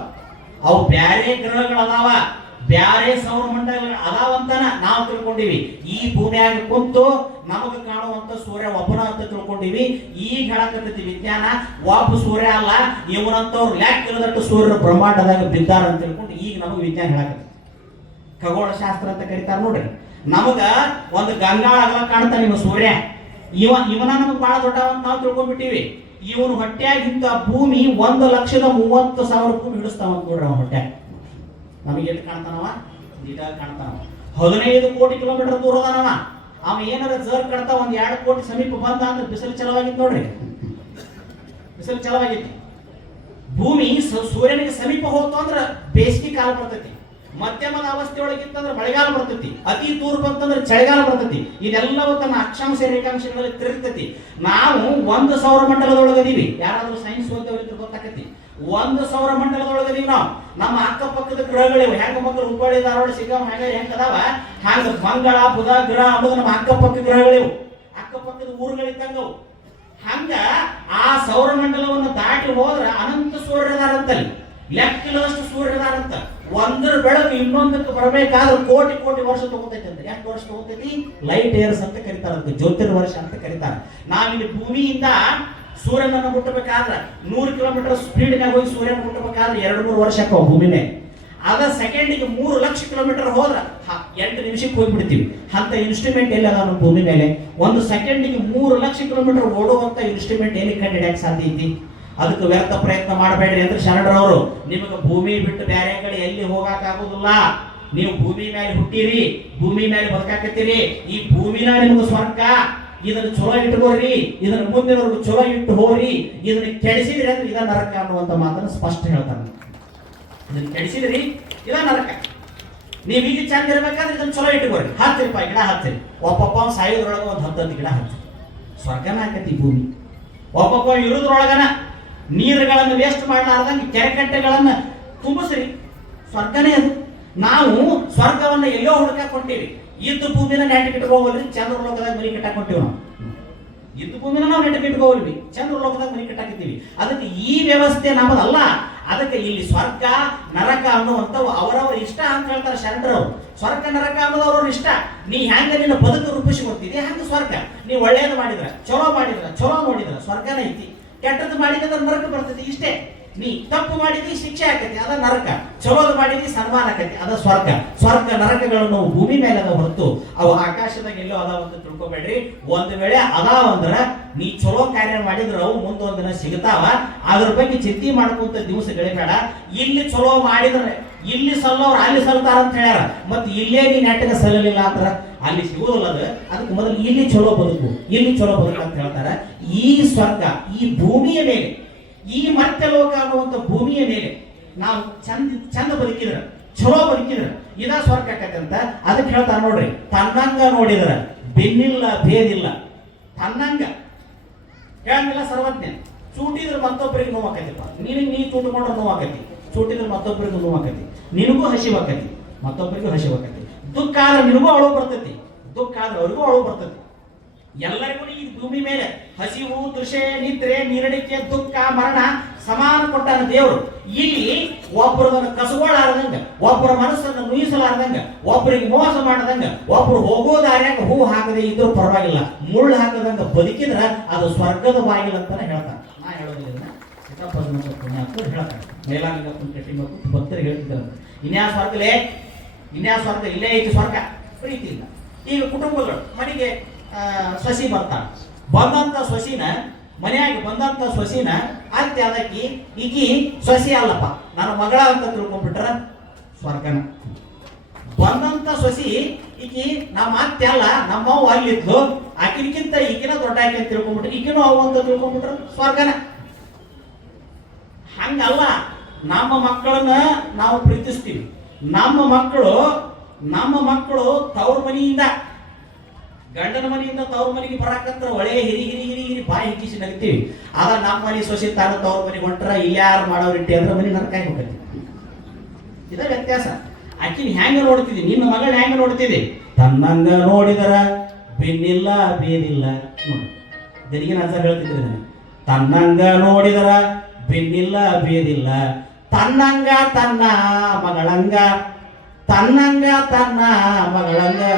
ಅವು ಬ್ಯಾರೆ ಗ್ರಹಗಳದಾವ, ಬ್ಯಾರೆ ಸೌರಮಂಡಲಗಳು ಅದಾವಂತನ ನಾವು ತಿಳ್ಕೊಂಡಿವಿ. ಈ ಭೂಮಿಯಾಗ ಕುಂತು ನಮಗ ಕಾಣುವಂತ ಸೂರ್ಯ ಒಬ್ಬನ ಅಂತ ತಿಳ್ಕೊಂಡಿವಿ. ಈಗ ಹೇಳಕತ್ತೈತಿ ವಿಜ್ಞಾನ, ಒಬ್ಬ ಸೂರ್ಯ ಅಲ್ಲ, ಇವನಂತವ್ರು ಲೆಕ್ಕದಷ್ಟು ಸೂರ್ಯರು ಬ್ರಹ್ಮಾಂಡದಾಗ ಬಿದ್ದಾರ ಅಂತ ತಿಳ್ಕೊಂಡು ಈಗ ನಮಗೆ ವಿಜ್ಞಾನ ಹೇಳಕತ್ತೈತಿ. ಖಗೋಳ ಶಾಸ್ತ್ರ ಅಂತ ಕರೀತಾರ ನೋಡ್ರಿ. ನಮಗ ಒಂದು ಗಂಗಾಳ ಅಗಲ ಕಾಣ್ತಾನ ಇವ ಸೂರ್ಯ, ಇವನ ನಮಗ್ ಬಹಳ ದೊಡ್ಡವಂತ ನಾವು ತಿಳ್ಕೊಂಡ್ಬಿಟ್ಟಿವಿ. ಇವನು ಹೊಟ್ಟೆಯಾಗಿಂತ ಭೂಮಿ 1,30,30,000 ಭೂಮಿ ಹಿಡಿಸ್ತಾವಂತ ನೋಡ್ರಿ. ಅವನ ಹೊಟ್ಟೆ ನಮಗೆ ಎಷ್ಟು ಕಾಣ್ತಾನವ? ನೀಟಾಗಿ ಕಾಣ್ತಾನವ. 15 ಕೋಟಿ ಕಿಲೋಮೀಟರ್ ದೂರದಾನವ. ಅವ ಏನಾರ ಜರ್ ಕಡ್ತಾ 1-2 ಕೋಟಿ ಸಮೀಪ ಬಂದ ಅಂದ್ರೆ ಬಿಸಿಲು ಚಲವಾಗಿತ್ತು ನೋಡ್ರಿ. ಬಿಸಿಲು ಚಲವಾಗಿತ್ತು. ಭೂಮಿ ಸೂರ್ಯನಿಗೆ ಸಮೀಪ ಹೋಗ್ತು ಅಂದ್ರೆ ಬೇಸಿಗೆ ಕಾಲ ಬರ್ತೈತಿ, ಮಧ್ಯಮದ ಅವಸ್ಥೆ ಒಳಗಿತ್ತಂದ್ರೆ ಮಳೆಗಾಲ ಬರ್ತೈತಿ, ಅತಿ ದೂರ ಬಂತಂದ್ರೆ ಚಳಿಗಾಲ ಬರ್ತೈತಿ. ಇದೆಲ್ಲವೂ ತನ್ನ ಅಕ್ಷಾಂಶ ರೇಖಾಂಶಗಳಲ್ಲಿ ತಿರುಗ್ತೈತಿ. ನಾವು 1 ಸೌರಮಂಡಲದೊಳಗದೀವಿ. ಯಾರಾದ್ರೂ ಸೈನ್ಸ್ ಓದೋರಿಗೆ ಗೊತ್ತಾಕತಿ. 1 ಸೌರಮಂಡಲದೊಳಗದೀವಿ ನಾವು. ನಮ್ಮ ಅಕ್ಕಪಕ್ಕದ ಗ್ರಹಗಳಿವು. ಹೆಂಗ ಮಕ್ಕಳು ಹುಬ್ಬಳ್ಳಿ ಧಾರವಾಡ ಸಿಗ್ಗಾಂವ್ ಹೆಂಗದಾವ ಹಂಗ ಮಂಗಳ ಬುಧ ಗ್ರಹ ಅನ್ನೋದು ನಮ್ಮ ಅಕ್ಕಪಕ್ಕ ಗ್ರಹಗಳಿವು, ಅಕ್ಕಪಕ್ಕದ ಊರುಗಳಿದ್ದಂಗವು. ಹಂಗ ಆ ಸೌರಮಂಡಲವನ್ನು ದಾಟಿ ಹೋದ್ರ ಅನಂತ ಸೂರ್ಯದಾರಂತಲ್ಲಿ, ಲೆಕ್ಕಿಲ್ಲದಷ್ಟು ಸೂರ್ಯದಾರಂತ. ಒಂದರ ಬೆಳಕು ಇನ್ನೊಂದಕ್ಕೆ ಬರಬೇಕಾದ್ರೆ ಕೋಟಿ ಕೋಟಿ ವರ್ಷ ತಗೋತೈತಿ ಅಂತ. ಎಷ್ಟು ವರ್ಷ ತಗೋತೈತಿ? ಲೈಟ್ ಇಯರ್ಸ್ ಅಂತ ಕರೀತಾರಂತೆ, ಜ್ಯೋತಿರ್ವರ್ಷ ಅಂತ ಕರೀತಾರೆ. ನಾವಿಲ್ಲಿ ಭೂಮಿಯಿಂದ ಸೂರ್ಯನನ್ನು ಮುಟ್ಟಬೇಕಾದ್ರೆ 100 ಕಿಲೋಮೀಟರ್ ಸ್ಪೀಡ್ನಾಗ ಹೋಗಿ ಸೂರ್ಯನ ಮುಟ್ಟಬೇಕಾದ್ರೆ 2-3 ವರ್ಷ ಆಕವ ಭೂಮಿ ಮೇಲೆ. ಅದ ಸೆಕೆಂಡಿಗೆ 3 ಲಕ್ಷ ಕಿಲೋಮೀಟರ್ ಹೋದ್ರ 8 ನಿಮಿಷಕ್ಕೆ ಹೋಗ್ಬಿಡ್ತೀವಿ. ಅಂತ ಇನ್ಸ್ಟ್ರೂಮೆಂಟ್ ಎಲ್ಲ ನಮ್ಮ ಭೂಮಿ ಮೇಲೆ 1 ಸೆಕೆಂಡಿಗೆ 3 ಲಕ್ಷ ಕಿಲೋಮೀಟರ್ ಓಡುವಂತ ಇನ್ಸ್ಟ್ರೂಮೆಂಟ್ ಎಲ್ಲಿ ಕಂಡಿಡಿಯಕ್ಕೆ ಸಾಧ್ಯ ಐತಿ? ಅದಕ್ಕೆ ವ್ಯರ್ಥ ಪ್ರಯತ್ನ ಮಾಡಬೇಡ್ರಿ ಅಂದ್ರೆ ಶರಣರವರು. ನಿಮಗೆ ಭೂಮಿ ಬಿಟ್ಟು ಬೇರೆ ಕಡೆ ಎಲ್ಲಿ ಹೋಗಕ್ ಆಗುದಿಲ್ಲ. ನೀವು ಭೂಮಿ ಮೇಲೆ ಹುಟ್ಟಿರಿ, ಭೂಮಿ ಮೇಲೆ ಬದುಕಾಕತ್ತೀರಿ. ಈ ಭೂಮಿನ ನಿಮ್ಗೆ ಸ್ವರ್ಗ. ಇದನ್ನ ಚಲೋ ಇಟ್ಕೋರಿ, ಇದನ್ನ ಮುಂದಿನವರೆಗೂ ಚಲೋ ಇಟ್ಟು ಹೋಗ್ರಿ. ಇದನ್ನ ಕೆಡಿಸಿದ್ರಿ ಅಂದ್ರೆ ಇದ ನರಕ ಅನ್ನುವಂತ ಮಾತನ್ನು ಸ್ಪಷ್ಟ ಹೇಳ್ತಾನೆ. ಇದನ್ನ ಕೆಡಿಸಿದ್ರಿ ಇದ ನರಕ. ನೀವು ಈಗ ಚಂದ ಇರ್ಬೇಕಾದ್ರೆ ಇದನ್ನ ಚಲೋ ಇಟ್ಕೋರಿ. 10 ರೂಪಾಯಿ ಗಿಡ ಹಚ್ಚಿರಿ, ಒಬ್ಬೊಬ್ಬ ಸಾಯೋದ್ರೊಳಗ 10 ಗಿಡ ಹಚ್ಚಿರಿ. ಸ್ವರ್ಗನ ಆಕತಿ ಭೂಮಿ. ಒಬ್ಬೊಬ್ಬ ಇರೋದ್ರೊಳಗನ ನೀರುಗಳನ್ನು ವೇಸ್ಟ್ ಮಾಡಲಾರ್ದಂಗೆ ಕೆರೆಕಟ್ಟೆಗಳನ್ನ ತುಂಬಿಸ್ರಿ, ಸ್ವರ್ಗನೇ ಅದು. ನಾವು ಸ್ವರ್ಗವನ್ನ ಎಲ್ಲೋ ಹುಡುಕಾಕೊಂತೀವಿ. ಇದ್ದು ಭೂಮಿನ ನೆಟ್ಟಗಿಟ್ಕೋವಲ್ರಿ, ಚಂದ್ರ ಲೋಕದಾಗ ಮನಿ ಕಟ್ಟಾಕೊಂತೀವಿ. ನಾವು ಇದ್ದು ಭೂಮಿನ ನಾವು ನೆಟ್ಟಗಿಟ್ಕೋವಲ್ವಿ, ಚಂದ್ರ ಲೋಕದಾಗ ಮನಿ ಕಟ್ಟಾಕಿದ್ದೀವಿ. ಅದಕ್ಕೆ ಈ ವ್ಯವಸ್ಥೆ ನಮ್ಮದಲ್ಲ. ಅದಕ್ಕೆ ಇಲ್ಲಿ ಸ್ವರ್ಗ ನರಕ ಅನ್ನುವಂಥವು ಅವರವರ ಇಷ್ಟ ಅಂತ ಹೇಳ್ತಾರೆ ಶರಣರವರು. ಸ್ವರ್ಗ ನರಕ ಅನ್ನೋದು ಅವ್ರವ್ರ ಇಷ್ಟ. ನೀ ಹೆಂಗ ನಿನ್ನ ಬದುಕು ರೂಪಿಸಿಕೊಡ್ತಿದ್ದಿ ಹಂಗ ಸ್ವರ್ಗ. ನೀ ಒಳ್ಳೇದು ಮಾಡಿದ್ರ, ಚಲೋ ಮಾಡಿದ್ರ, ಚಲೋ ನೋಡಿದ್ರ ಸ್ವರ್ಗನ ಐತಿ. ಕೆಟ್ಟದ್ದು ಮಾಡಿದ್ರೆ ನರಕ ಬರ್ತೈತಿ. ಇಷ್ಟೇ. ನೀ ತಪ್ಪು ಮಾಡಿದ್ರಿ ಶಿಕ್ಷೆ ಆಕತಿ, ಅದ ನರಕ. ಚಲೋದು ಮಾಡಿದ್ರಿ ಸನ್ಮಾನ ಆಕತಿ, ಅದ ಸ್ವರ್ಗ. ಸ್ವರ್ಗ ನರಕಗಳನ್ನು ಭೂಮಿ ಮೇಲೆ ಅದ ಹೊರತು ಅವು ಆಕಾಶದಾಗ ಎಲ್ಲೋ ಅದಾವ ಅಂತ ತಿಳ್ಕೊಬೇಡ್ರಿ. ಒಂದು ವೇಳೆ ಅದಾವ ಅಂದ್ರ ನೀ ಚಲೋ ಕಾರ್ಯ ಮಾಡಿದ್ರ ಅವು ಮುಂದೊಂದ್ ದಿನ ಸಿಗ್ತಾವ. ಅದ್ರ ಬಗ್ಗೆ ಚಿಂತೆ ಮಾಡ್ಕೊಂತ ದಿವಸ ಗಳಿಬೇಡ. ಇಲ್ಲಿ ಚಲೋ ಮಾಡಿದ್ರೆ ಇಲ್ಲಿ ಸಲ್ಲೋರು ಅಲ್ಲಿ ಸಲ್ತಾರ ಅಂತ ಹೇಳ್ಯಾರ. ಮತ್ತೆ ಇಲ್ಲೇ ನೀ ನೆಟ್ಟಗ ಸಲ್ಲಲಿಲ್ಲ ಅಂದ್ರ ಅಲ್ಲಿ ಸಿಗೋದಿಲ್ಲ. ಅದಕ್ಕೆ ಮೊದಲು ಇಲ್ಲಿ ಚಲೋ ಬದುಕು, ಇಲ್ಲಿ ಚಲೋ ಬದುಕು ಅಂತ ಹೇಳ್ತಾರ. ಈ ಸ್ವರ್ಗ ಈ ಭೂಮಿಯ ಮೇಲೆ, ಈ ಮರ್ತ್ಯಲೋಕ ಅನ್ನುವಂಥ ಭೂಮಿಯ ಮೇಲೆ ನಾವು ಚಂದ ಬದುಕಿದ್ರ, ಚಲೋ ಬದುಕಿದ್ರ ಇದ ಸ್ವರ್ಗ ಆಕತಿ ಅಂತ ಅದಕ್ಕೆ ಹೇಳ್ತಾರ ನೋಡ್ರಿ. ತನ್ನಂಗ ನೋಡಿದ್ರ ಬೆನ್ನಿಲ್ಲ ಭೇದಿಲ್ಲ. ತನ್ನಂಗ ಹೇಳಂಗಿಲ್ಲ ಸರ್ವಜ್ಞ. ಚೂಟಿದ್ರೆ ಮತ್ತೊಬ್ಬರಿಗೆ ನೋವಾಕತಿಪ್ಪ. ನೀ ಚೂಟುಕೊಂಡ್ರೆ ನೋವಾಕತಿ, ಚೂಟಿದ್ರೆ ಮತ್ತೊಬ್ಬರಿಗೂ ನೋವಾಕತಿ. ನಿನಗೂ ಹಸಿವಾಕತಿ, ಮತ್ತೊಬ್ಬರಿಗೂ ಹಸಿವಾಕತಿ. ದುಃಖ ಆದ್ರೆ ನಿನಗೂ ಅಳು ಬರ್ತೈತಿ, ದುಃಖ ಆದ್ರೆ ಅವ್ರಿಗೂ ಅಳು ಬರ್ತೈತಿ. ಎಲ್ಲರಿಗೂ ಈ ಭೂಮಿ ಮೇಲೆ ಹಸಿವು, ತೃಷೆ, ನಿದ್ರೆ, ನೀರಡಿಕೆ, ದುಃಖ, ಮರಣ ಸಮಾನ ಕೊಟ್ಟಾನ ದೇವರು. ಇಲ್ಲಿ ಒಬ್ಬರದನ್ನು ಕಸಗೊಳ್ಳಾರ್ದಂಗ, ಒಬ್ಬರ ಮನಸ್ಸನ್ನು ನುಯಿಸಲಾರ್ದಂಗ, ಒಬ್ಬರಿಗೆ ಮೋಸ ಮಾಡದಂಗ, ಒಬ್ರು ಹೋಗೋ ದಾರ್ಯಾಗ ಹೂ ಹಾಕದೆ ಇದ್ರೂ ಪರವಾಗಿಲ್ಲ, ಮುಳ್ಳು ಹಾಕದಂಗ ಬದುಕಿದ್ರ ಅದು ಸ್ವರ್ಗದ ಬಾಗಿಲು ಅಂತಾನೆ ಹೇಳ್ತಾನೆ. ನಾ ಹೇಳೋದಿಲ್ಲ, ಹೇಳ್ತಾನೆ. ಮೇಲಾಂಗ ಕಟ್ಟಿ ಮಕ್ಕಳು ಭಕ್ತರಿಗೆ ಹೇಳ್ತಿದ್ದಾರೆ, ಇನ್ಯಾ ಸ್ವರ್ಗಲೇ, ಇನ್ಯಾ ಸ್ವರ್ಗ ಇಲ್ಲೇ ಐತಿ ಸ್ವರ್ಗ. ಪ್ರೀತಿ ಇಲ್ಲ. ಈಗ ಕುಟುಂಬಗಳು ಮನೆಗೆ ಸೊಸಿ ಬರ್ತಾಳ. ಬಂದಂತ ಸೊಸಿನ ಮನ್ಯಾಗ ಬಂದಂತ ಸೊಸಿನ ಅತ್ತೆ ಅದಕ್ಕಿ ಈಕಿ ಸೊಸಿ ಅಲ್ಲಪ್ಪ ನನ್ನ ಮಗಳ ಅಂತ ತಿಳ್ಕೊಂಡ್ಬಿಟ್ರ ಸ್ವರ್ಗನ. ಬಂದಂತ ಸೊಸಿ ಈಕಿ ನಮ್ಮ ಅತ್ತೆ ಅಲ್ಲ ನಮ್ಮವ್ವ ಅಲ್ಲಿದ್ಲು, ಆಕಿನಕ್ಕಿಂತ ಈಕಿನ ದೊಡ್ಡ ಆಕಿ ಅಂತ ತಿಳ್ಕೊಂಡ್ಬಿಟ್ರೆ ಈಕಿನೂ ಅವು ಅಂತ ತಿಳ್ಕೊಂಡ್ಬಿಟ್ರ ಸ್ವರ್ಗನ. ಹಂಗಲ್ಲ, ನಮ್ಮ ಮಕ್ಕಳನ್ನ ನಾವು ಪ್ರೀತಿಸ್ತೀವಿ. ನಮ್ಮ ಮಕ್ಕಳು ತವ್ರ ಮನೆಯಿಂದ ಗಂಡನ ಮನೆಯಿಂದ ತವ್ರ ಮನೆಗೆ ಬರಾಕತ್ರ ಒಳ್ಳೆ ಹಿರಿ ಹಿರಿ ಹಿರಿ ಹಿರಿ ಬಾಯಿ ಹಿಕ್ಕಿಸಿ ನಗ್ತೀವಿ. ಆದ ನಮ್ಮ ಮನೆ ಸೊಸೆ ತಾನು ತವ್ರ ಮನೆಗೆ ಹೊಂಟ್ರ ಯಾರು ಮಾಡೋರಿಟ್ಟಿ ಅಂದ್ರೆ ಮನೆ ನರಕಾಯಿ ಹೋಗ್ತೈತಿ. ಇದ ವ್ಯತ್ಯಾಸ. ಆಕಿನ ಹೆಂಗ ನೋಡ್ತಿದ್ದಿ, ನಿನ್ನ ಮಗಳ ಹೆಂಗ ನೋಡ್ತಿದ್ದಿ? ತನ್ನಂಗ ನೋಡಿದರ ಬೆನ್ನಿಲ್ಲ ಬೇದಿಲ್ಲ. ನೋಡಿ ದೆರಿಗಿನ ಅರ್ಥ ಹೇಳ್ತಿದ್ರಿ ನಾನು. ತನ್ನಂಗ ನೋಡಿದರ ಬೆನ್ನಿಲ್ಲ ಬೇದಿಲ್ಲ, ತನ್ನಂಗ ತನ್ನ ಮಗಳಂಗ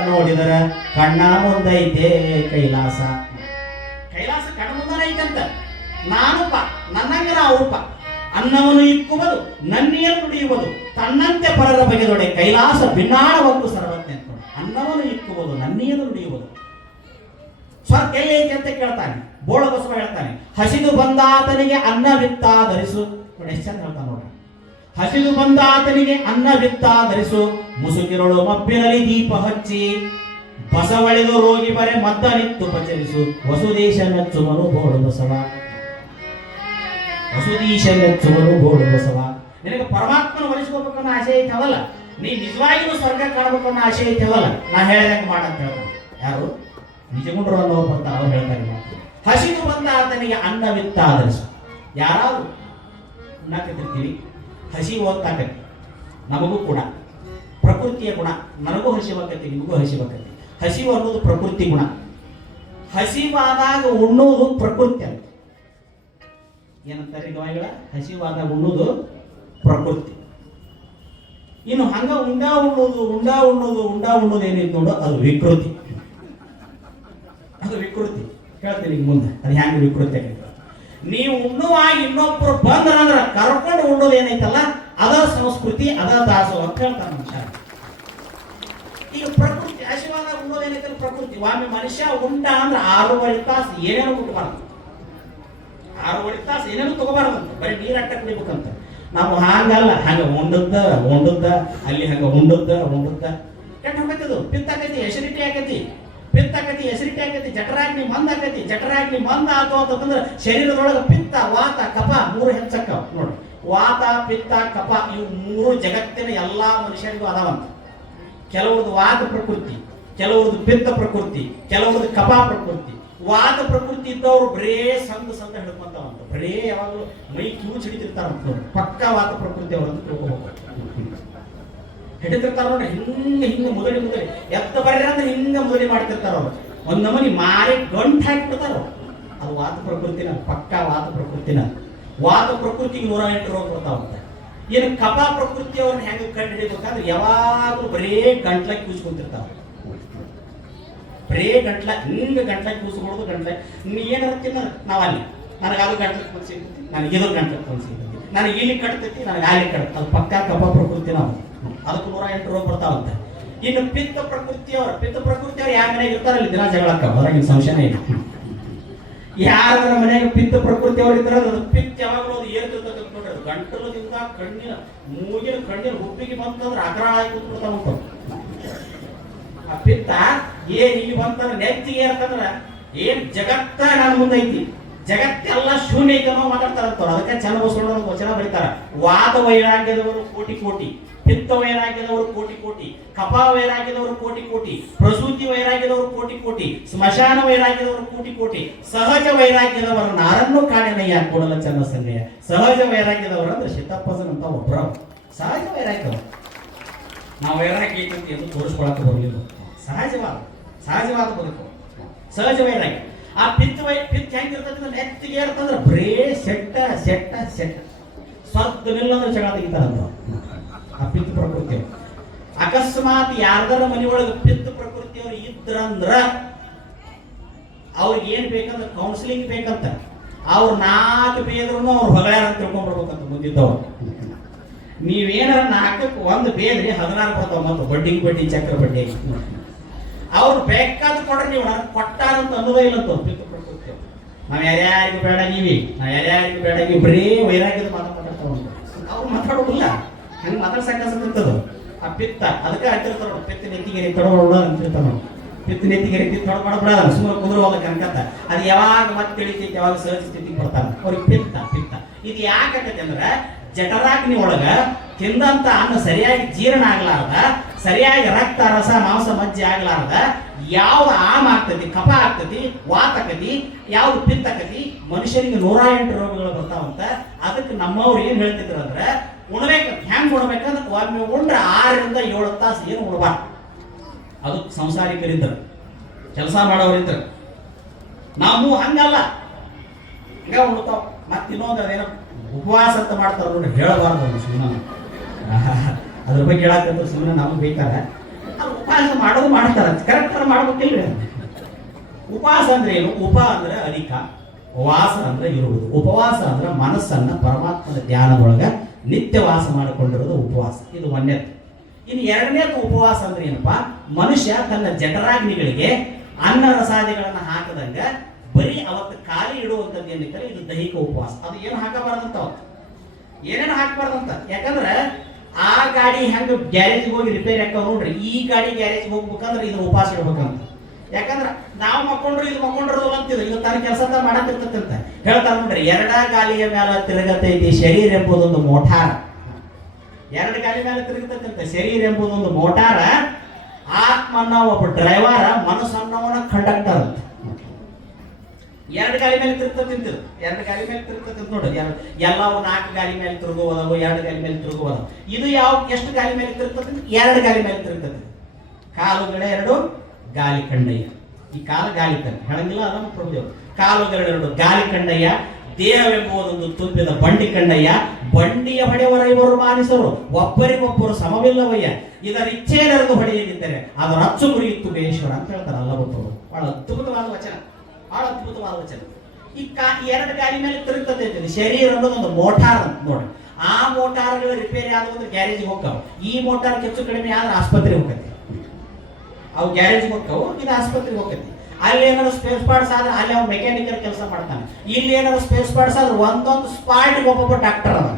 ನೋಡಿದರ ಕಣ್ಣ ಮುಂದೈತೆ ಕೈಲಾಸ. ಕೈಲಾಸ ಕಣ್ಣ ಮುಂದನ ಐತಂತ. ನಾನುಪ ನನ್ನಂಗನ ಅವರೂಪ, ಅನ್ನವನ್ನು ಇಕ್ಕುವುದು ನನ್ನಿಯನ್ನು ನುಡಿಯುವುದು, ತನ್ನಂತೆ ಪರರ ಬಗೆದೊಡೆ ಕೈಲಾಸ ಭಿನ್ನಾಣವನ್ನು ಸರ್ವಜ್ಞ ಅಂತ. ಅನ್ನವನ್ನು ಇಕ್ಕುವುದು ನನ್ನಿಯನ್ನು ನುಡಿಯುವುದು. ಸ್ವರ್ಗ ಎಲ್ಲಿ ಐತಿ ಅಂತ ಕೇಳ್ತಾನೆ. ಬೋಳ ಬಸವ ಹೇಳ್ತಾನೆ, ಹಸಿದು ಬಂದಾತನಿಗೆ ಅನ್ನವಿತ್ತಾಧರಿಸು. ನೋಡಿ ಎಷ್ಟು ಚಂದ ಹೇಳ್ತಾನೆ ನೋಡ್ರಿ. ಹಸಿದು ಬಂದಾತನಿಗೆ ಅನ್ನವಿತ್ತಾಧರಿಸು, ಮುಸುಕಿರಳು ಮಬ್ಬಿನಲ್ಲಿ ದೀಪ ಹಚ್ಚಿ, ಬಸವಳಿದು ರೋಗಿ ಬರೆ ಮದ್ದನಿತ್ತು ಪಚರಿಸು, ವಸುದೇಶ ಮೆಚ್ಚುವನು ಬೋಳು ಬಸವ. ವಸುದೀಶ ಮೆಚ್ಚುವನು ಬೋಳು ಬಸವ. ನಿನಗೆ ಪರಮಾತ್ಮನ ಒಲಿಸ್ಕೋಬೇಕನ್ನೋ ಆಸೆ ಐತವಲ್ಲ, ನೀ ನಿಜವಾಗಿಯೂ ಸ್ವರ್ಗ ಕಾಣಬೇಕನ್ನೋ ಆಸೆ ಐತವಲ್ಲ, ನಾ ಹೇಳ್ದಂಗೆ ಮಾಡಂತ ಹೇಳ್ತಾನೆ. ಯಾರು ನಿಜಗುಂಡ್ರು ಅನ್ನೋರು ಬರ್ತಾರೆ, ಅವ್ರು ಹೇಳ್ತಾರೆ ಹಸಿದು ಬಂದ ಆತನಿಗೆ ಅನ್ನವಿತ್ತಾಧರಿಸು. ಯಾರಾದ್ರು ಉಣ್ಣಾಕತ್ತಿರ್ತೀವಿ, ಹಸಿ ಓದ್ತಾಕತಿ, ನಮಗೂ ಕೂಡ ಪ್ರಕೃತಿಯ ಗುಣ. ನನಗೂ ಹಸಿವಾಕತಿ, ನಿಮಗೂ ಹಸಿವಾಕತಿ. ಹಸಿವು ಅನ್ನೋದು ಪ್ರಕೃತಿ ಗುಣ. ಹಸಿವಾದಾಗ ಉಣ್ಣೋದು ಪ್ರಕೃತಿ ಅಂತ. ಏನಂತಾರೆ ಗವಾಯಿಗಳ? ಹಸಿವಾದಾಗ ಉಣ್ಣೋದು ಪ್ರಕೃತಿ. ಇನ್ನು ಹಂಗ ಉಂಡ ಉಣ್ಣೋದು ಏನಿತ್ತು ನೋಡು, ಅದು ವಿಕೃತಿ. ಅದು ವಿಕೃತಿ. ಹೇಳ್ತೀನಿ ಮುಂದೆ ಅದು ಹೆಂಗೆ ವಿಕೃತಿ ಆಗೈತೆ. ನೀವು ಉಣ್ಣುವಾಗ ಇನ್ನೊಬ್ರು ಬಂದ್ರಂದ್ರ ಕರ್ಕೊಂಡು ಉಣ್ಣೋದು ಏನೈತಲ್ಲ, ಅದ ಸಂಸ್ಕೃತಿ, ಅದ ದಾಸೋಹ ಅಂತ ಹೇಳ್ತಾರೆ ಮನುಷ್ಯ. ಈಗ ಪ್ರಕೃತಿ ಹಸಿವಾದಾಗ ಉಣ್ಣೋದು ಏನೈತಲ್ಲ ಪ್ರಕೃತಿ. ಒಮ್ಮೆ ಮನುಷ್ಯ ಉಂಡ ಅಂದ್ರೆ 6 ತಾಸು ಏನೇನು ಮುಟ್ಬಾರ್ದು, 6 ತಾಸು ಏನೇನು ತಗೋಬಾರ್ದಂತ, ಬರೀ ನೀರಟ್ಟ ಕುಡಿಬೇಕಂತ. ನಾವು ಹಾಗಲ್ಲ, ಹಂಗ ಉಂಡದ್ದ ಅಲ್ಲಿ ಹಂಗ ಉಂಡದ್ದ ಕೆಟ್ಟ ಹೋಗತ್ತದು. ಪಿತ್ತಾಕತಿ, ಎಸಿಡಿಟಿ ಆಕತಿ, ಜಠರಾಗ್ನಿ ಮಂದ ಆತು ಅಂತಂದ್ರೆ ಶರೀರದೊಳಗೆ ಪಿತ್ತ ವಾತ ಕಫ 3 ಹೆಚ್ಚಕ್ಕವ ನೋಡಿ. ವಾತ ಪಿತ್ತ ಕಫ ಇವು 3 ಜಗತ್ತಿನ ಎಲ್ಲಾ ಮನುಷ್ಯರಿಗೂ ಅದಾವಂತ. ಕೆಲವ್ರದ್ದು ವಾತ ಪ್ರಕೃತಿ, ಕೆಲವ್ರದ್ದು ಪಿತ್ತ ಪ್ರಕೃತಿ, ಕೆಲವ್ರದ್ದು ಕಫ ಪ್ರಕೃತಿ. ವಾತ ಪ್ರಕೃತಿ ಇದ್ದವ್ರು ಬರೇ ಸಂದ ಹಿಡ್ಕೊಂತಾವಂತ, ಬರೇ ಯಾವಾಗಲೂ ಮೈ ಕಿವು ಹಿಡಿತಿರ್ತಾರಂತ. ಪಕ್ಕ ವಾತ ಪ್ರಕೃತಿ ಅವರನ್ನು ತಿಳ್ಕೋಬೇಕು. ಹಿಡಿತಿರ್ತಾರ ನೋಡ್ರಿ, ಹಿಂಗ ಮುದಡಿ ಎತ್ತ ಬರ್ರಿ ಅಂದ್ರೆ ಹಿಂಗ ಮುದಡಿ ಮಾಡ್ತಿರ್ತಾರ ಅವ್ರು. ಒಂದ್ ನಮೂನಿ ಮಾರಿ ಗಂಟು ಹಾಕಿಬಿಡ್ತಾರ. ಅದು ವಾತ ಪ್ರಕೃತಿನ, ಪಕ್ಕ ವಾತ ಪ್ರಕೃತಿನ. ವಾತ ಪ್ರಕೃತಿಗೆ 108 ರೋಗ ಬರ್ತಾವಂತ. ಏನು ಕಫ ಪ್ರಕೃತಿ ಅವ್ರನ್ನ ಹೆಂಗ ಕಂಡು ಹಿಡಿಬೇಕಂದ್ರೆ ಯಾವಾಗಲೂ ಬರೇ ಗಂಟ್ಲಾಗಿ ಕೂಸ್ಕೊಂತಿರ್ತಾವ. ಬರೇ ಗಂಟ್ಲಾಗಿ ಕೂಸ್ಕೊಳ್ಳೋದು. ನೀ ಏನಾರ ತಿನ್ನ ನಾವಲ್ಲಿ, ನನಗೆ ಅದು ಗಂಟ್ಲಕ್ಕೆ ಕೂಸಿರ್ತೈತಿ, ನನಗೆ ಇದು ಗಂಟ್ಲಕ್ಕೆ ಕೂಸಿರ್ತೈತಿ, ನನಗೆ ಇಲ್ಲಿ ಕಟ್ತೈತಿ, ನನಗೆ ಅಲ್ಲಿ ಕಟ್ತೈತಿ. ಅದು ಪಕ್ಕ ಕಫ ಪ್ರಕೃತಿ ನಾವು. ಅದಕ್ಕೆ 108 ರೋಗ ಬರ್ತಾವಂತ. ಇನ್ನು ಪಿತ್ತ ಪ್ರಕೃತಿಯವ್ರು ಯಾವ ಮನೆಯಾಗ ಇರ್ತಾರಲ್ಲಿ ದಿನ ಜಗಳಕ್ಕ, ಹೊರಗಿನ ಸಂಶಯನೇ ಇಲ್ಲ. ಯಾರ ಮನೆಯಾಗ ಪಿತ್ತ ಪ್ರಕೃತಿಯವ್ರು ಇರ್ತಾರ, ಅದು ಪಿತ್ತ ಯಾವಾಗಲೂ ಅದು ಏರ್ತಿರ್ತದೆ ನೋಡ್ರಿ. ಅದು ಗಂಟಲದಿಂದ ಕಣ್ಣಿನ ಹುಬ್ಬಿಗೆ ಬಂತಂದ್ರೆ ಅಗ್ರಹ ಆಗಿ ಕೂತ್ಬಿಡ್ತಾವಂತ. ಆ ಪಿತ್ತ ಏನ್ ಇಲ್ಲಿ ಬಂತಂದ್ರೆ ನೆತ್ತಿಗೆ ಏರ್ತಂದ್ರ ಏನ್ ಜಗತ್ತ ನನ್ನ ಮುಂದೈತಿ, ಜಗತ್ತೆಲ್ಲ ಶೂನ್ಯ ಐತೆ ಅನ್ನೋ ಮಾತಾಡ್ತಾರಂತವ್ರು. ಅದಕ್ಕೆ ಚನ್ನಬಸವಣ್ಣ ವಚನ ಬರೀತಾರ, ವಾದ ವೈರಾಗ್ಯದವರು ಕೋಟಿ, ಪಿತ್ತ ವೈರಾಗ್ಯದವರು ಕೋಟಿ, ಕಫ ವೈರಾಗ್ಯದವರು ಕೋಟಿ, ಪ್ರಸೂತಿ ವೈರಾಗ್ಯದವರು ಕೋಟಿ, ಸ್ಮಶಾನ ವೈರಾಗ್ಯದವರು ಕೋಟಿ, ಸಹಜ ವೈರಾಗ್ಯದವರು ನಾರನ್ನು ಕಾಣೆನಯ್ಯ ಕೂಡಲ ಚನ್ನ ಸಂಗಯ್ಯ. ಸಹಜ ವೈರಾಗ್ಯದವರು ಅಂದ್ರೆ ಸಿದ್ದಪ್ಪಸನ್ ಅಂತ ಒಬ್ಬರ ಸಹಜ ವೈರಾಗ್ಯದವರು. ನಾವು ವೈರಾಗ್ಯ ಐತಿ ಎಂದು ತೋರಿಸ್ಕೊಳಕ್ಕೆ ಬರಲಿಲ್ಲ. ಸಹಜವಾದ ಬದುಕು, ಸಹಜ ವೈರಾಗ್ಯ. ಆ ಪಿತ್ತ ಹೆಂಗಿರ್ತಕ್ಕಂಥ ನೆತ್ತಿಗೆ ಇರ್ತಂದ್ರೆ ಬರೇ ಸೆಟ್ಟ ಸ್ವರ್ಗ ನಿಲ್ಲಂದ್ರೆ ಜಗಳ ತೆಗಿತಾರಂತ ಆ ಪಿತ್ತ ಪ್ರಕೃತಿಯವರು. ಅಕಸ್ಮಾತ್ ಯಾರ್ದಾರ ಮನೆಯೊಳಗೆ ಪಿತ್ತ ಪ್ರಕೃತಿಯವರು ಇದ್ರಂದ್ರ ಅವ್ರಿಗೆ ಏನ್ ಬೇಕಂದ್ರೆ ಕೌನ್ಸಿಲಿಂಗ್ ಬೇಕಂತ. ಅವ್ರು 4 ಬೇದ್ರು ಅವ್ರು ಹೊಗಳಾರ ಅಂತ ತಿಳ್ಕೊಂಡ್ಬಿಡ್ಬೇಕಂತ ಮುಂದಿದ್ದವ್ರು. ನೀವೇನಾರ 4ಕ್ಕೆ 1 ಬೇದ್ರಿ 16 ಬರ್ತಾವ. ಮತ್ತು ಬಡ್ಡಿ ಚಕ್ರ ಬಡ್ಡಿ ಅವ್ರು ಬೇಕಾದ್ ಕೊಡ್ರಿ, ನೀವು ನನಗೆ ಕೊಟ್ಟಾರಂತ ಅನ್ನೋದೇ ಇಲ್ಲ ಅಂತ ಪಿತ್ತ ಪ್ರಕೃತಿ. ನಾವ್ ಯಾರ್ಯಾರಿಗೂ ಬೇಡಾಗಿವಿ, ನಾವ್ ಯಾರ್ಯಾರಿಗೂ ಬೇಡಾಗಿವಿ, ಬರೀ ವೈರಾಗ್ಯದ ಮಾತಾಡ್ತಾವ ಅವ್ರು ಮಾತಾಡೋದಿಲ್ಲ. ಹಂಗೆ ಮಾತಾಡ್ಸಕ್ಕಂತದ್ದು ಆ ಪಿತ್ತ. ಅದಕ್ಕೆ ಅಂತಿರ್ತಾರ ಪಿತ್ತ ನೆತ್ತಿಗೆರಿ ತೊಡೋಡ ಅಂತಿರ್ತಾರ. ಪಿತ್ತ ನೆತ್ತಿಗೆರಿ ತೊಡ ಮಾಡಬಿಡ ಸುಮ್ಮನೆ ಕುದುರೆ ಹೋಗ್ಲಿಕ್ಕೆ ಅನ್ಕತ್ತ. ಅದು ಯಾವಾಗ ಮತ್ತೆ ತಿಳಿತೈತಿ, ಯಾವಾಗ ಸಹಜ ಸ್ಥಿತಿಗೆ ಬರ್ತಾನೆ ಅವ್ರಿಗೆ ಪಿತ್ತ. ಪಿತ್ತ ಇದು ಯಾಕಂತೈತಿ ಅಂದ್ರೆ ಜಠರಾಗ್ನಿ ಒಳಗ ತಿಂದಂತ ಅನ್ನ ಸರಿಯಾಗಿ ಜೀರ್ಣ ಆಗ್ಲಾರ್ದ, ಸರಿಯಾಗಿ ರಕ್ತ ರಸ ಮಾಂಸ ಮಜ್ಜೆ ಆಗ್ಲಾರ್ದ ಯಾವ್ದು ಆಮ ಆಗ್ತತಿ, ಕಫ ಆಗ್ತತಿ, ವಾತ ಆಕತಿ, ಯಾವ್ದು ಪಿತ್ತ ಆಕತಿ, ಮನುಷ್ಯನಿಗೆ 108 ರೋಗಗಳು ಬರ್ತಾವಂತ. ಅದಕ್ಕೆ ನಮ್ಮವ್ರು ಏನ್ ಹೇಳ್ತಿದ್ರು ಅಂದ್ರೆ ಉಣ್ಬೇಕು. ಹೆಂಗ್ ಉಣ್ಬೇಕಂದ್ರೆ ಒಮ್ಮೆ ಉಂಡ್ರೆ 6 ರಿಂದ 7 ತಾಸು ಏನು ಉಣ್ಬಾರ್ದು. ಅದು ಸಂಸಾರಿಕರಿದ್ರು, ಕೆಲಸ ಮಾಡೋರಿದ್ರು. ನಾವು ಹಂಗಲ್ಲ, ಹಂಗ ಉಣ್ತಾವ. ಮತ್ತೆ ಇನ್ನೊಂದು ಅದೇನೋ ಉಪವಾಸ ಅಂತ ಮಾಡ್ತಾರ ನೋಡಿ, ಹೇಳಬಾರ್ದು ಸುಮ್ಮನೆ. ಅದ್ರ ಬಗ್ಗೆ ಹೇಳಕ್ಕಂತ ಸುಮ್ಮನೆ ನಮಗೆ ಬೇಕಾರೆ ಅದು ಉಪವಾಸ ಮಾಡೋದು ಮಾಡ್ತಾರ, ಕರೆಕ್ಟ್ ಮಾಡ್ಬೇಕಿಲ್ರಿ. ಉಪವಾಸ ಅಂದ್ರೆ ಏನು? ಉಪ ಅಂದ್ರೆ ಅಧಿಕ, ವಾಸ ಅಂದ್ರೆ ಇರುವುದು. ಉಪವಾಸ ಅಂದ್ರೆ ಮನಸ್ಸನ್ನ ಪರಮಾತ್ಮನ ಧ್ಯಾನದೊಳಗ ನಿತ್ಯ ವಾಸ ಮಾಡಿಕೊಂಡಿರೋದು ಉಪವಾಸ. ಇದು ಒಂದನೇದು. ಇನ್ನು ಎರಡನೇದು ಉಪವಾಸ ಅಂದ್ರೆ ಏನಪ್ಪಾ? ಮನುಷ್ಯ ತನ್ನ ಜಠರಾಗ್ನಿಗಳಿಗೆ ಅನ್ನ ರಸಾದಿಗಳನ್ನ ಹಾಕದಂಗ ಬರೀ ಅವತ್ತು ಖಾಲಿ ಇಡುವಂಥದ್ದು ಏನಿದ್ದಾರೆ ಇದು ದೈಹಿಕ ಉಪವಾಸ. ಅದು ಏನು ಹಾಕಬಾರ್ದಂತ, ಅವತ್ತು ಏನೇನು ಹಾಕಬಾರ್ದಂತ. ಯಾಕಂದ್ರೆ ಆ ಗಾಡಿ ಹೆಂಗ ಗ್ಯಾರೇಜ್ಗೆ ಹೋಗಿ ರಿಪೇರಿ ಹಾಕ ನೋಡ್ರಿ, ಈ ಗಾಡಿ ಗ್ಯಾರೇಜ್ಗೆ ಹೋಗ್ಬೇಕಂದ್ರೆ ಇದನ್ನ ಉಪವಾಸ ಇಡ್ಬೇಕಂತ. ಯಾಕಂದ್ರೆ ನಾವು ಮಕ್ಕೊಂಡ್ರು ಇದು ಮಕ್ಕೊಂಡ್ರದು ಅಂತಿದ್ರು, ಇದು ತನ್ನ ಕೆಲಸ ಮಾಡತ್ತಿರ್ತಂತ ಹೇಳ್ತಾರ ನೋಡ್ರಿ. 2 ಗಾಲಿಯ ಮೇಲೆ ತಿರುಗತೈತಿ ಶರೀರ ಎಂಬುದೊಂದು ಮೋಟಾರ್. 2 ಗಾಲಿ ಮೇಲೆ ತಿರುಗತೈತಂತೆ ಶರೀರ ಎಂಬುದೊಂದು ಮೋಟಾರ. ಆತ್ಮನ್ನ ಒಬ್ಬ ಡ್ರೈವರ್, ಮನಸ್ಸನ್ನವನ ಕಂಡಕ್ಟರ್ ಅಂತ. 2 ಗಾಲಿ ಮೇಲೆ ತಿರುಗ್ತಿದ್ರು, 2 ಗಾಲಿ ಮೇಲೆ ತಿರುಗ್ತಿದ್ರು ನೋಡಿ. ಎಲ್ಲವೂ 4 ಗಾಲಿ ಮೇಲೆ ತಿರುಗುವುದವು, 2 ಗಾಲಿ ಮೇಲೆ ತಿರುಗುವುದವು. ಇದು ಯಾವ ಎಷ್ಟು ಗಾಲಿ ಮೇಲೆ ತಿರುಗ್ತದೆ? 2 ಗಾಲಿ ಮೇಲೆ ತಿರುಗ್ತದೆ. ಕಾಲುಗಳ 2 ಗಾಲಿ ಕಂಡಯ್ಯ. ಈ ಕಾಲು ಗಾಲಿ ಕಂಡ ಹೇಳಂಗಿಲ್ಲ ಅದನ್ನು ಪ್ರಭುದೇವ್. ಕಾಲುಗಳೆರಡು ಗಾಲಿ ಕಂಡಯ್ಯ, ದೇಹವೆಂಬುದೊಂದು ತುಂಬಿದ ಬಂಡಿ ಕಂಡಯ್ಯ. ಬಂಡಿಯ ಹೊಡೆಯವರ ಇವರು ಮಾನಿಸರು, ಒಬ್ಬರಿಗೊಬ್ಬರು ಸಮವಿಲ್ಲವಯ್ಯ. ಇದರ ಇಚ್ಛೆಯರೆಂದು ಹೊಡೆಯದಿದ್ದರೆ ಅದರ ಅಚ್ಚು ಮುರಿಯಿತ್ತು ಬೇಶ್ವರ ಅಂತ ಹೇಳ್ತಾರೆ ಅಲ್ಲಭಟ್ಟರು. ಬಹಳ ಅದ್ಭುತವಾದ ವಚನ, ಬಹಳ ಅದ್ಭುತವಾದ ವಚನ. ಈ 2 ಗಾಲಿ ಮೇಲೆ ತಿರುಗ್ತದೆ ಶರೀರ ಅನ್ನೋದೊಂದು ಮೋಟಾರ್ ಅಂತ ನೋಡಿ. ಆ ಮೋಟಾರ್ಗಳು ರಿಪೇರಿ ಆದ ಒಂದು ಗ್ಯಾರೇಜ್ಗೆ ಹೋಗ್ತಾವ. ಈ ಮೋಟಾರ್ ಹೆಚ್ಚು ಕಡಿಮೆ ಆದ್ರೆ ಆಸ್ಪತ್ರೆಗೆ ಹೋಗತ್ತೆ. ಅವು ಗ್ಯಾರೇಜ್ಗೆ ಹೋಗ್ತಾವು, ಇದು ಆಸ್ಪತ್ರೆಗೆ ಹೋಗತ್ತೆ. ಅಲ್ಲಿ ಏನಾದ್ರು ಸ್ಪೇಸ್ ಪಾರ್ಟ್ಸ್ ಆದ್ರೆ ಅಲ್ಲಿ ಅವ್ನು ಮೆಕ್ಯಾನಿಕಲ್ ಕೆಲಸ ಮಾಡ್ತಾನೆ. ಇಲ್ಲಿ ಏನಾದ್ರು ಸ್ಪೇಸ್ ಪಾರ್ಟ್ಸ್ ಆದ್ರೆ ಒಂದೊಂದು ಸ್ಪಾಟ್ಗೆ ಒಬ್ಬೊಬ್ಬ ಡಾಕ್ಟರ್ ಅದ,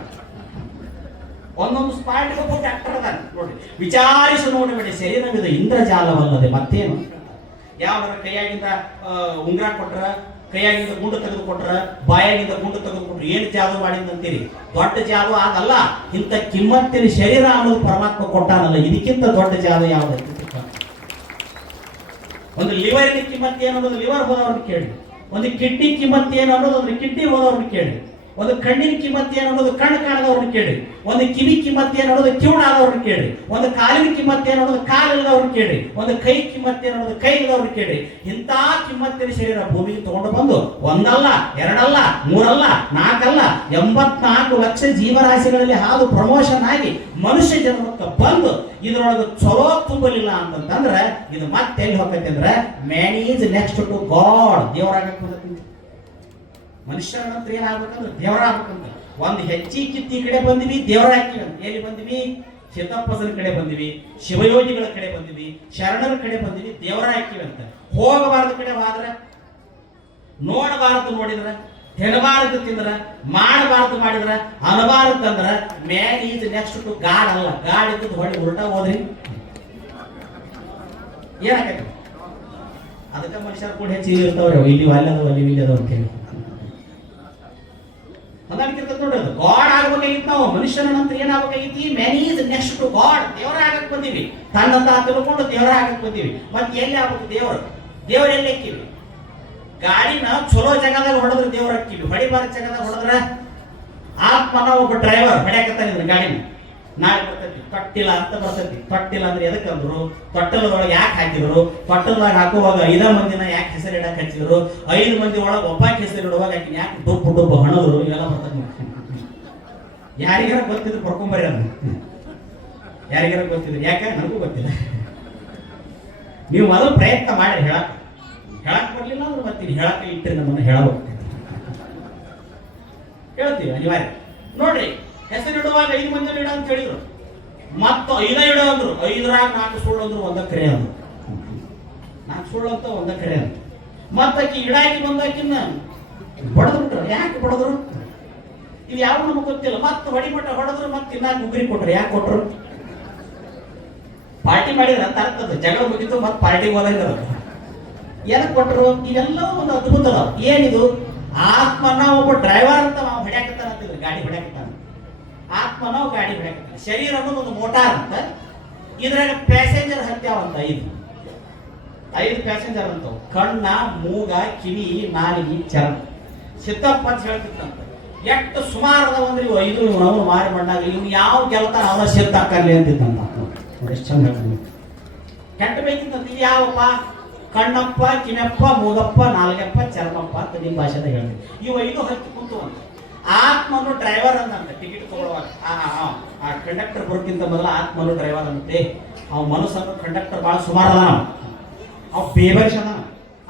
ಒಂದೊಂದು ಸ್ಪಾಟ್ಗೆ ಒಬ್ಬ ಡಾಕ್ಟರ್ ಅದ ನೋಡಿ. ವಿಚಾರಿಸಿ ನೋಡಿಬಿಡಿ, ಶರೀರವಿದು ಇಂದ್ರಜಾಲವಲ್ಲದೆ ಮತ್ತೇನು. ಯಾವ್ದಾರ ಕೈಯಾಗಿಂದ ಉಂಗ್ರ ಕೊಟ್ರ, ಕೈಯಾಗಿಂದ ಗುಂಡು ತೆಗೆದು ಕೊಟ್ರ, ಬಾಯಾಗಿಂದ ಗುಂಡು ತೆಗೆದು ಕೊಟ್ರು ಏನು ಜಾದು ಮಾಡಿದಂತೀರಿ? ದೊಡ್ಡ ಜಾದು ಆಗಲ್ಲ. ಇಂಥ ಕಿಮ್ಮತ್ತಿನ ಶರೀರ ಅನ್ನೋದು ಪರಮಾತ್ಮ ಕೊಟ್ಟಾನಲ್ಲ, ಇದಕ್ಕಿಂತ ದೊಡ್ಡ ಜಾದು ಯಾವ್ದು? ಒಂದು ಲಿವರಿನ ಕಿಮ್ಮತ್ತು ಏನು ಅನ್ನೋದು ಲಿವರ್ ಹೋದವ್ರನ್ನ ಕೇಳಿ, ಒಂದು ಕಿಡ್ನಿ ಕಿಮ್ಮತ್ತು ಏನು ಅನ್ನೋದು ಒಂದು ಕಿಡ್ನಿ ಹೋದವ್ರನ್ನ ಕೇಳಿ, ಒಂದು ಕಣ್ಣಿನ ಕಿಮ್ಮತ್ತು ಏನು ಅನ್ನೋದು ಕಣ್ಣು ಕಾಣದವ್ರನ್ನ ಕೇಳಿ, ಒಂದು ಕಿವಿ ಕಿಮ್ಮತ್ತು ಏನು ಅನ್ನೋದು ಕಿವುಡಾದವ್ರನ್ನ ಕೇಳಿ, ಒಂದು ಕಾಲಿನ ಕಿಮ್ಮತ್ತು ಏನು ಅನ್ನೋದು ಕಾಲಿಲ್ಲದವ್ರನ್ನ ಕೇಳಿ, ಒಂದು ಕೈ ಕಿಮ್ಮತ್ತು ಏನು ಅನ್ನೋದು ಕೈ ಇಲ್ಲದವ್ರನ್ನ ಕೇಳಿ. ಇಂಥ ಕಿಮ್ಮತ್ತಿನ ಶರೀರ ಭೂಮಿಗೆ ತಗೊಂಡು ಬಂದು ಒಂದಲ್ಲ, 2 ಅಲ್ಲ, 3 ಅಲ್ಲ, 4 ಅಲ್ಲ, 84 ಲಕ್ಷ ಜೀವರಾಶಿಗಳಲ್ಲಿ ಹಾದು ಪ್ರಮೋಷನ್ ಆಗಿ ಮನುಷ್ಯ ಜನ್ಮಕ್ಕೆ ಬಂದು ಇದರೊಳಗೆ ಚಲೋ ತುಂಬಲಿಲ್ಲ ಅಂತಂದ್ರೆ ಇದು ಮತ್ತೆ ಎಲ್ಲಿ ಹೋಗತ್ತೆ ಅಂದ್ರೆ man is next to God. ದೇವರಾಗಕ್ಕೆ ಮನುಷ್ಯರ ನಂತರ ಏನಾಗ್ಬೇಕಂದ್ರೆ ದೇವರಾಗಬೇಕಂತ. ಒಂದು ಹೆಚ್ಚಿ ಕಿತ್ತಿ ಕಡೆ ಬಂದಿವಿ, ದೇವರ ಹಾಕಿವಿ ಅಂತ. ಎಲ್ಲಿ ಬಂದಿವಿ? ಚಿತ್ತಪ್ಪಸರ ಕಡೆ ಬಂದಿವಿ, ಶಿವಯೋಗಿಗಳ ಕಡೆ ಬಂದಿವಿ, ಶರಣರ ಕಡೆ ಬಂದಿವಿ, ದೇವರ ಹಾಕಿವಿ ಅಂತ. ಹೋಗಬಾರದು ಕಡೆ ಹೋದ್ರೆ, ನೋಡಬಾರದು ನೋಡಿದ್ರ, ತಿನ್ನಬಾರದು ತಿಂದ್ರ, ಮಾಡಬಾರದು ಮಾಡಿದ್ರ, ಅನಬಾರದು ಅಂದ್ರ man is next to God ಅಲ್ಲ. ಗಾಡ್ ಇದ್ದದ್ದು ಹೊಳ್ಳಿ ಉಲ್ಟಾ ಹೋದ್ರಿ ಏನಾಕೈತಿ? ಅದಕ್ಕೆ ಮನುಷ್ಯರು ಕೂಡ ಹೆಚ್ಚು ಇರ್ತಾವ್ರಿ, ಇಲ್ಲಿ ಅಲ್ಲದ ಅಲ್ಲಿ ಇಲ್ಲದ ಅಂತ ಹೇಳಿ ನೋಡ್ರಿ. ಅದು ಗಾಡ್ ಆಗ್ಬೇಕಾಗಿತ್ತು. ನಾವು ಮನುಷ್ಯನ ನಂತರ ಏನಾಗಬೇಕಾಗಿತಿ? Man is next to God. ದೇವರ ಆಗಕ್ ಬಂದಿವಿ, ತನ್ನಂತ ತಿಳ್ಕೊಂಡು ದೇವರ ಆಗಕ್ ಬಂದಿವಿ. ಮತ್ತೆ ಎಲ್ಲಿ ಆಗ್ಬೇಕು ದೇವರು? ದೇವ್ರ ಎಲ್ಲಿ ಹಾಕಿವಿ? ಗಾಡಿನ ಚಲೋ ಜಾಗದಾಗ ಹೊಡೆದ್ರೆ ದೇವ್ರ ಹಾಕಿವಿ, ಹೊಡಿಬಾರ ಜಾಗದಾಗ ಹೊಡೆದ್ರ ಆತ್ಮನ ಒಬ್ಬ ಡ್ರೈವರ್ ಹೊಡ್ಯಾಕತ್ತಾನಿದ್ರ ಗಾಡಿನ. ನಾಳೆ ಬರ್ತೈತಿ ತೊಟ್ಟಿಲ್ಲ ಅಂತ ಬರ್ತೈತಿ. ತೊಟ್ಟಿಲ್ಲ ಅಂದ್ರೆ ಎದಕ್ಕಂದ್ರು, ತೊಟ್ಟಲದೊಳಗೆ ಯಾಕೆ ಹಾಕಿದ್ರು? ತೊಟ್ಟಲದಾಗ ಹಾಕುವಾಗ 5 ಮಂದಿನ ಯಾಕೆ ಹೆಸರು ಇಡಕ್ ಹಚ್ಚಿದ್ರು? 5 ಮಂದಿ ಒಳಗೆ ಒಬ್ಬಾಕಿ ಹೆಸರು ಇಡುವಾಗ ಆಕಿನ ಯಾಕೆ ಡುಬ್ಬು ಡುಬ್ಬು ಹಣದ್ರು? ಇವೆಲ್ಲ ಬರ್ತದೆ. ಯಾರಿಗಾರ ಗೊತ್ತಿದ್ರು ಬರ್ಕೊಂಬರಿ ಅದು, ಯಾರಿಗಾರ ಗೊತ್ತಿದ್ರು. ಯಾಕೆ ನನಗೂ ಗೊತ್ತಿಲ್ಲ. ನೀವು ಮೊದಲು ಪ್ರಯತ್ನ ಮಾಡಿ ಹೇಳಕ್ ಬರ್ಲಿಲ್ಲ ಅಂದ್ರೆ ಬರ್ತೀನಿ, ಹೇಳಕ್ಕೆ ಇಟ್ಟರೆ ನಮ್ಮನ್ನು ಹೇಳಬೇಕು, ಹೇಳ್ತೀವಿ ಅನಿವಾರ್ಯ. ನೋಡ್ರಿ, ಹೆಸರಿಡುವಾಗ 5 ಮಂದಿ ಇಡ ಅಂತ ಹೇಳಿದ್ರು, ಮತ್ತು 5 ಇಡ ಅಂದ್ರು. 5ರಾಗ 4 ಸುಳ್ಳು ಅಂದ್ರು, 1 ಕರೆ ಅಂದ್ರು. ಸುಳ್ಳಂತ ಒಂದ ಕರೆ ಅಂತ. ಮತ್ತಾಕಿ ಇಡಾಕಿ ಬಂದಾಕಿನ್ನ ಹೊಡೆದು ಬಿಟ್ರು. ಯಾಕೆ ಹೊಡೆದ್ರು ಇದು ಯಾವ ನಮಗೆ ಗೊತ್ತಿಲ್ಲ. ಮತ್ತೆ ಹೊಡಿಮಟ್ಟ ಹೊಡೆದ್ರು, ಮತ್ತೆ ಇನ್ನಾಕ ಉಗ್ರಿ ಕೊಟ್ರು. ಯಾಕೆ ಕೊಟ್ರು? ಪಾರ್ಟಿ ಮಾಡಿದ್ರ ಅಂತ ಅರ್ಥದ. ಜಗಳ ಮುಗಿತು ಮತ್ತೆ ಪಾರ್ಟಿಗೆ ಹೋದಂಗ ಏನಕ್ಕೆ ಕೊಟ್ಟರು? ಇವೆಲ್ಲವೂ ಒಂದು ಅದ್ಭುತ ಅದಾವ. ಏನಿದು? ಆತ್ಮನ ಒಬ್ಬ ಡ್ರೈವರ್ ಅಂತ ನಾವು ಹೊಡ್ಯಾಕತ್ತಾನ ಅಂತಿದ್ರು. ಗಾಡಿ ಹೊಡ್ಯಾಕತ್ತಾನ, ಆತ್ಮನ ಗಾಡಿ ಹೊಡ್ಯಾಕತ್ತಾನ. ಶರೀರ ಅನ್ನೋದು ಒಂದು ಮೋಟಾರ್ ಅಂತ. ಇದ್ರಾಗ ಪ್ಯಾಸೆಂಜರ್ ಹತ್ಯಾವಂತ ಐದು ಪ್ಯಾಸೆಂಜರ್ ಅಂತವು. ಕಣ್ಣ, ಮೂಗ, ಕಿವಿ, ನಾಲಿಗೆ, ಚರ್ಮ. ಸಿದ್ದಪ್ಪ ಅಂತ ಹೇಳ್ತಿತ್ತಂತ. ಎಷ್ಟು ಸುಮಾರದ ಅಂದ್ರೆ ಇವು ಐದು ನಾವು ಮಾರಿ ಮಣ್ಣಾಗ ಇವ್ನು ಯಾವ ಗೆಲ್ತಾನ ಅವನ ಸಿದ್ದಕ್ಕಲ್ಲಿ ಅಂತಿದ್ದಂತ. ಎಷ್ಟು ಚಂದ ಹೇಳ್ತಾನೆ. ಕೆಟ್ಟ ಬೇಕಿತ್ತಂತ. ಇದು ಯಾವಪ್ಪ? ಕಣ್ಣಪ್ಪ, ಕಿನಪ್ಪ, ಮೂಗಪ್ಪ, ನಾಲ್ಗಪ್ಪ, ಚರ್ಮಪ್ಪ ಅಂತ ನಿಮ್ಮ ಭಾಷೆದಾಗ ಹೇಳ್ತೀವಿ. ಇವು ಐದು ಹತ್ತಿ ಕುಂತು ಅಂತ. ಆತ್ಮನು ಡ್ರೈವರ್ ಅಂದಂತ. ಟಿಕೆಟ್ ತಗೊಳ್ಳುವಾಗ ಆ ಕಂಡಕ್ಟರ್ ಬರೋಕ್ಕಿಂತ ಮೊದಲ ಆತ್ಮನು ಡ್ರೈವರ್ ಅಂತೆ. ಅವ್ ಮನಸ್ಸನ್ನು ಕಂಡಕ್ಟರ್ ಭಾಳ ಸುಮಾರು ಅದ. ಅವ್ ಬೇಬರ್ಸ್ ಅದ.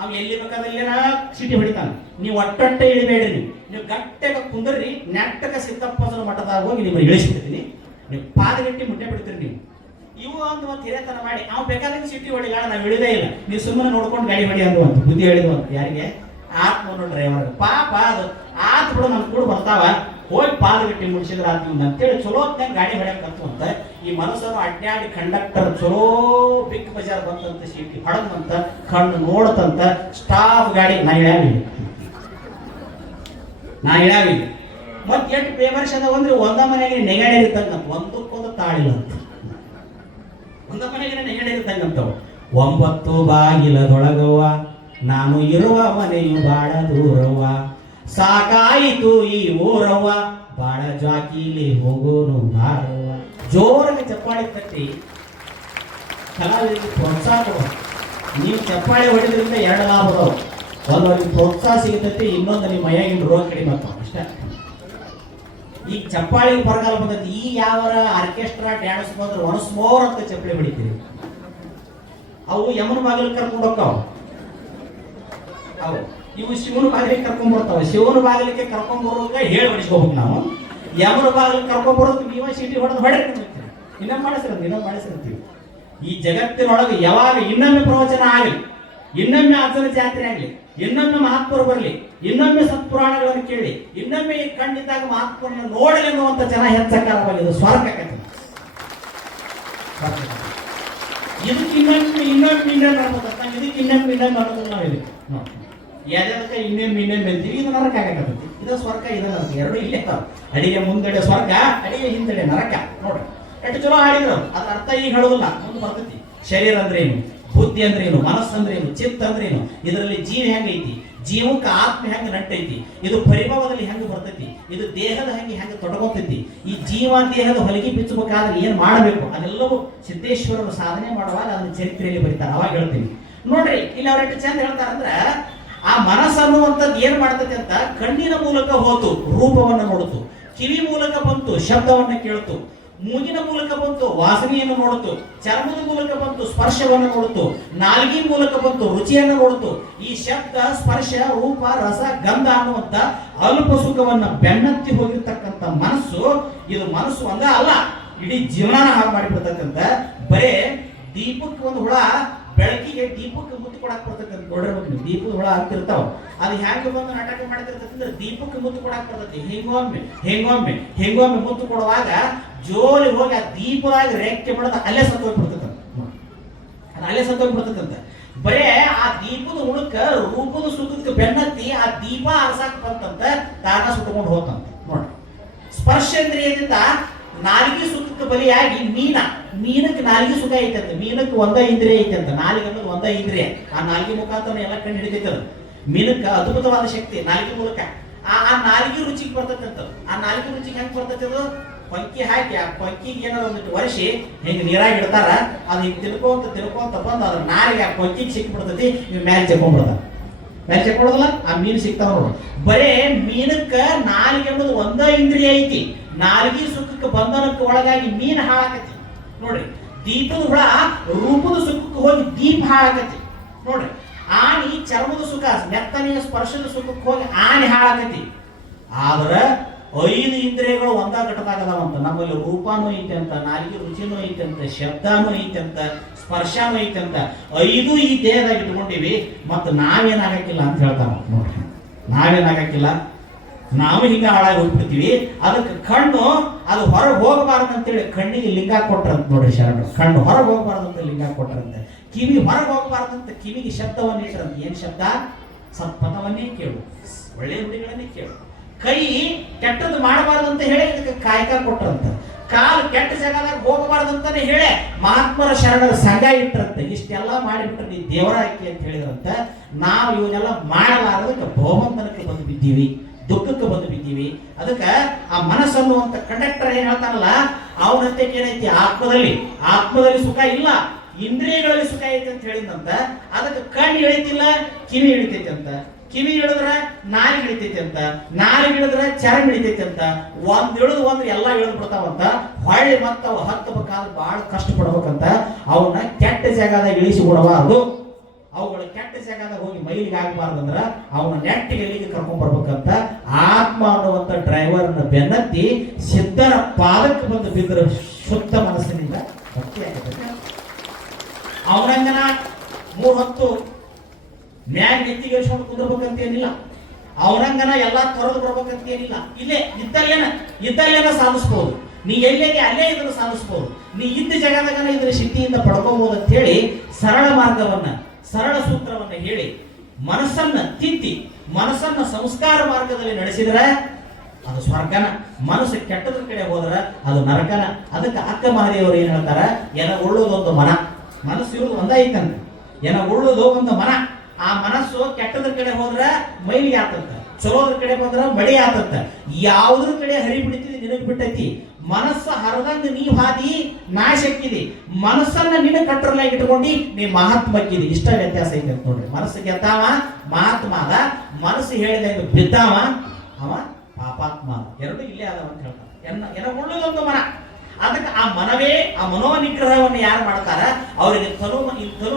ಅವ್ ಎಲ್ಲಿ ಬೇಕಾದಲ್ಲಿನ ಸಿಟಿ ಹೊಡಿತಾನೆ. ನೀವು ಒಟ್ಟೊಟ್ಟೆ ಇಳಿಬೇಡ್ರಿ. ನೀವು ಗಟ್ಟೆಗೆ ಕುಂದ್ರಿ. ನೆಟ್ಟಗ ಸಿದ್ದಪ್ಪನ ಮಠದಾಗ ಹೋಗಿ ನಿಮ್ಮನ್ನು ಇಳಿಸ್ಬಿಡ್ತೀನಿ. ನೀವು ಪಾದಗಟ್ಟಿ ಮುಟ್ಟೆ ಬಿಡ್ತೀರಿ ನೀವು. ಇವು ಒಂದು ಒಂದು ಹಿರೇತನ ಮಾಡಿ ನಾವು ಬೇಕಾದಂಗೆ ಸಿಟಿ ಹೊಡಿಲ್ಲ, ನಾವು ಇಳಿದೇ ಇಲ್ಲ. ನೀವು ಸುಮ್ಮನೆ ನೋಡ್ಕೊಂಡು ಗಾಡಿ ಹೊಡಿ ಅಂದು ಅಂತ ಬುದ್ಧಿ ಹೇಳಿದ್ವು ಅಂತ. ಯಾರಿಗೆ? ಆತ್ಮನು ಡ್ರೈವರ್. ಪಾಪ ಅದು ಆತ್ ಬಿಡು, ನಮ್ ಕೂಡ ಬರ್ತಾವ, ಹೋಗಿ ಪಾದಗಟ್ಟಿ ಮುಡಿಸಿದ್ರೆ ಆತ್ಮ ಅಂತೇಳಿ ಚಲೋ ಹೊತ್ನಾಗ ಗಾಡಿ ಹೊಡ್ಯಾಕ ಕತ್ತು ಅಂತ. ಈ ಮನಸ್ಸನ್ನು ಅಡ್ಡಾಡಿ ಕಂಡಕ್ಟರ್ ಚಲೋ ಬಿಗ್ ಬಜಾರ್ ಬಂತಂತ ಸೀಟಿ ಹೊಡದಂತ ಕಣ್ಣು ನೋಡತಂತ. ಸ್ಟಾಫ್ ಗಾಡಿ ನಾ ಇಳ್ಯಾವಿಲ್ಲ ಮತ್ತೆ ಎಷ್ಟು ಪೇಮರ್ಸ್ ಅದಾವ ಅಂದ್ರೆ ಒಂದ ಮನೆಗೆ ನೆಗಡೆ ಇರ್ತಂತ. ಒಂದಕ್ಕೊಂದು ತಾಳಿಲ್ಲ ಅಂತ. ಒಂದ ಮನೆಗೆ ನೆಗಡೆ ಇರ್ತಂಗಂತವು. 9 ಬಾಗಿಲದೊಳಗವ್ವ ನಾನು ಇರುವ ಮನೆಯು ಬಾಳ ದೂರವ್ವ, ಸಾಕಾಯಿತು ಈ ಊರವ್ವ, ಬಾಳ ಜಾಕಿಲಿ ಹೋಗೋನು ಬಾರವ್ವ. ಜೋರಾಗಿ ಚಪ್ಪಾಳೆ ತಟ್ಟಿ ಕಲಾವಿದರಿಗೆ ಪ್ರೋತ್ಸಾಹ ಕೊಡುವ. ನೀವು ಚಪ್ಪಾಳೆ ಹೊಡೆದ್ರಿಂದ 2 ಲಾಭ ಅದಾವ. ಒಂದು ಅವ್ರಿಗೆ ಪ್ರೋತ್ಸಾಹ ಸಿಗತೈತಿ, ಇನ್ನೊಂದು ನಿಮ್ಮ ಮೈಯಾಗಿನ ರೋಗ ಕಡಿಮೆ ಆಗ್ತಾವ ಅಷ್ಟೇ. ಈಗ ಚಪ್ಪಾಳಿಗೆ ಬರಗಾಲ ಬಂದೈತಿ. ಈ ಯಾವ ಆರ್ಕೆಸ್ಟ್ರಾ ಡ್ಯಾನ್ಸ್ ಬಂದ್ರೆ ಒನ್ಸ್ ಮೋರ್ ಅಂತ ಚಪ್ಪಲಿ ಹೊಡಿತೀವಿ. ಅವು ಯಮನ ಬಾಗಿಲು ಕರ್ಕೊಂಡು ಹೋಗ್ತಾವ. ಅವು ಇವು ಶಿವನ ಬಾಗಿಲಿಗೆ ಕರ್ಕೊಂಡ್ ಬರ್ತಾವ. ಶಿವನ ಬಾಗಿಲಿಗೆ ಕರ್ಕೊಂಡ್ ಬರುವಾಗ ಹೇಳಿ ಹೊಡಿಸ್ಕೋಬೇಕು ನಾವು. ಯಮನ ಬಾಗಿಲಿಗೆ ಕರ್ಕೊಂಡ್ ಬರೋದಕ್ಕೆ ನೀವ ಸೀಟಿ ಹೊಡೆದು ಹೊಡೆದು ಇನ್ನೊಮ್ಮೆ ಮಾಡಿಸಿರ್ತೀವಿ. ಈ ಜಗತ್ತಿನೊಳಗೆ ಯಾವಾಗ ಇನ್ನೊಮ್ಮೆ ಪ್ರವಚನ ಆಗಲಿ, ಇನ್ನೊಮ್ಮೆ ಅರ್ಜುನ ಜಾತ್ರೆ ಆಗಲಿ, ಇನ್ನೊಮ್ಮೆ ಮಹಾತ್ಮರು ಬರಲಿ, ಇನ್ನೊಮ್ಮೆ ಸತ್ಪುರಾಣಗಳನ್ನು ಕೇಳಿ, ಇನ್ನೊಮ್ಮೆ ಕಣ್ಣಿದ್ದಾಗ ಮಹಾತ್ಮರನ್ನು ನೋಡಲಿ ಅನ್ನುವಂಥ ಜನ ಹೆಚ್ಚಕಾರವಾಗಿದೆ. ಸ್ವರ್ಗಕ್ಕೆ ಇದಕ್ಕೆ ಇನ್ನೊಮ್ಮೆ ಅನ್ನೋದು ನಾವು ಇಲ್ಲಿ ಯಾವ್ದಕ್ಕೆ ಇನ್ನೊಮ್ಮೆ ಅಂತೀವಿ. ಇದು ನರಕ ಆಗಕತ್ತೈತಿ. ಇದು ಸ್ವರ್ಗ, ಇದು ನರಕ, ಎರಡು ಇಲ್ಲೇ ಅಡಿಗೆ ಮುಂದೆಡೆ ಸ್ವರ್ಗ, ಅಡಿಗೆ ಹಿಂದೆಡೆ ನರಕ. ನೋಡ್ರಿ ಎಷ್ಟು ಚಲೋ ಹಾಡಿದ್ರು. ಅದ್ರ ಅರ್ಥ ಈಗ ಹೇಳೋದಿಲ್ಲ, ಮುಂದೆ ಬರ್ತೈತಿ. ಶರೀರ ಅಂದ್ರೆ ಏನು, ಬುದ್ಧಿ ಅಂದ್ರೆ ಏನು, ಮನಸ್ಸು ಅಂದ್ರೆ ಏನು, ಚಿತ್ತ ಅಂದ್ರೆ ಏನು, ಇದರಲ್ಲಿ ಜೀವ ಹೆಂಗೈತಿ, ಜೀವಕ್ಕೆ ಆತ್ಮ ಹೆಂಗ ನಟ್ಟೈತಿ, ಇದು ಪರಿಭವದಲ್ಲಿ ಹೆಂಗ ಬರ್ತೈತಿ, ಇದು ದೇಹದ ಹೆಂಗೆ ತೊಡಗೋತೈತಿ, ಈ ಜೀವ ದೇಹದ ಹೊಲಿಗೆ ಬಿಚ್ಚಬೇಕಾದ್ರೆ ಏನ್ ಮಾಡಬೇಕು, ಅದೆಲ್ಲವೂ ಸಿದ್ದೇಶ್ವರರು ಸಾಧನೆ ಮಾಡುವಾಗ ಅದನ್ನ ಚರಿತ್ರೆಯಲ್ಲಿ ಬರೀತಾರೆ. ಅವಾಗ ಹೇಳ್ತೀನಿ ನೋಡ್ರಿ. ಇಲ್ಲಿ ಅವ್ರೆಷ್ಟು ಚಂದ ಹೇಳ್ತಾರಂದ್ರ, ಆ ಮನಸ್ಸು ಅನ್ನುವಂಥದ್ದು ಏನ್ ಮಾಡ್ತೈತಿ ಅಂತ, ಕಣ್ಣಿನ ಮೂಲಕ ಹೋತು ರೂಪವನ್ನು ನೋಡ್ತು, ಕಿವಿ ಮೂಲಕ ಬಂತು ಶಬ್ದವನ್ನ ಕೇಳ್ತು, ಮೂಗಿನ ಮೂಲಕ ಬಂತು ವಾಸನೆಯನ್ನು ನೋಡ್ತು, ಚರ್ಮದ ಮೂಲಕ ಬಂತು ಸ್ಪರ್ಶವನ್ನು ನೋಡ್ತು, ನಾಲ್ಗಿ ಮೂಲಕ ಬಂತು ರುಚಿಯನ್ನು ನೋಡ್ತು. ಈ ಶಬ್ದ, ಸ್ಪರ್ಶ, ರೂಪ, ರಸ, ಗಂಧ ಅನ್ನುವಂತ ಅಲ್ಪ ಸುಖವನ್ನ ಬೆನ್ನತ್ತಿ ಹೋಗಿರ್ತಕ್ಕಂಥ ಮನಸ್ಸು, ಇದು ಮನಸ್ಸು ಒಂದ ಅಲ್ಲ, ಇಡೀ ಜೀವನ ಹಾಳು ಮಾಡಿಬಿಡ್ತಕ್ಕಂಥ. ಬರೇ ದೀಪಕ್ಕೆ ಒಂದು ಹುಳ ಬೆಳಕಿಗೆ ದೀಪಕ್ಕೆ ಮುತ್ತು ಕೊಡಾಕ್ ಬರ್ತೈತಿ. ನೋಡಿರ್ಬೇಕು ನೀವು, ದೀಪದ ಹುಳ ಆಗ್ತಿರ್ತಾವ. ಅದು ಹೆಂಗ ಬಂದು ನಾಟಕ ಮಾಡ್ತಿರ್ತೈತಿ ಅಂದ್ರೆ ದೀಪಕ್ಕೆ ಮುತ್ತು ಕೊಡಾಕ್ ಬರ್ತೈತಿ. ಹೆಂಗೊಮ್ಮೆ ಮುತ್ತು ಕೊಡುವಾಗ ಜೋಲಿ ಹೋಗಿ ಆ ದೀಪದಾಗ ರೆಕ್ಕೆ ಬಿಡದ ಅಲ್ಲೇ ಸತ್ತೋಗ್ಬಿಡ್ತೈತ. ಅಲ್ಲೇ ಸತ್ತೋಗ್ಬಿಡ್ತೈತಂತ. ಬರೇ ಆ ದೀಪದ ಹುಳಕ್ಕ ರೂಪದ ಸುಖಕ್ಕೆ ಬೆನ್ನತ್ತಿ ಆ ದೀಪ ಆರ್ಸಾಕ್ ಬಂತಂತ ತಾನ ಸುಟ್ಕೊಂಡು ಹೋತಂತ. ನೋಡ್ರಿ, ಸ್ಪರ್ಶೇಂದ್ರಿಯದಿಂದ ನಾಲಿಗೆ ಸುಖಕ್ಕೆ ಬಲಿಯಾಗಿ ಮೀನಕ್ಕೆ ನಾಲಿಗೆ ಸುಖ ಐತಂತ. ಮೀನಕ್ಕೆ ಒಂದ ಇಂದ್ರಿಯ ಐತಂತ. ನಾಲಿಗೆ ಅನ್ನೋದು ಒಂದ ಇಂದ್ರಿಯ. ಆ ನಾಲಿಗೆ ಮುಖಾಂತರ ಎಲ್ಲ ಕಂಡು ಹಿಡಿತೈತದ. ಮೀನಕ್ಕೆ ಅದ್ಭುತವಾದ ಶಕ್ತಿ ನಾಲಿಗೆ ಮೂಲಕ. ಆ ನಾಲಿಗೆ ರುಚಿಗೆ ಬರ್ತೈತಂತ. ಆ ನಾಲಿಗೆ ರುಚಿಗೆ ಹೆಂಗ್ ಬರ್ತೈತಿ, ಅದು ಪಂಕಿ ಹಾಕಿ ಆ ಪಂಕಿಗೆ ಏನಾರ ಒಂದಿಟ್ಟು ವರ್ಷಿ ಹಿಂಗೆ ನೀರಾಗಿ ಇಡ್ತಾರ. ಅದು ಹಿಂಗೆ ತಿನ್ಕೊಂತ ಬಂದು ಅದ್ರ ನಾಲಿಗೆ ಆ ಪಂಕಿಗೆ ಸಿಕ್ಬಿಡ್ತೈತಿ. ನೀವು ಮೇಲೆ ಚೆಕ್ಕೊಳ್ಳೋದಲ್ಲ, ಆ ಮೀನು ಸಿಗ್ತಾವ ನೋಡು. ಬರೇ ಮೀನಕ್ಕ ನಾಲಿಗೆ ಅನ್ನೋದು ಒಂದ ಇಂದ್ರಿಯ ಐತಿ. ನಾಲಿಗೆ ಸುಖಕ್ಕೆ ಬಂಧನಕ್ಕೆ ಒಳಗಾಗಿ ಮೀನು ಹಾಳಾಕತಿ. ನೋಡ್ರಿ, ದೀಪದ ಹುಳ ರೂಪದ ಸುಖಕ್ಕೆ ಹೋಗಿ ದೀಪ ಹಾಳಾಕತಿ. ನೋಡ್ರಿ, ಆನಿ ಚರ್ಮದ ಸುಖ ಮೆತ್ತನೆಯ ಸ್ಪರ್ಶದ ಸುಖಕ್ಕೆ ಹೋಗಿ ಆನೆ ಹಾಳಾಕತಿ. ಆದ್ರ 5 ಇಂದ್ರಿಯಗಳು ಒಂದ ಘಟದಾಗದಾವಂತ. ನಮ್ಮಲ್ಲಿ ರೂಪಾನು ಐತೆ ಅಂತ, ನಾಲಿಗೆ ರುಚಿನೂ ಐತೆ ಅಂತ, ಶಬ್ದಾನು ಐತೆ ಅಂತ, ಸ್ಪರ್ಶನೂ ಐತೆ ಅಂತ 5 ಈ ದೇಹದಾಗ ಇಟ್ಕೊಂಡಿವಿ. ಮತ್ತು ನಾವೇನಾಗಕ್ಕಿಲ್ಲ ಅಂತ ಹೇಳ್ತಾರ ನೋಡ್ರಿ. ನಾವೇನಾಗಕ್ಕಿಲ್ಲ, ನಾವು ಹಿಂಗ ಹಾಳಾಗಿ ಹೋಗ್ಬಿಡ್ತೀವಿ. ಅದಕ್ಕೆ ಕಣ್ಣು ಅದು ಹೊರಗೆ ಹೋಗಬಾರ್ದು ಅಂತೇಳಿ ಕಣ್ಣಿಗೆ ಲಿಂಗ ಕೊಟ್ರಂತ ನೋಡ್ರಿ ಶರಣರು. ಕಣ್ಣು ಹೊರಗೆ ಹೋಗಬಾರ್ದು ಅಂತ ಲಿಂಗ ಕೊಟ್ರಂತೆ. ಕಿವಿ ಹೊರಗೆ ಹೋಗಬಾರ್ದಂತ ಕಿವಿಗೆ ಶಬ್ದವನ್ನು ಇಟ್ಟರಂತ. ಏನ್ ಶಬ್ದ? ಸತ್ಪಥವನ್ನೇ ಕೇಳು, ಒಳ್ಳೆ ನುಡಿಗಳನ್ನೇ ಕೇಳು. ಕೈ ಕೆಟ್ಟದ್ದು ಮಾಡಬಾರ್ದು ಅಂತ ಹೇಳಿ ಇದಕ್ಕೆ ಕಾಯಕ ಕೊಟ್ರಂತ. ಕಾಲು ಕೆಟ್ಟ ಜಾಗದಾಗ ಹೋಗಬಾರ್ದಂತಾನೆ ಹೇಳಿ ಮಹಾತ್ಮರ ಶರಣರ ಸಂಘ ಇಟ್ಟರಂತೆ. ಇಷ್ಟೆಲ್ಲ ಮಾಡಿಬಿಟ್ರೆ ನೀ ದೇವರ ಹಾಕಿ ಅಂತ ಹೇಳಿದ್ರಂತ. ನಾವು ಇವನ್ನೆಲ್ಲ ಮಾಡಲಾರದಕ್ಕೆ ಬಹುಮಂತನಕ್ಕೆ ಬಂದು ಬಿದ್ದೀವಿ, ದುಃಖಕ್ಕೆ ಬಂದು ಬಿದ್ದೀವಿ. ಅದಕ್ಕೆ ಆ ಮನಸ್ಸನ್ನುವಂತ ಕಂಡಕ್ಟರ್ ಏನ್ ಹೇಳ್ತಾನಲ್ಲ, ಅವನಂತೆ ಏನೈತಿ, ಆತ್ಮದಲ್ಲಿ ಸುಖ ಇಲ್ಲ, ಇಂದ್ರಿಯಗಳಲ್ಲಿ ಸುಖ ಐತೆ ಅಂತ ಹೇಳಿದಂತ. ಅದಕ್ಕೆ ಕಣ್ಣು ಇಳಿತಿಲ್ಲ, ಕಿವಿ ಇಳಿತೈತಿ ಅಂತ. ಕಿವಿ ಇಳಿದ್ರ ನಾಲಿಗೆ ಹಿಡಿತೈತಿ ಅಂತ, ನಾಲಿಗೆ ಹಿಡಿದ್ರ ಚರ್ಮ ಹಿಡಿತೈತಿ ಅಂತ. ಒಂದ್ ಇಳಿದು ಒಂದ್ ಎಲ್ಲ ಇಳಿದು ಬಿಡ್ತಾವಂತ. ಹೊಳ್ಳಿ ಮತ್ತ ಅವು ಹತ್ತಬೇಕಾದ್ರೆ ಬಹಳ ಕಷ್ಟ ಪಡ್ಬೇಕಂತ. ಅವನ್ನ ಕೆಟ್ಟ ಜಾಗದಾಗ ಇಳಿಸಿ ಬಿಡಬಾರ್ದು. ಅವುಗಳ ಕೆಟ್ಟ ಜಾಗದಾಗ ಹೋಗಿ ಮೈಲಿಗೆ ಆಗಬಾರ್ದಂದ್ರ ಅವನ ನೆಟ್ಟಿಗೆ ಎಲ್ಲಿಗೆ ಕರ್ಕೊಂಡ್ ಬರ್ಬೇಕಂತ ಆತ್ಮ ಅನ್ನುವಂತ ಡ್ರೈವರ್ನ ಬೆನ್ನತ್ತಿ ಸಿದ್ಧರ ಪಾದಕ್ಕೆ ಬಂದು ಬಿದ್ದರು ಶುದ್ಧ ಮನಸ್ಸಿನಿಂದ ಭಕ್ತಿ ಆಗಬೇಕು. ಅವನಂಗನ 3 ಹೊತ್ತು ಮ್ಯಾಗ ನೆತ್ತಿಗೇರ್ಸ್ಕೊಂಡು ಕುಂದಿರ್ಬೇಕಂತ ಏನಿಲ್ಲ. ಅವನಂಗನ ಎಲ್ಲಾ ತೊರೆದು ಬರ್ಬೇಕಂತ ಏನಿಲ್ಲ. ಇಲ್ಲೇ ಇದ್ದಲ್ಲೇನ ಸಾಧಿಸ್ಬೋದು. ನೀ ಎಲ್ಲೇಗೆ ಅಲ್ಲೇ ಇದನ್ನು ಸಾಧಿಸ್ಬೋದು. ನೀ ಇದ್ದ ಜಾಗದಾಗನ ಇದರ ಶಕ್ತಿಯಿಂದ ಪಡ್ಕೋಬಹುದು ಅಂತ ಹೇಳಿ ಸರಳ ಮಾರ್ಗವನ್ನ, ಸರಳ ಸೂತ್ರವನ್ನ ಹೇಳಿ ಮನಸ್ಸನ್ನ ತಿದ್ದಿ ಮನಸ್ಸನ್ನ ಸಂಸ್ಕಾರ ಮಾರ್ಗದಲ್ಲಿ ನಡೆಸಿದ್ರೆ ಅದು ಸ್ವರ್ಗನ. ಮನಸ್ಸು ಕೆಟ್ಟದ್ರ ಕಡೆ ಹೋದ್ರ ಅದು ನರಕನ. ಅದಕ್ಕೆ ಅಕ್ಕ ಮಹಾದೇವರು ಏನ್ ಹೇಳ್ತಾರ, ಎನ ಉಳ್ಳೋದೊಂದು ಮನ. ಮನಸ್ಸು ಇರೋದು ಒಂದೈತಂತ. ಎನ ಉಳ್ಳೋದು ಒಂದು ಮನ. ಆ ಮನಸ್ಸು ಕೆಟ್ಟದ್ರ ಕಡೆ ಹೋದ್ರ ಮೈಲಿಗೆ ಆತಂತ, ಚಲೋದ್ರ ಕಡೆ ಬಂದ್ರ ಮಡಿ ಆತಂತ. ಯಾವುದ್ರ ಕಡೆ ಹರಿ ಬಿಡ್ತಿದಿ ನಿನಗ್ ಬಿಟ್ಟೈತಿ. ಮನಸ್ಸು ಹರದಂಗ ನೀ ಹಾದಿ ನಾಶಕ್ಕಿದಿ. ಮನಸ್ಸನ್ನ ನಿನ್ನ ಕಂಟ್ರೋಲ್ ಆಗಿ ಇಟ್ಕೊಂಡಿ ನೀ ಮಹಾತ್ಮಕ್ಕಿದಿ. ಇಷ್ಟ ವ್ಯತ್ಯಾಸ ಐತೆ ಅಂತ ನೋಡ್ರಿ. ಮನಸ್ಸು ಗೆದ್ದಾವ ಮಹಾತ್ಮ ಅದ, ಮನಸ್ಸು ಹೇಳಿದಂಗ ಬಿದ್ದಾವ ಅವ ಪಾಪಾತ್ಮ. ಎರಡು ಇಲ್ಲೇ ಅದಾವ ಅಂತ ಹೇಳ್ತಾರೆ. ಎನ ಉಳ್ಳದೊಂದು ಮನ. ಅದಕ್ಕೆ ಆ ಮನವೇ, ಆ ಮನೋ ನಿಗ್ರಹವನ್ನು ಯಾರು ಮಾಡ್ತಾರ ಅವರಿಗೆ ತನು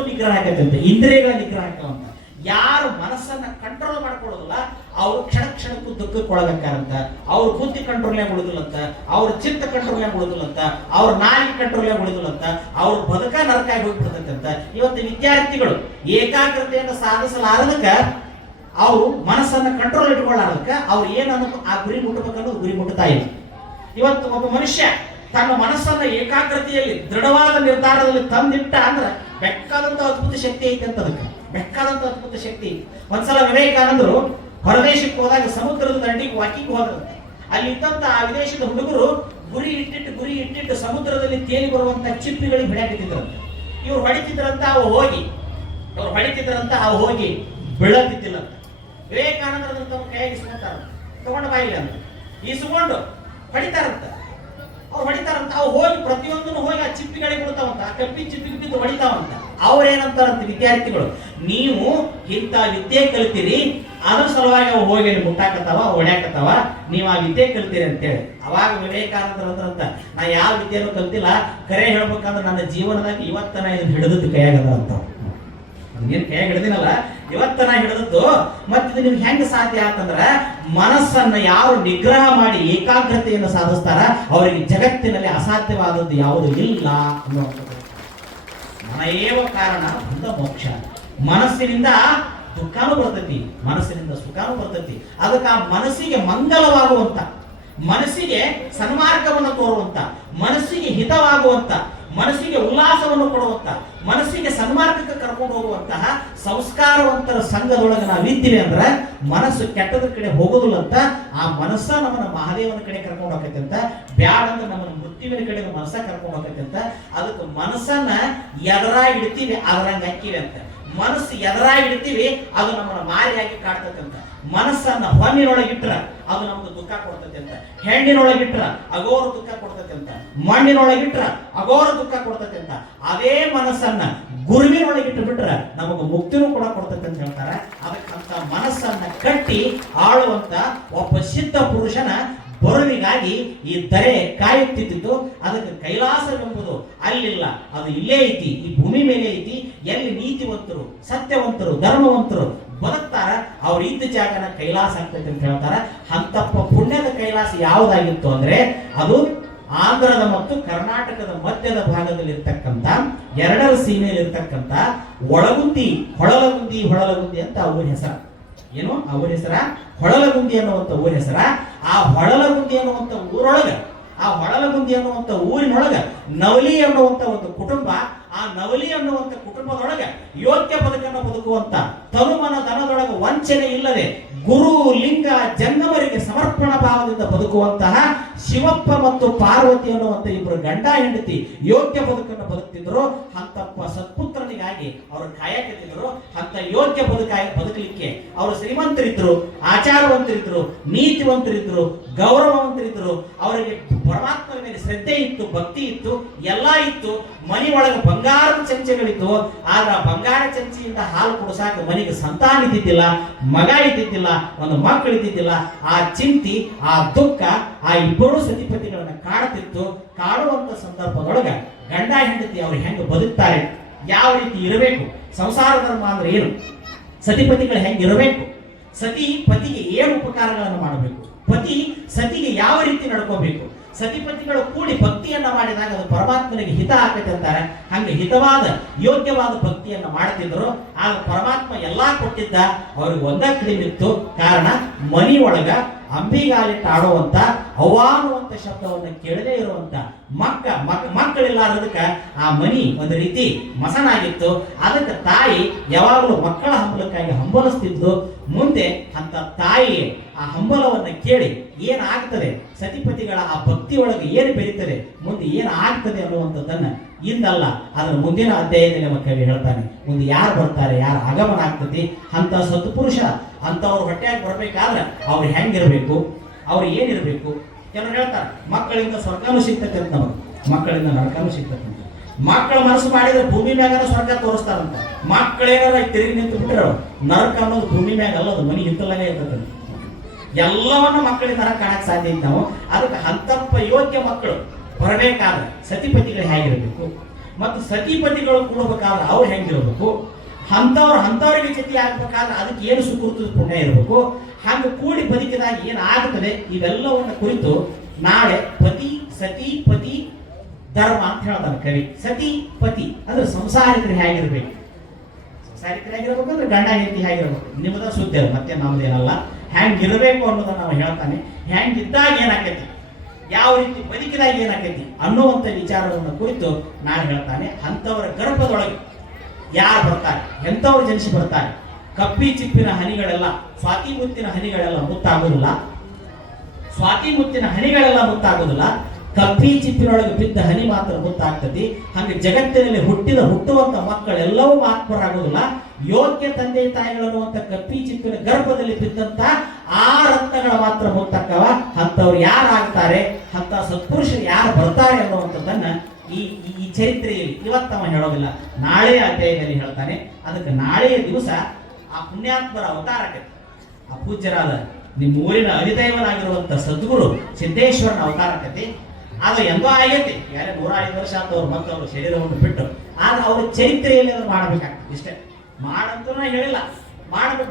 ನಿಗ್ರಹ ಆಗತ್ತಂತೆ, ಇಂದ್ರಿಯಗಳ ನಿಗ್ರಹ ಆಗಂತ. ಯಾರು ಮನಸ್ಸನ್ನ ಕಂಟ್ರೋಲ್ ಮಾಡ್ಕೊಳ್ಳೋದಿಲ್ಲ ಅವ್ರು ಕ್ಷಣಕ್ಕೂ ದುಃಖಕ್ಕೊಳಗಾರಂತ. ಅವ್ರ ಬುದ್ಧಿ ಕಂಟ್ರೋಲ್ನಾಗ ಉಳಿದಿಲ್ಲಂತ, ಅವ್ರ ಚಿತ್ತ ಕಂಟ್ರೋಲ್ನಾಗ ಉಳಿದಿಲ್ಲಂತ, ಅವ್ರ ನಾಲಿಗೆ ಕಂಟ್ರೋಲ್ನಾಗ ಉಳಿದಿಲ್ಲಂತ, ಅವ್ರ ಬದುಕ ನರಕಾಗಿ ಹೋಗ್ಬಿಡ್ತಂತ. ಇವತ್ತು ವಿದ್ಯಾರ್ಥಿಗಳು ಏಕಾಗ್ರತೆಯನ್ನು ಸಾಧಿಸಲಾರದಕ್ಕ, ಅವರು ಮನಸ್ಸನ್ನ ಕಂಟ್ರೋಲ್ ಇಟ್ಕೊಳ್ಳಾರದಕ್ಕ ಅವ್ರು ಏನನ್ನು ಆ ಗುರಿ ಮುಟ್ಟಬೇಕನ್ನೋದು ಗುರಿ ಮುಟ್ಟುತ್ತಾ ಇಲ್ಲ. ಇವತ್ತು ಒಬ್ಬ ಮನುಷ್ಯ ತನ್ನ ಮನಸ್ಸನ್ನ ಏಕಾಗ್ರತೆಯಲ್ಲಿ ದೃಢವಾದ ನಿರ್ಧಾರದಲ್ಲಿ ತಂದಿಟ್ಟ ಅಂದ್ರೆ ಬೆಕ್ಕಾದಂತ ಅದ್ಭುತ ಶಕ್ತಿ ಐತೆ ಅಂತ. ಅದಕ್ಕೆ ಬೆಕ್ಕಾದಂತ ಅದ್ಭುತ ಶಕ್ತಿ. ಒಂದ್ಸಲ ವಿವೇಕಾನಂದರು ಹೊರದೇಶಕ್ಕೆ ಹೋದಾಗ ಸಮುದ್ರದ ದಂಡಿಗೆ ವಾಕಿಂಗ್ ಹೋದ್ರು. ಅಲ್ಲಿ ಇದ್ದಂತ ಆ ವಿದೇಶದ ಹುಡುಗರು ಗುರಿ ಇಟ್ಟಿಟ್ಟು ಸಮುದ್ರದಲ್ಲಿ ತೇಲಿ ಬರುವಂತ ಚಿಪ್ಪಿಗಳಿಗೆ ಹೊಡೆಯಾಕತ್ತಿದ್ರಂತೆ. ಇವ್ರು ಹೊಡಿತಿದ್ರಂತ ಅವು ಹೋಗಿ ಬೀಳತ್ತಿದ್ದಿಲ್ಲಂತ. ವಿವೇಕಾನಂದರ ತಮ್ಮ ಕೈಯಾಗಿ ಇಸ್ಕೊಂತಾರ, ತಗೊಂಡು ಬಾಯಿಲ್ಲ ಅಂತ ಇಸ್ಕೊಂಡು ಹೊಡಿತಾರಂತ. ಅವು ಹೋಗಿ ಪ್ರತಿಯೊಂದನ್ನು ಹೋಗಿ ಆ ಚಿಪ್ಪಿಗಳಿಗೆ ಬಿಡ್ತಾವಂತ, ಆ ಕಪ್ಪಿ ಚಿಪ್ಪಿಗೆ ಬಿದ್ದು ಹೊಡಿತಾವಂತ. ಅವ್ರೇನಂತಾರಂತ ವಿದ್ಯಾರ್ಥಿಗಳು, ನೀವು ಇಂಥ ವಿದ್ಯೆ ಕಲಿತೀರಿ, ಅದ್ರ ಸಲುವಾಗಿ ಅವು ಹೋಗಿ ಮುಟ್ಟಾಕತ್ತಾವ, ಹೊಡ್ಯಾಕತ್ತಾವ, ನೀವು ಆ ವಿದ್ಯೆ ಕಲಿತೀರಿ ಅಂತೇಳಿ. ಅವಾಗ ವಿವೇಕಾನಂದರು ಅಂದ್ರಂತ, ನಾ ಯಾವ ವಿದ್ಯೆನೂ ಕಲ್ತಿಲ್ಲ, ಕರೆ ಹೇಳ್ಬೇಕಂದ್ರೆ ನನ್ನ ಜೀವನದಾಗ ಇವತ್ತನ ಇದನ್ನ ಹಿಡಿದದ್ದು ಕೈಯಾಗದ ಅಂತ. ಅದನ್ನೇನು ಕೈಯಾಗ ಹಿಡಿದಿನಲ್ಲ, ಇವತ್ತನ ಹಿಡಿದದ್ದು. ಮತ್ತೆ ನಿಮ್ಗೆ ಹೆಂಗ ಸಾಧ್ಯ ಆತಂದ್ರ ಮನಸ್ಸನ್ನ ಯಾರು ನಿಗ್ರಹ ಮಾಡಿ ಏಕಾಗ್ರತೆಯನ್ನು ಸಾಧಿಸ್ತಾರ ಅವರಿಗೆ ಜಗತ್ತಿನಲ್ಲಿ ಅಸಾಧ್ಯವಾದದ್ದು ಯಾವುದು ಇಲ್ಲ ಅನ್ನುವಂಥದ್ದು. ಮನಯೇವ ಕಾರಣ ಬಂದ ಮೋಕ್ಷ. ಮನಸ್ಸಿನಿಂದ ದುಃಖನೂ ಬರ್ತೈತಿ, ಮನಸ್ಸಿನಿಂದ ಸುಖನೂ ಬರ್ತೈತಿ. ಅದಕ್ಕೆ ಆ ಮನಸ್ಸಿಗೆ ಮಂಗಲವಾಗುವಂತ, ಮನಸ್ಸಿಗೆ ಸನ್ಮಾರ್ಗವನ್ನು ತೋರುವಂತ, ಮನಸ್ಸಿಗೆ ಹಿತವಾಗುವಂತ, ಮನಸ್ಸಿಗೆ ಉಲ್ಲಾಸವನ್ನು ಕೊಡುವಂತ, ಮನಸ್ಸಿಗೆ ಸನ್ಮಾರ್ಗಕ್ಕೆ ಕರ್ಕೊಂಡು ಹೋಗುವಂತಹ ಸಂಸ್ಕಾರವಂತರ ಸಂಘದೊಳಗೆ ನಾವಿದ್ದೀವಿ ಅಂದ್ರೆ ಮನಸ್ಸು ಕೆಟ್ಟದ ಕಡೆ ಹೋಗೋದಿಲ್ಲ ಅಂತ. ಆ ಮನಸ್ಸ ನಮ್ಮನ್ನ ಮಹಾದೇವನ ಕಡೆ ಕರ್ಕೊಂಡು ಹೋಗೈತೆ ಅಂತ. ಬ್ಯಾಡ ಅಂದ್ರೆ ನಮ್ಮನ್ನ ಮೃತ್ಯುವಿನ ಕಡೆ ಮನಸ್ಸ ಕರ್ಕೊಂಡು ಹೋಗೈತೆ ಅಂತ. ಅದಕ್ಕೆ ಮನಸ್ಸನ್ನ ಎದರಾಗಿ ಇಡ್ತೀವಿ ಅದರಂಗ ಹಾಕಿವಿ ಅಂತ. ಮನಸ್ಸು ಎದರಾಗಿ ಇಡ್ತೀವಿ ಅದು ನಮ್ಮನ್ನ ಮಾರಿಯಾಗಿ ಕಾಡ್ತಕ್ಕಂತ. ಮನಸ್ಸನ್ನ ಹೊನ್ನಿನೊಳಗಿಟ್ರ ಅದು ನಮ್ಗೆ ದುಃಖ ಕೊಡ್ತೈತೆ ಅಂತ. ಹೆಣ್ಣಿನೊಳಗಿಟ್ರ ಅಗೋರ ದುಃಖ ಕೊಡ್ತೈತೆ ಅಂತ. ಮಣ್ಣಿನೊಳಗಿಟ್ರ ಅಗೋರ ದುಃಖ ಕೊಡ್ತೈತೆ ಅಂತ. ಅದೇ ಮನಸ್ಸನ್ನ ಗುರುವಿನೊಳಗಿಟ್ಟು ಬಿಟ್ರ ನಮಗೆ ಮುಕ್ತಿನೂ ಕೂಡ ಕೊಡ್ತೈತೆ ಅಂತ ಹೇಳ್ತಾರೆ. ಅದಕ್ಕಂತ ಮನಸ್ಸನ್ನ ಕಟ್ಟಿ ಆಳುವಂತ ಒಬ್ಬ ಸಿದ್ಧ ಪುರುಷನ ಬರುವಿಗಾಗಿ ಈ ದರೆ ಕಾಯುತ್ತಿದ್ದು. ಅದಕ್ಕೆ ಕೈಲಾಸವೆಂಬುದು ಅಲ್ಲಿಲ್ಲ, ಅದು ಇಲ್ಲೇ ಐತಿ, ಈ ಭೂಮಿ ಮೇಲೆ ಐತಿ. ಎಲ್ಲಿ ನೀತಿವಂತರು, ಸತ್ಯವಂತರು, ಧರ್ಮವಂತರು ಬದುಕ್ತಾರ ಅವ್ರ ಇದ್ದ ಜಾಗನ ಕೈಲಾಸ ಆಗ್ತೈತೆ ಅಂತ ಹೇಳ್ತಾರ. ಅಂತಪ್ಪ ಪುಣ್ಯದ ಕೈಲಾಸ ಯಾವುದಾಗಿತ್ತು ಅಂದ್ರೆ ಅದು ಆಂಧ್ರದ ಮತ್ತು ಕರ್ನಾಟಕದ ಮಧ್ಯದ ಭಾಗದಲ್ಲಿರ್ತಕ್ಕಂಥ ಎರಡರ ಸೀಮೆಯಲ್ಲಿರ್ತಕ್ಕಂಥ ಒಳಗುಂದಿ ಹೊಳಲಗುಂದಿ ಅಂತ ಊರ ಹೆಸರ. ಏನು ಆ ಊರ ಹೆಸರ? ಹೊಳಲಗುಂದಿ ಅನ್ನುವಂಥ ಊರ ಹೆಸರ. ಆ ಹೊಳಲಗುಂದಿ ಅನ್ನುವಂಥ ಊರೊಳಗ, ಆ ಹೊಳಲಗುಂದಿ ಅನ್ನುವಂಥ ಊರಿನೊಳಗ ನವಲಿ ಅನ್ನುವಂಥ ಒಂದು ಕುಟುಂಬ, ಆ ನವಲಿ ಅನ್ನುವಂಥ ಕುಟುಂಬದೊಳಗ ಯೋಗ್ಯ ಬದುಕನ್ನು ಬದುಕುವಂತ, ತನುಮನ ದನದೊಳಗ ವಂಚನೆ ಇಲ್ಲದೆ ಗುರು ಲಿಂಗ ಜಂಗಮರಿಗೆ ಸಮರ್ಪಣಾ ಭಾವದಿಂದ ಬದುಕುವಂತಹ ಶಿವಪ್ಪ ಮತ್ತು ಪಾರ್ವತಿ ಅನ್ನುವಂಥ ಇಬ್ಬರು ಗಂಡ ಹೆಂಡತಿ ಯೋಗ್ಯ ಬದುಕನ್ನು ಬದುಕ್ತಿದ್ರು. ಅಂತಪ್ಪ ಸತ್ಪುತ್ರನಿಗಾಗಿ ಅವರು ಕಾಯಕತ್ತಿದ್ರು. ಅಂತ ಯೋಗ್ಯ ಬದುಕಲಿಕ್ಕೆ ಅವರು ಶ್ರೀಮಂತರಿದ್ರು, ಆಚಾರವಂತರಿದ್ರು, ನೀತಿವಂತರಿದ್ರು, ಗೌರವವಂತರಿದ್ರು. ಅವರಿಗೆ ಪರಮಾತ್ಮನ ಮೇಲೆ ಶ್ರದ್ಧೆ ಇತ್ತು, ಭಕ್ತಿ ಇತ್ತು, ಎಲ್ಲ ಇತ್ತು. ಮನೆ ಒಳಗೆ ಬಂಗಾರದ ಚಮಚೆಗಳಿತ್ತು. ಆದ್ರೆ ಬಂಗಾರ ಚಮಚಿಯಿಂದ ಹಾಲು ಕುಡಿಸಾಕ ಮನೆಗೆ ಸಂತಾನ ಇದ್ದಿದ್ದಿಲ್ಲ, ಮಗ ಇದ್ದಿದ್ದಿಲ್ಲ, ಒಂದು ಮಕ್ಕಳು ಇದ್ದಿದ್ದಿಲ್ಲ. ಆ ಚಿಂತಿ, ಆ ದುಃಖ ಆ ಇಬ್ಬರು ಸತಿಪತಿಗಳನ್ನ ಕಾಡುತ್ತಿತ್ತು. ಕಾಡುವಂತ ಸಂದರ್ಭದೊಳಗ ಗಂಡ ಹೆಂಡತಿ ಅವ್ರು ಹೆಂಗೆ ಬದುಕ್ತಾರೆ, ಯಾವ ರೀತಿ ಇರಬೇಕು, ಸಂಸಾರ ಧರ್ಮ ಅಂದ್ರೆ ಏನು, ಸತಿಪತಿಗಳು ಹೆಂಗೆ ಇರಬೇಕು, ಸತಿ ಪತಿಗೆ ಏನು ಉಪಕಾರಗಳನ್ನು ಮಾಡಬೇಕು, ಪತಿ ಸತಿಗೆ ಯಾವ ರೀತಿ ನಡ್ಕೋಬೇಕು, ಸತಿಪತಿಗಳು ಕೂಡಿ ಭಕ್ತಿಯನ್ನ ಮಾಡಿದಾಗ ಅದು ಪರಮಾತ್ಮನಿಗೆ ಹಿತ ಆಗತ್ತೆ ಅಂತಾರೆ. ಹಂಗೆ ಹಿತವಾದ ಯೋಗ್ಯವಾದ ಭಕ್ತಿಯನ್ನ ಮಾಡ್ತಿದ್ರು. ಆಗ ಪರಮಾತ್ಮ ಎಲ್ಲಾ ಕೊಟ್ಟಿದ್ದ, ಅವ್ರಿಗೆ ಒಂದ ಕಡಿಮೆ ಇತ್ತು. ಕಾರಣ ಮನಿ ಒಳಗ ಅಂಬಿಗಾಲಿಟ್ಟು ಆಡುವಂತ ಅವ್ವ ಅನ್ನುವಂತ ಶಬ್ದವನ್ನು ಕೇಳದೇ ಇರುವಂತ ಮಕ್ಕಳಿಲ್ಲಾರದಕ್ಕ ಆ ಮನಿ ಒಂದು ರೀತಿ ಮಸನಾಗಿತ್ತು. ಅದಕ್ಕೆ ತಾಯಿ ಯಾವಾಗಲೂ ಮಕ್ಕಳ ಹಂಬಲಕ್ಕಾಗಿ ಹಂಬಲಿಸ್ತಿದ್ದು. ಮುಂದೆ ಅಂತ ತಾಯಿ ಆ ಹಂಬಲವನ್ನ ಕೇಳಿ ಏನಾಗ್ತದೆ, ಸತಿಪತಿಗಳ ಆ ಭಕ್ತಿ ಒಳಗೆ ಏನು ಬೆರೀತದೆ, ಮುಂದೆ ಏನಾಗ್ತದೆ ಅನ್ನುವಂಥದ್ದನ್ನ ಇಂದಲ್ಲ ಅದರ ಮುಂದಿನ ಅಧ್ಯಾಯದಲ್ಲಿ ನಮ್ಮ ಕವಿ ಹೇಳ್ತಾನೆ. ಮುಂದೆ ಯಾರು ಬರ್ತಾರೆ, ಯಾರು ಆಗಮನ ಆಗ್ತದೆ, ಅಂತ ಸತ್ಪುರುಷ ಅಂತವ್ರ ಹೊಟ್ಟೆಯಾಗಿ ಬರ್ಬೇಕಾದ್ರೆ ಅವ್ರು ಹೆಂಗಿರ್ಬೇಕು, ಅವ್ರು ಏನಿರ್ಬೇಕು. ಕೆಲವರು ಹೇಳ್ತಾರೆ ಮಕ್ಕಳಿಂದ ಸ್ವರ್ಗನೂ ಸಿಗ್ತದೆ ಅಂತ, ನಮಗೆ ಮಕ್ಕಳಿಂದ ನರಕನೂ ಸಿಗ್ತದೆ ಅಂತ. ಮಕ್ಕಳ ಮನಸ್ಸು ಮಾಡಿದ್ರೆ ಭೂಮಿ ಮ್ಯಾಗನ ಸ್ವರ್ಗ ತೋರಿಸ್ತಾರಂತ. ಮಕ್ಕಳೇನಾರ ತಿರುಗಿ ನಿಂತು ಬಿಟ್ಟರೆ ನರಕ ಅನ್ನೋದು ಭೂಮಿ ಮ್ಯಾಗ ಅಲ್ಲ, ಅದು ಮನೆ ಹಿತ್ತಲಾಗೆ ಇರ್ತದೆ. ಎಲ್ಲವನ್ನ ಮಕ್ಕಳಿಂದ ಕಾಣಕ್ ಸಾಧ್ಯ ಇತ್ತು ನಾವು. ಅದಕ್ಕೆ ಅಂತಪ್ಪ ಯೋಗ್ಯ ಮಕ್ಕಳು ಬರಬೇಕಾದ್ರೆ ಸತಿಪತಿಗಳು ಹೇಗಿರಬೇಕು ಮತ್ತು ಸತಿಪತಿಗಳು ಕೂಡಬೇಕಾದ್ರೆ ಅವ್ರು ಹೆಂಗಿರ್ಬೇಕು, ಅಂತವ್ರಿಗೆ ಜೊತೆ ಆಗ್ಬೇಕಾದ್ರೆ ಅದಕ್ಕೆ ಏನು ಸುಕೃತ ಪುಣ್ಯ ಇರಬೇಕು, ಹಾಗೆ ಕೂಡಿ ಬದುಕಿದಾಗ ಏನಾಗುತ್ತದೆ, ಇವೆಲ್ಲವನ್ನ ಕುರಿತು ನಾಳೆ ಪತಿ ಸತಿ ಪತಿ ಧರ್ಮ ಅಂತ ಹೇಳ್ತಾನೆ ಕವಿ. ಸತಿ ಪತಿ ಅಂದ್ರೆ ಸಂಸಾರಿಕರು ಹೇಗಿರ್ಬೇಕು, ಸಂಸಾರಿಕರು ಹೇಗಿರ್ಬೇಕಂದ್ರೆ ಗಂಡ ಹೆಂಡತಿ ಹೇಗಿರ್ಬೇಕು, ನಿಮ್ಮದ ಸುದ್ದಿ ಅದು, ಮತ್ತೆ ನಮ್ದೇನಲ್ಲ. ಹೆಂಗಿರಬೇಕು ಅನ್ನೋದನ್ನ ನಾವು ಹೇಳ್ತಾನೆ. ಹೆಂಗಿದ್ದಾಗ ಏನಾಕೈತಿ, ಯಾವ ರೀತಿ ಬದುಕಿದಾಗ ಏನಾಕೈತಿ ಅನ್ನುವಂಥ ವಿಚಾರವನ್ನು ಕುರಿತು ನಾನು ಹೇಳ್ತಾನೆ. ಅಂಥವರ ಗರ್ಭದೊಳಗೆ ಯಾರು ಬರ್ತಾರೆ, ಎಂಥವ್ರು ಜನಿಸಿ ಬರ್ತಾರೆ, ಕಪ್ಪಿ ಚಿಪ್ಪಿನ ಹನಿಗಳೆಲ್ಲ, ಸ್ವಾತಿ ಮುತ್ತಿನ ಹನಿಗಳೆಲ್ಲ ಮುತ್ತಾಗುವುದಿಲ್ಲ, ಸ್ವಾತಿ ಮುತ್ತಿನ ಹನಿಗಳೆಲ್ಲ ಮುತ್ತಾಗುವುದಿಲ್ಲ, ಕಪ್ಪಿ ಚಿಪ್ಪಿನೊಳಗೆ ಬಿದ್ದ ಹನಿ ಮಾತ್ರ ಮುತ್ತಾಗ್ತದೆ. ಹಾಗೆ ಜಗತ್ತಿನಲ್ಲಿ ಹುಟ್ಟುವಂತ ಮಕ್ಕಳೆಲ್ಲವೂ ಆತ್ಮರಾಗುವುದಿಲ್ಲ. ಯೋಗ್ಯ ತಂದೆ ತಾಯಿಗಳನ್ನುವಂತ ಕಪ್ಪಿ ಚಿಪ್ಪಿನ ಗರ್ಭದಲ್ಲಿ ಬಿದ್ದಂತ ಆ ರತ್ನಗಳ ಮಾತ್ರ ಮುತ್ತಕ್ಕವ. ಅಂತವ್ರು ಯಾರಾಗ್ತಾರೆ, ಅಂತ ಸತ್ಪುರುಷರು ಯಾರು ಬರ್ತಾರೆ ಅನ್ನುವಂಥದ್ದನ್ನ ಈ ಚರಿತ್ರೆಯಲ್ಲಿ ಇವತ್ತವ ಹೇಳೋದಿಲ್ಲ, ನಾಳೆಯ ಅಧ್ಯಾಯದಲ್ಲಿ ಹೇಳ್ತಾನೆ. ಅದಕ್ಕೆ ನಾಳೆಯ ದಿವಸ ಆ ಪುಣ್ಯಾತ್ಮರ ಅವತಾರ ಆಗತ್ತೆ. ಆ ಪೂಜ್ಯರಾದ ನಿಮ್ಮ ಊರಿನ ಅಧಿದೈವನಾಗಿರುವಂತ ಸದ್ಗುರು ಸಿದ್ದೇಶ್ವರನ ಅವತಾರ ಆಗತ್ತೆ. ಅದು ಎಂದೋ ಆಗೈತಿ, ಯಾರೇ 105 ವರ್ಷ ಆದವ್ರು ಮತ್ತವ್ರು ಶರೀರವನ್ನು ಬಿಟ್ಟು. ಆದ್ರೆ ಅವ್ರ ಚರಿತ್ರೆಯಲ್ಲಿ ಅದನ್ನು ಮಾಡಬೇಕಾಗ್ತದೆ. ಇಷ್ಟೇ ಮಾಡಂತೂ ಹೇಳಿಲ್ಲ,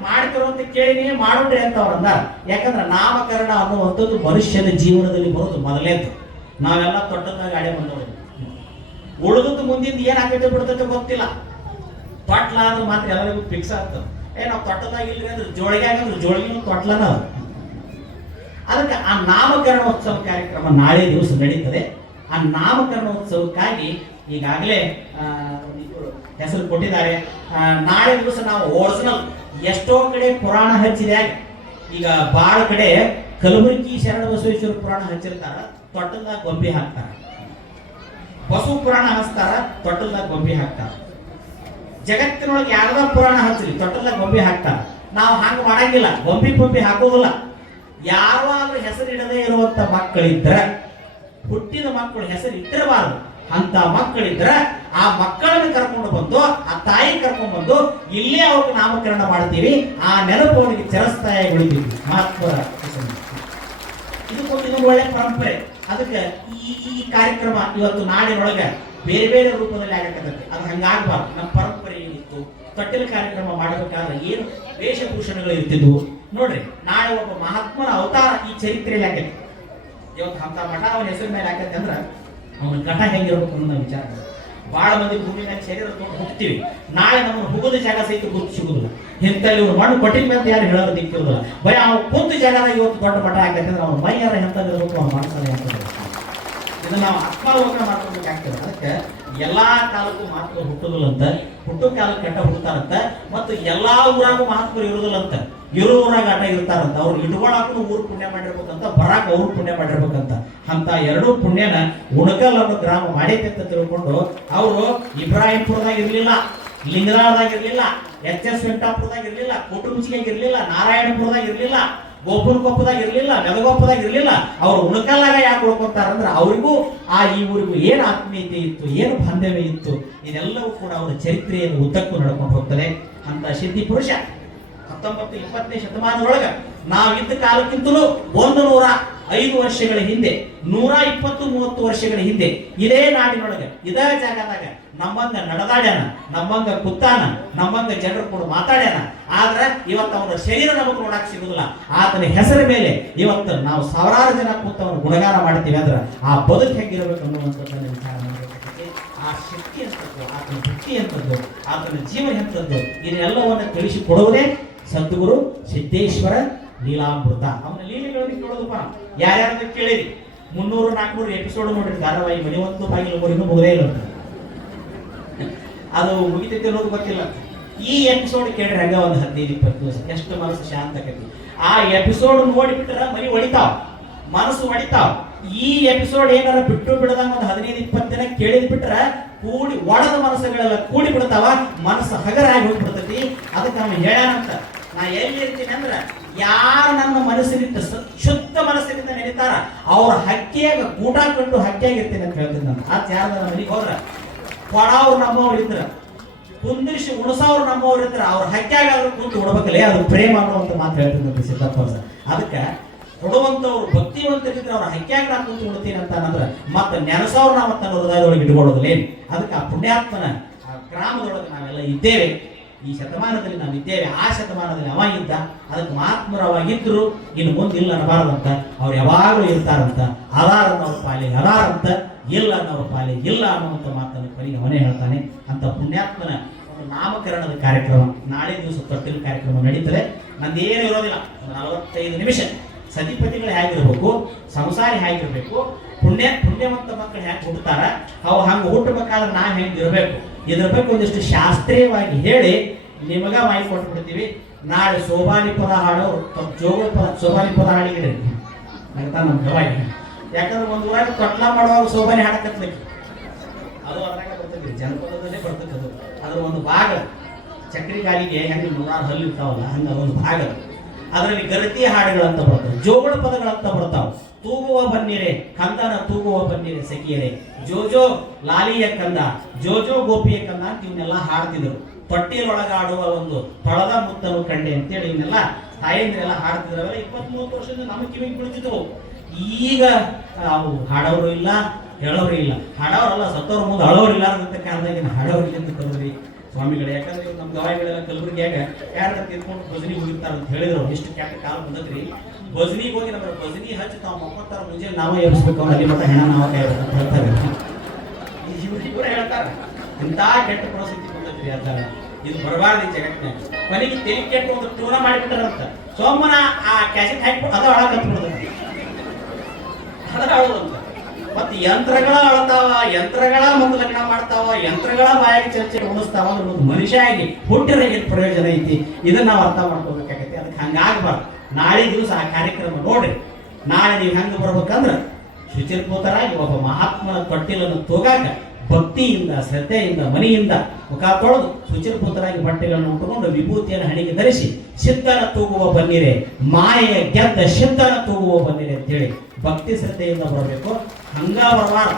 ಮಾಡ್ತಿರೋ ಅಂತ ಕೇಳಿನೇ ಮಾಡೋಣ್ರಿ ಅಂತ ಅವ್ರು ಅಂದಾರ. ಯಾಕಂದ್ರೆ ನಾಮಕರಣ ಅನ್ನುವಂಥದ್ದು ಮನುಷ್ಯನ ಜೀವನದಲ್ಲಿ ಬರೋದು ಮೊದಲೇದು. ನಾವೆಲ್ಲ ತೊಟ್ಟದಾಗ ಗಾಡಿ ಬಂದವರು, ಉಳಿದದ್ದು ಮುಂದಿಂದ ಏನಾಗೈತೆ ಬಿಡ್ತೈತೆ ಗೊತ್ತಿಲ್ಲ. ತೊಟ್ಲ ಆದ್ರೂ ಮಾತ್ರ ಎಲ್ಲರಿಗೂ ಫಿಕ್ಸ್ ಆಗ್ತದೆ. ನಾವು ತೊಟ್ಟದಾಗ ಇಲ್ರಿ ಅಂದ್ರೆ ಜೋಳಿಗೆ ಆಗಂದ್ರೆ ಜೋಳಿಗೆ ತೊಟ್ಲನ. ಅದಕ್ಕೆ ಆ ನಾಮಕರಣೋತ್ಸವ ಕಾರ್ಯಕ್ರಮ ನಾಳೆ ದಿವಸ ನಡೀತದೆ. ಆ ನಾಮಕರಣೋತ್ಸವಕ್ಕಾಗಿ ಈಗಾಗಲೇ ಹೆಸರು ಕೊಟ್ಟಿದ್ದಾರೆ. ನಾಳೆ ದಿವಸ ನಾವು ಒರಿಜಿನಲ್ ಎಷ್ಟೋ ಕಡೆ ಪುರಾಣ ಹಚ್ಚಿದೆ. ಈಗ ಬಹಳ ಕಡೆ ಕಲಬುರಗಿ ಶರಣ ಬಸವೇಶ್ವರ ಪುರಾಣ ಹಚ್ಚಿರ್ತಾರ, ತೊಟ್ಟಲ್ದಾಗ ಗೊಂಬೆ ಹಾಕ್ತಾರ. ಬಸವ ಪುರಾಣ ಹಚ್ತಾರ, ತೊಟ್ಟಲ್ದಾಗ ಗೊಂಬೆ ಹಾಕ್ತಾರ. ಜಗತ್ತಿನೊಳಗೆ ಯಾವ್ದೋ ಪುರಾಣ ಹಚ್ಚಲಿ, ತೊಟ್ಟಲ್ದಾಗ ಗೊಂಬೆ ಹಾಕ್ತಾರ. ನಾವು ಹಂಗ ಮಾಡಂಗಿಲ್ಲ, ಗೊಂಬೆ ಹಾಕೋದಿಲ್ಲ. ಯಾವಾದ್ರೂ ಹೆಸರಿಡದೇ ಇರುವಂತ ಮಕ್ಕಳಿದ್ರ, ಹುಟ್ಟಿದ ಮಕ್ಕಳು ಹೆಸರು ಇಟ್ಟಿರಬಾರದು ಅಂತ ಮಕ್ಕಳಿದ್ರೆ ಆ ಮಕ್ಕಳನ್ನು ಕರ್ಕೊಂಡು ಬಂದು, ಆ ತಾಯಿ ಕರ್ಕೊಂಡು ಬಂದು ಇಲ್ಲೇ ಅವಕ್ಕೆ ನಾಮಕರಣ ಮಾಡ್ತೀವಿ. ಆ ನೆನಪು ಅವನಿಗೆ ಚಿರಸ್ಥಾಯಿ ಉಳಿತೀವಿ. ಮಹತ್ವದ ಇದೊಂದು ಒಳ್ಳೆ ಪರಂಪರೆ. ಅದಕ್ಕೆ ಈ ಕಾರ್ಯಕ್ರಮ ಇವತ್ತು ನಾಡಿನೊಳಗೆ ಬೇರೆ ಬೇರೆ ರೂಪದಲ್ಲಿ ಆಗಕತ್ತೈತೆ. ಅದು ಹಂಗಾಗಬಾರ್ದು. ನಮ್ಮ ಪರಂಪರೆ ಏನಿತ್ತು, ತೊಟ್ಟಿಲ ಕಾರ್ಯಕ್ರಮ ಮಾಡಬೇಕಾದ್ರೆ ಏನು ವೇಷಭೂಷಣಗಳು ಇರ್ತಿದ್ವು ನೋಡ್ರಿ. ನಾಳೆ ಒಬ್ಬ ಮಹಾತ್ಮನ ಅವತಾರ ಈ ಚರಿತ್ರೆಯಲ್ಲಿ ಆಗೈತೆ. ಇವತ್ತು ಅಂತ ಮಠ ಅವನ ಹೆಸರು ಮೇಲೆ ಹಾಕತ್ತೆ ಅಂದ್ರೆ ಅವನ ಘಟ ಹೆಂಗಿರ್ಬೇಕು ಅನ್ನೋ ವಿಚಾರ. ಬಹಳ ಮಂದಿ ಭೂಮಿ ಮೇಲೆ ಶರೀರ ತೊಗೊಂಡು ಹುಟ್ತೀವಿ, ನಾಳೆ ನಮ್ಮನ್ನು ಹುಗುದ ಜಾಗ ಸಹಿತ ಗುರುತು ಸಿಗುದಿಲ್ಲ. ಇಂಥಲ್ಲಿ ಇವ್ರು ಮಣ್ಣು ಕೊಟ್ಟಿದ್ವಿ ಅಂತ ಯಾರು ಹೇಳೋದು ದಿಕ್ಕಿರುದಿಲ್ಲ. ಭಯ ಅವ್ನು ಕುಂತು ಜಾಗದಾಗ ಇವತ್ತು ದೊಡ್ಡ ಮಠ ಹಾಕತ್ತೆ ಅಂದ್ರೆ ಅವ್ನ ಮೈಯಾರ ಎಂತದಿರ್ಬೇಕು, ಅವ್ನ ಮನಸ್ಸಲ್ಲಿ ಎಂತದಿರ್ಬೇಕು. ಇದನ್ನ ನಾವು ಆತ್ಮಾವಲೋಕನ ಮಾಡ್ಕೊಬೇಕಾಗ್ತದೆ. ಅದಕ್ಕೆ ಎಲ್ಲಾ ಕಾಲಕ್ಕೂ ಮಹಾತ್ಮರು ಹುಟ್ಟುದಿಲ್ಲ ಅಂತ, ಹುಟ್ಟು ಕಾಲಕ್ಕೆ ಕೆಟ್ಟ ಹುಡ್ತಾರಂತ, ಮತ್ತು ಎಲ್ಲಾ ಊರಾಗೂ ಮಹಾತ್ಮರು ಇರುದಿಲ್ಲ ಅಂತ, ಇರೋ ಊರಾಗ ಆಟ ಇರ್ತಾರಂತ. ಅವ್ರು ಇಟ್ಕೊಳಕ್ಕೂ ಊರು ಪುಣ್ಯ ಮಾಡಿರ್ಬೇಕಂತ, ಬರಾಕ್ ಅವ್ರು ಪುಣ್ಯ ಮಾಡಿರ್ಬೇಕಂತ. ಅಂತ ಎರಡೂ ಪುಣ್ಯನ ಉಣಕಲ್ ಅನ್ನೋ ಗ್ರಾಮ ಮಾಡೈತೆ ಅಂತ ತಿಳ್ಕೊಂಡು ಅವರು ಇಬ್ರಾಹಿಂಪುರದಾಗ ಇರ್ಲಿಲ್ಲ, ಲಿಂಗರಾಳದಾಗ ಇರ್ಲಿಲ್ಲ, HS ವೆಂಕಟಾಪುರದಾಗ ಇರ್ಲಿಲ್ಲ, ಕೋಟುಂಚಿಗೆ ಇರ್ಲಿಲ್ಲ, ನಾರಾಯಣಪುರದಾಗ ಇರ್ಲಿಲ್ಲ, ಗೋಪುರಕೊಪ್ಪದಾಗ ಇರ್ಲಿಲ್ಲ, ಮೆದಗೊಪ್ಪದಾಗ ಇರ್ಲಿಲ್ಲ. ಅವ್ರು ಉಣಕಲ್ಲಾಗ ಯಾಕೆ ಉಳ್ಕೊಂತಾರಂದ್ರೆ ಅವರಿಗೂ ಈ ಊರಿಗೂ ಏನು ಆತ್ಮೀಯತೆ ಇತ್ತು, ಏನು ಬಾಂಧವ್ಯ ಇತ್ತು, ಇದೆಲ್ಲವೂ ಕೂಡ ಅವರ ಚರಿತ್ರೆಯನ್ನು ಉದ್ದಕ್ಕೂ ನಡ್ಕೊಂಡು ಹೋಗ್ತದೆ. ಅಂತ ಸಿದ್ಧಿ ಪುರುಷ 19-20ನೇ ಶತಮಾನದೊಳಗ ನಾವಿದ್ದ ಕಾಲಕ್ಕಿಂತಲೂ 105 ವರ್ಷಗಳ ಹಿಂದೆ, 120-30 ವರ್ಷಗಳ ಹಿಂದೆ ಇದೇ ನಾಡಿನೊಳಗೆ ಇದೇ ಜಾಗದಾಗ ನಮ್ಮಂಗ ನಡೆದಾಡ್ಯಾನ, ನಮ್ಮಂಗ ಕುತ್ತಾನ, ನಮ್ಮಂಗ ಜನರು ಕೂಡ ಮಾತಾಡ್ಯಾನ. ಆದ್ರೆ ಇವತ್ತು ಅವನ ಶರೀರ ನಮಗೆ ನೋಡಕ್ ಸಿಗುದಿಲ್ಲ. ಆತನ ಹೆಸರ ಮೇಲೆ ಇವತ್ತು ನಾವು ಸಾವಿರಾರು ಜನ ಕೂತವನು ಗುಣಗಾನ ಮಾಡ್ತೀವಿ ಅಂದ್ರೆ ಆ ಬದುಕು ಹೆಂಗಿರಬೇಕು ಅನ್ನುವಂಥದ್ದನ್ನು ವಿಚಾರ ಮಾಡಬೇಕಾಗುತ್ತೆ. ಆ ಶಕ್ತಿ ಅಂತದ್ದು, ಆತನ ಭಕ್ತಿ ಅಂತದ್ದು, ಆತನ ಜೀವನ ಎಂತದ್ದು, ಇದೆಲ್ಲವನ್ನು ತಿಳಿಸಿಕೊಡುವುದೇ ಸದ್ಗುರು ಸಿದ್ದೇಶ್ವರ ಲೀಲಾಮೃತ. ಅವನ ಲೀಲೆಗಳನ್ನು ಕೇಳೋದಪ್ಪ ಯಾರ್ಯಾರು ಕೇಳಿರಿ. 300-400 ಎಪಿಸೋಡ್ ನೋಡ್ರಿ ಧಾರಾವಾಹಿ. ಮನೆ ಒಂದು ಬಾಗಿಲು ಇನ್ನೂ ಮುಗದೇ ಇಲ್ಲ, ಅದು ಮುಗಿತೈತಿ ಅನ್ನೋದು ಗೊತ್ತಿಲ್ಲ. ಈ ಎಪಿಸೋಡ್ ಕೇಳ್ರಿ ಹಂಗ ಒಂದು 15-20 ದಿವಸ ಎಷ್ಟು ಮನಸ್ಸು ಶಾಂತ ಆಕೈತಿ. ಆ ಎಪಿಸೋಡ್ ನೋಡಿಬಿಟ್ರ ಮನಿ ಹೊಡಿತಾವ, ಮನಸ್ಸು ಹೊಡಿತಾವ. ಈ ಎಪಿಸೋಡ್ ಏನಾರ ಬಿಟ್ಟು ಬಿಡದಂಗ ಒಂದು 15-20 ದಿನ ಕೇಳಿದ್ ಬಿಟ್ರ ಕೂಡಿ ಒಡದ ಮನಸ್ಸುಗಳೆಲ್ಲ ಕೂಡಿ ಬಿಡ್ತಾವ, ಮನಸ್ಸು ಹಗರಾಗಿ ಹೋಗ್ಬಿಡ್ತೈತಿ. ಅದಕ್ಕೆ ನಾವು ಹೇಳ್ಯಾನಂತ, ನಾ ಎಲ್ಲಿ ಇರ್ತೀನಿ ಅಂದ್ರ ಯಾರು ನನ್ನ ಮನಸ್ಸಿನಿಂದ ಶುದ್ಧ ಮನಸ್ಸಿನಿಂದ ನೆನೀತಾರ ಅವ್ರ ಹಕ್ಕಿಯಾಗ ಊಟ ಕಂಡು ಹಕ್ಕಿಯಾಗಿರ್ತೀನಿ ಅಂತ ಹೇಳ್ತೀನಿ ನಾನು. ಆ ಯಾರದ ಮನೆಗೆ ಹೋದ್ರ ಕೊಡವ್ರು ನಮ್ಮವ್ರು ಇದ್ರ, ಕುಂದಿರಿಸಿ ಉಣಸವ್ರು ನಮ್ಮವ್ರು ಇದ್ರ, ಅವ್ರ ಹಕ್ಕಿಯಾಗಾದ್ರೂ ಕುಂತು ಉಡ್ಬೇಕಲ್ಲೇ, ಅದು ಪ್ರೇಮ ಅನ್ನುವಂತ ಮಾತು ಹೇಳ್ತೀನಿ ಸಿದ್ದಪ್ಪ. ಅದಕ್ಕೆ ಕೊಡುವಂತವ್ರು ಭಕ್ತಿವಂತರಿದ್ರೆ ಅವ್ರ ಹಕ್ಕಿಯಾಗ ನಾ ಕುಂತು ಉಡ್ತೀನಿ ಅಂತ ಅಂದ್ರೆ ಮತ್ತೆ ನೆನಸವ್ರು ನಾವು ತನ್ನ ಹೃದಯದೊಳಗೆ ಇಟ್ಕೊಳ್ಳೋದಿಲ್ಲೇನು. ಅದಕ್ಕೆ ಆ ಪುಣ್ಯಾತ್ಮನ ಗ್ರಾಮದೊಳಗೆ ನಾವೆಲ್ಲ ಇದ್ದೇವೆ. ಈ ಶತಮಾನದಲ್ಲಿ ನಾವು ಇದ್ದೇವೆ. ಆ ಶತಮಾನದಲ್ಲಿ ಅವ ಇದ್ದ, ಅದಕ್ಕೆ ಮಹಾತ್ಮರು ಅವಾಗಿದ್ರು, ಇನ್ನು ಮುಂದೆ ಇಲ್ಲ ಅನ್ನಬಾರದಂತ. ಅವ್ರು ಯಾವಾಗಲೂ ಇರ್ತಾರಂತ. ಅದಾರ ಅನ್ನೋರ ಪಾಲಿ ಅದಾರಂತ, ಇಲ್ಲ ಅನ್ನೋರ ಪಾಲಿ ಇಲ್ಲ ಅನ್ನುವಂಥ ಮಾತನ್ನು ಕೊನೆಗೆ ಅವನೇ ಹೇಳ್ತಾನೆ. ಅಂತ ಪುಣ್ಯಾತ್ಮನ ಒಂದು ನಾಮಕರಣದ ಕಾರ್ಯಕ್ರಮ ನಾಳೆ ದಿವಸ ತೊಟ್ಟಿನ ಕಾರ್ಯಕ್ರಮ ನಡೀತದೆ. ನಂದೇನು ಇರೋದಿಲ್ಲ, 45 ನಿಮಿಷ. ಸತಿಪತಿಗಳು ಹೇಗಿರ್ಬೇಕು, ಸಂಸಾರಿ ಹೇಗಿರ್ಬೇಕು, ಪುಣ್ಯವಂತ ಮಕ್ಕಳು ಹೆಂಗೆ ಹುಟ್ಟುತ್ತಾರ, ಅವು ಹಂಗೆ ಹುಟ್ಟಬೇಕಾದ್ರೆ ನಾ ಹೆಂಗಿರ್ಬೇಕು, ಇದ್ರ ಬಗ್ಗೆ ಒಂದಿಷ್ಟು ಶಾಸ್ತ್ರೀಯವಾಗಿ ಹೇಳಿ ನಿಮಗ ಮಾಹಿತಿ ಕೊಟ್ಬಿಡ್ತೀವಿ. ನಾಳೆ ಸೋಬಾನಿ ಪದ ಹಾಡೋರು ಜೋಗಳ ಪದ ಸೋಬಾನಿ ಪದ ಹಾಡಿಗೆ ನಗ್ತಾ ನಮ್ಮ ಗವಾಯಿ. ಯಾಕಂದ್ರೆ ಒಂದು ಊರಾಗ ತೊಟ್ಲ ಮಾಡುವಾಗ ಸೋಬಾನಿ ಹಾಡಕತ್ಬೇಕು, ಅದು ಅದ್ರಾಗ ಬರ್ತೈತಿ, ಜನಪದದಲ್ಲೇ ಬರ್ತೈತಿ. ಅದು ಅದ್ರ ಒಂದು ಭಾಗ. ಚಕ್ರಿ ಗಾಲಿಗೆ ಹೆಂಗೆ 100 ಹಲ್ಲು ಇರ್ತಾವಲ್ಲ, ಹಂಗ ಒಂದು ಭಾಗ. ಅದರಲ್ಲಿ ಗರತಿ ಹಾಡುಗಳಂತ ಬರ್ತಾವೆ, ಜೋಗಳ ಪದಗಳಂತ ಬರ್ತಾವ. ತೂಗುವ ಬನ್ನಿರೆ ಕಂದನ ತೂಗುವ ಬನ್ನಿರೆ ಸಖಿಯರೆ, ಜೋಜೋ ಲಾಲಿಯ ಕಂದ, ಜೋಜೋ ಗೋಪಿಯ ಕಂದ ಅಂತ ಇವನ್ನೆಲ್ಲ ಹಾಡ್ತಿದ್ರು. ತೊಟ್ಟಿಯೊಳಗಾಡುವ ಒಂದು ತೊಳದ ಮುತ್ತನು ಕಂಡೆ ಅಂತೇಳಿ ಇವನ್ನೆಲ್ಲ ತಾಯಂದ್ರೆಲ್ಲ ಹಾಡ್ತಿದ್ರವೆಲ್ಲ 20-30 ವರ್ಷದಿಂದ ನಮ್ಮ ಕಿವಿಗೆ ಬೀಳ್ತಿದ್ವು. ಈಗ ಅವು ಹಾಡೋರು ಇಲ್ಲ, ಹೇಳೋರು ಇಲ್ಲ. ಹಾಡೋರಲ್ಲ, ಸತ್ತವ್ರ ಮುಂದೆ ಅಳೋರು ಇಲ್ಲ ಅಂತ ಕಾರಣದಾಗ ಹಾಡೋರಿಗೆ ಅಂತ ಕರೆದ್ರಿ ಸ್ವಾಮಿಗಳೇ. ಯಾಕಂದ್ರೆ ನಮ್ಮ ಗವಾಯಿಗಳೆಲ್ಲ ಕಲಬುರಗಿಯಾಗ ಯಾರ ತೀರ್ಕೊಂಡು ಭಜನಿಗೆ ಹೋಗಿರ್ತಾರ ಅಂತ ಹೇಳಿದ್ರು. ಇಷ್ಟು ಕೆಟ್ಟ ಕಾಲ ಬಂದದ್ರಿ, ಭಜನಿಗೆ ಹೋಗಿ ನಮ್ಮ ಭಜನಿ ಹಚ್ಚಿ ತಾವು ಮಕ್ಕಳ ಮುಂಜಾನೆ ನಾವೇ ಎಬ್ಸ್ಬೇಕು, ಅಲ್ಲಿ ಮಟ್ಟ ಹೆಣ ನಾವ ಕಾಯ್ಬೇಕಂತ ಹೇಳ್ತಾರೆ. ಇವ್ರು ಹೇಳ್ತಾರ ಇಂಥ ಕೆಟ್ಟ ಪರಿಸ್ಥಿತಿ ಬಂದದ್ರಿ ಅಂತ. ಇದು ಬರಬಾರ್ದು ಈ ಜಗತ್ತಿನಾಗ. ಮನೆಗೆ ತೆಲಿ ಕೆಟ್ಟು ಒಂದು ಟೂರ್ನ ಮಾಡಿಬಿಟ್ಟಾರಂತ. ಸೋಮನ ಆ ಕ್ಯಾಸೆಟ್ ಹಾಕ್ಬಿಟ್ಟು ಅದ ಅಳಕತ್ಬಿಡೋದು, ಅದ ಅಳೋದಂತ. ಮತ್ತೆ ಯಂತ್ರಗಳ ಅಳತಾವ, ಯಂತ್ರಗಳ ಒಂದು ಲಗ್ನ ಮಾಡ್ತಾವ, ಯಂತ್ರಗಳ ಬಾಯಾಗಿ ಚರ್ಚೆ ಉಣಿಸ್ತಾವ. ಒಂದು ಮನುಷ್ಯ ಆಗಿ ಹುಟ್ಟಿದ್ರೆ ಏನು ಪ್ರಯೋಜನ ಐತಿ, ಇದನ್ನ ನಾವು ಅರ್ಥ ಮಾಡ್ಕೋಬೇಕಾಗತ್ತೆ. ಅದಕ್ಕೆ ಹಂಗಾಗಬಾರ್ದು. ನಾಳೆ ದಿವಸ ಆ ಕಾರ್ಯಕ್ರಮ ನೋಡ್ರಿ. ನಾಳೆ ನೀವು ಹೆಂಗೆ ಬರ್ಬೇಕಂದ್ರೆ ಶುಚಿರ್ಭೂತರಾಗಿ ಒಬ್ಬ ಮಹಾತ್ಮನ ತೊಟ್ಟಿಲನ್ನು ತೂಗಾಕ ಭಕ್ತಿಯಿಂದ ಶ್ರದ್ಧೆಯಿಂದ ಮನೆಯಿಂದ ಮುಖ ತೊಳೆದು ಶುಚಿರ್ಭೂತರಾಗಿ ಬಟ್ಟೆಗಳನ್ನು ಉಟ್ಟುಕೊಂಡು ವಿಭೂತಿಯನ್ನು ಹಣಿಗೆ ಧರಿಸಿ ಸಿದ್ಧನ ತೂಗುವ ಬನ್ನಿರೆ, ಮಾಯೆಯ ಗೆದ್ದ ಸಿದ್ಧನ ತೂಗುವ ಬನ್ನಿರೆ ಅಂತೇಳಿ ಭಕ್ತಿ ಶ್ರದ್ಧೆಯಿಂದ ಬರಬೇಕು. ಹಂಗ ಬರಬಾರ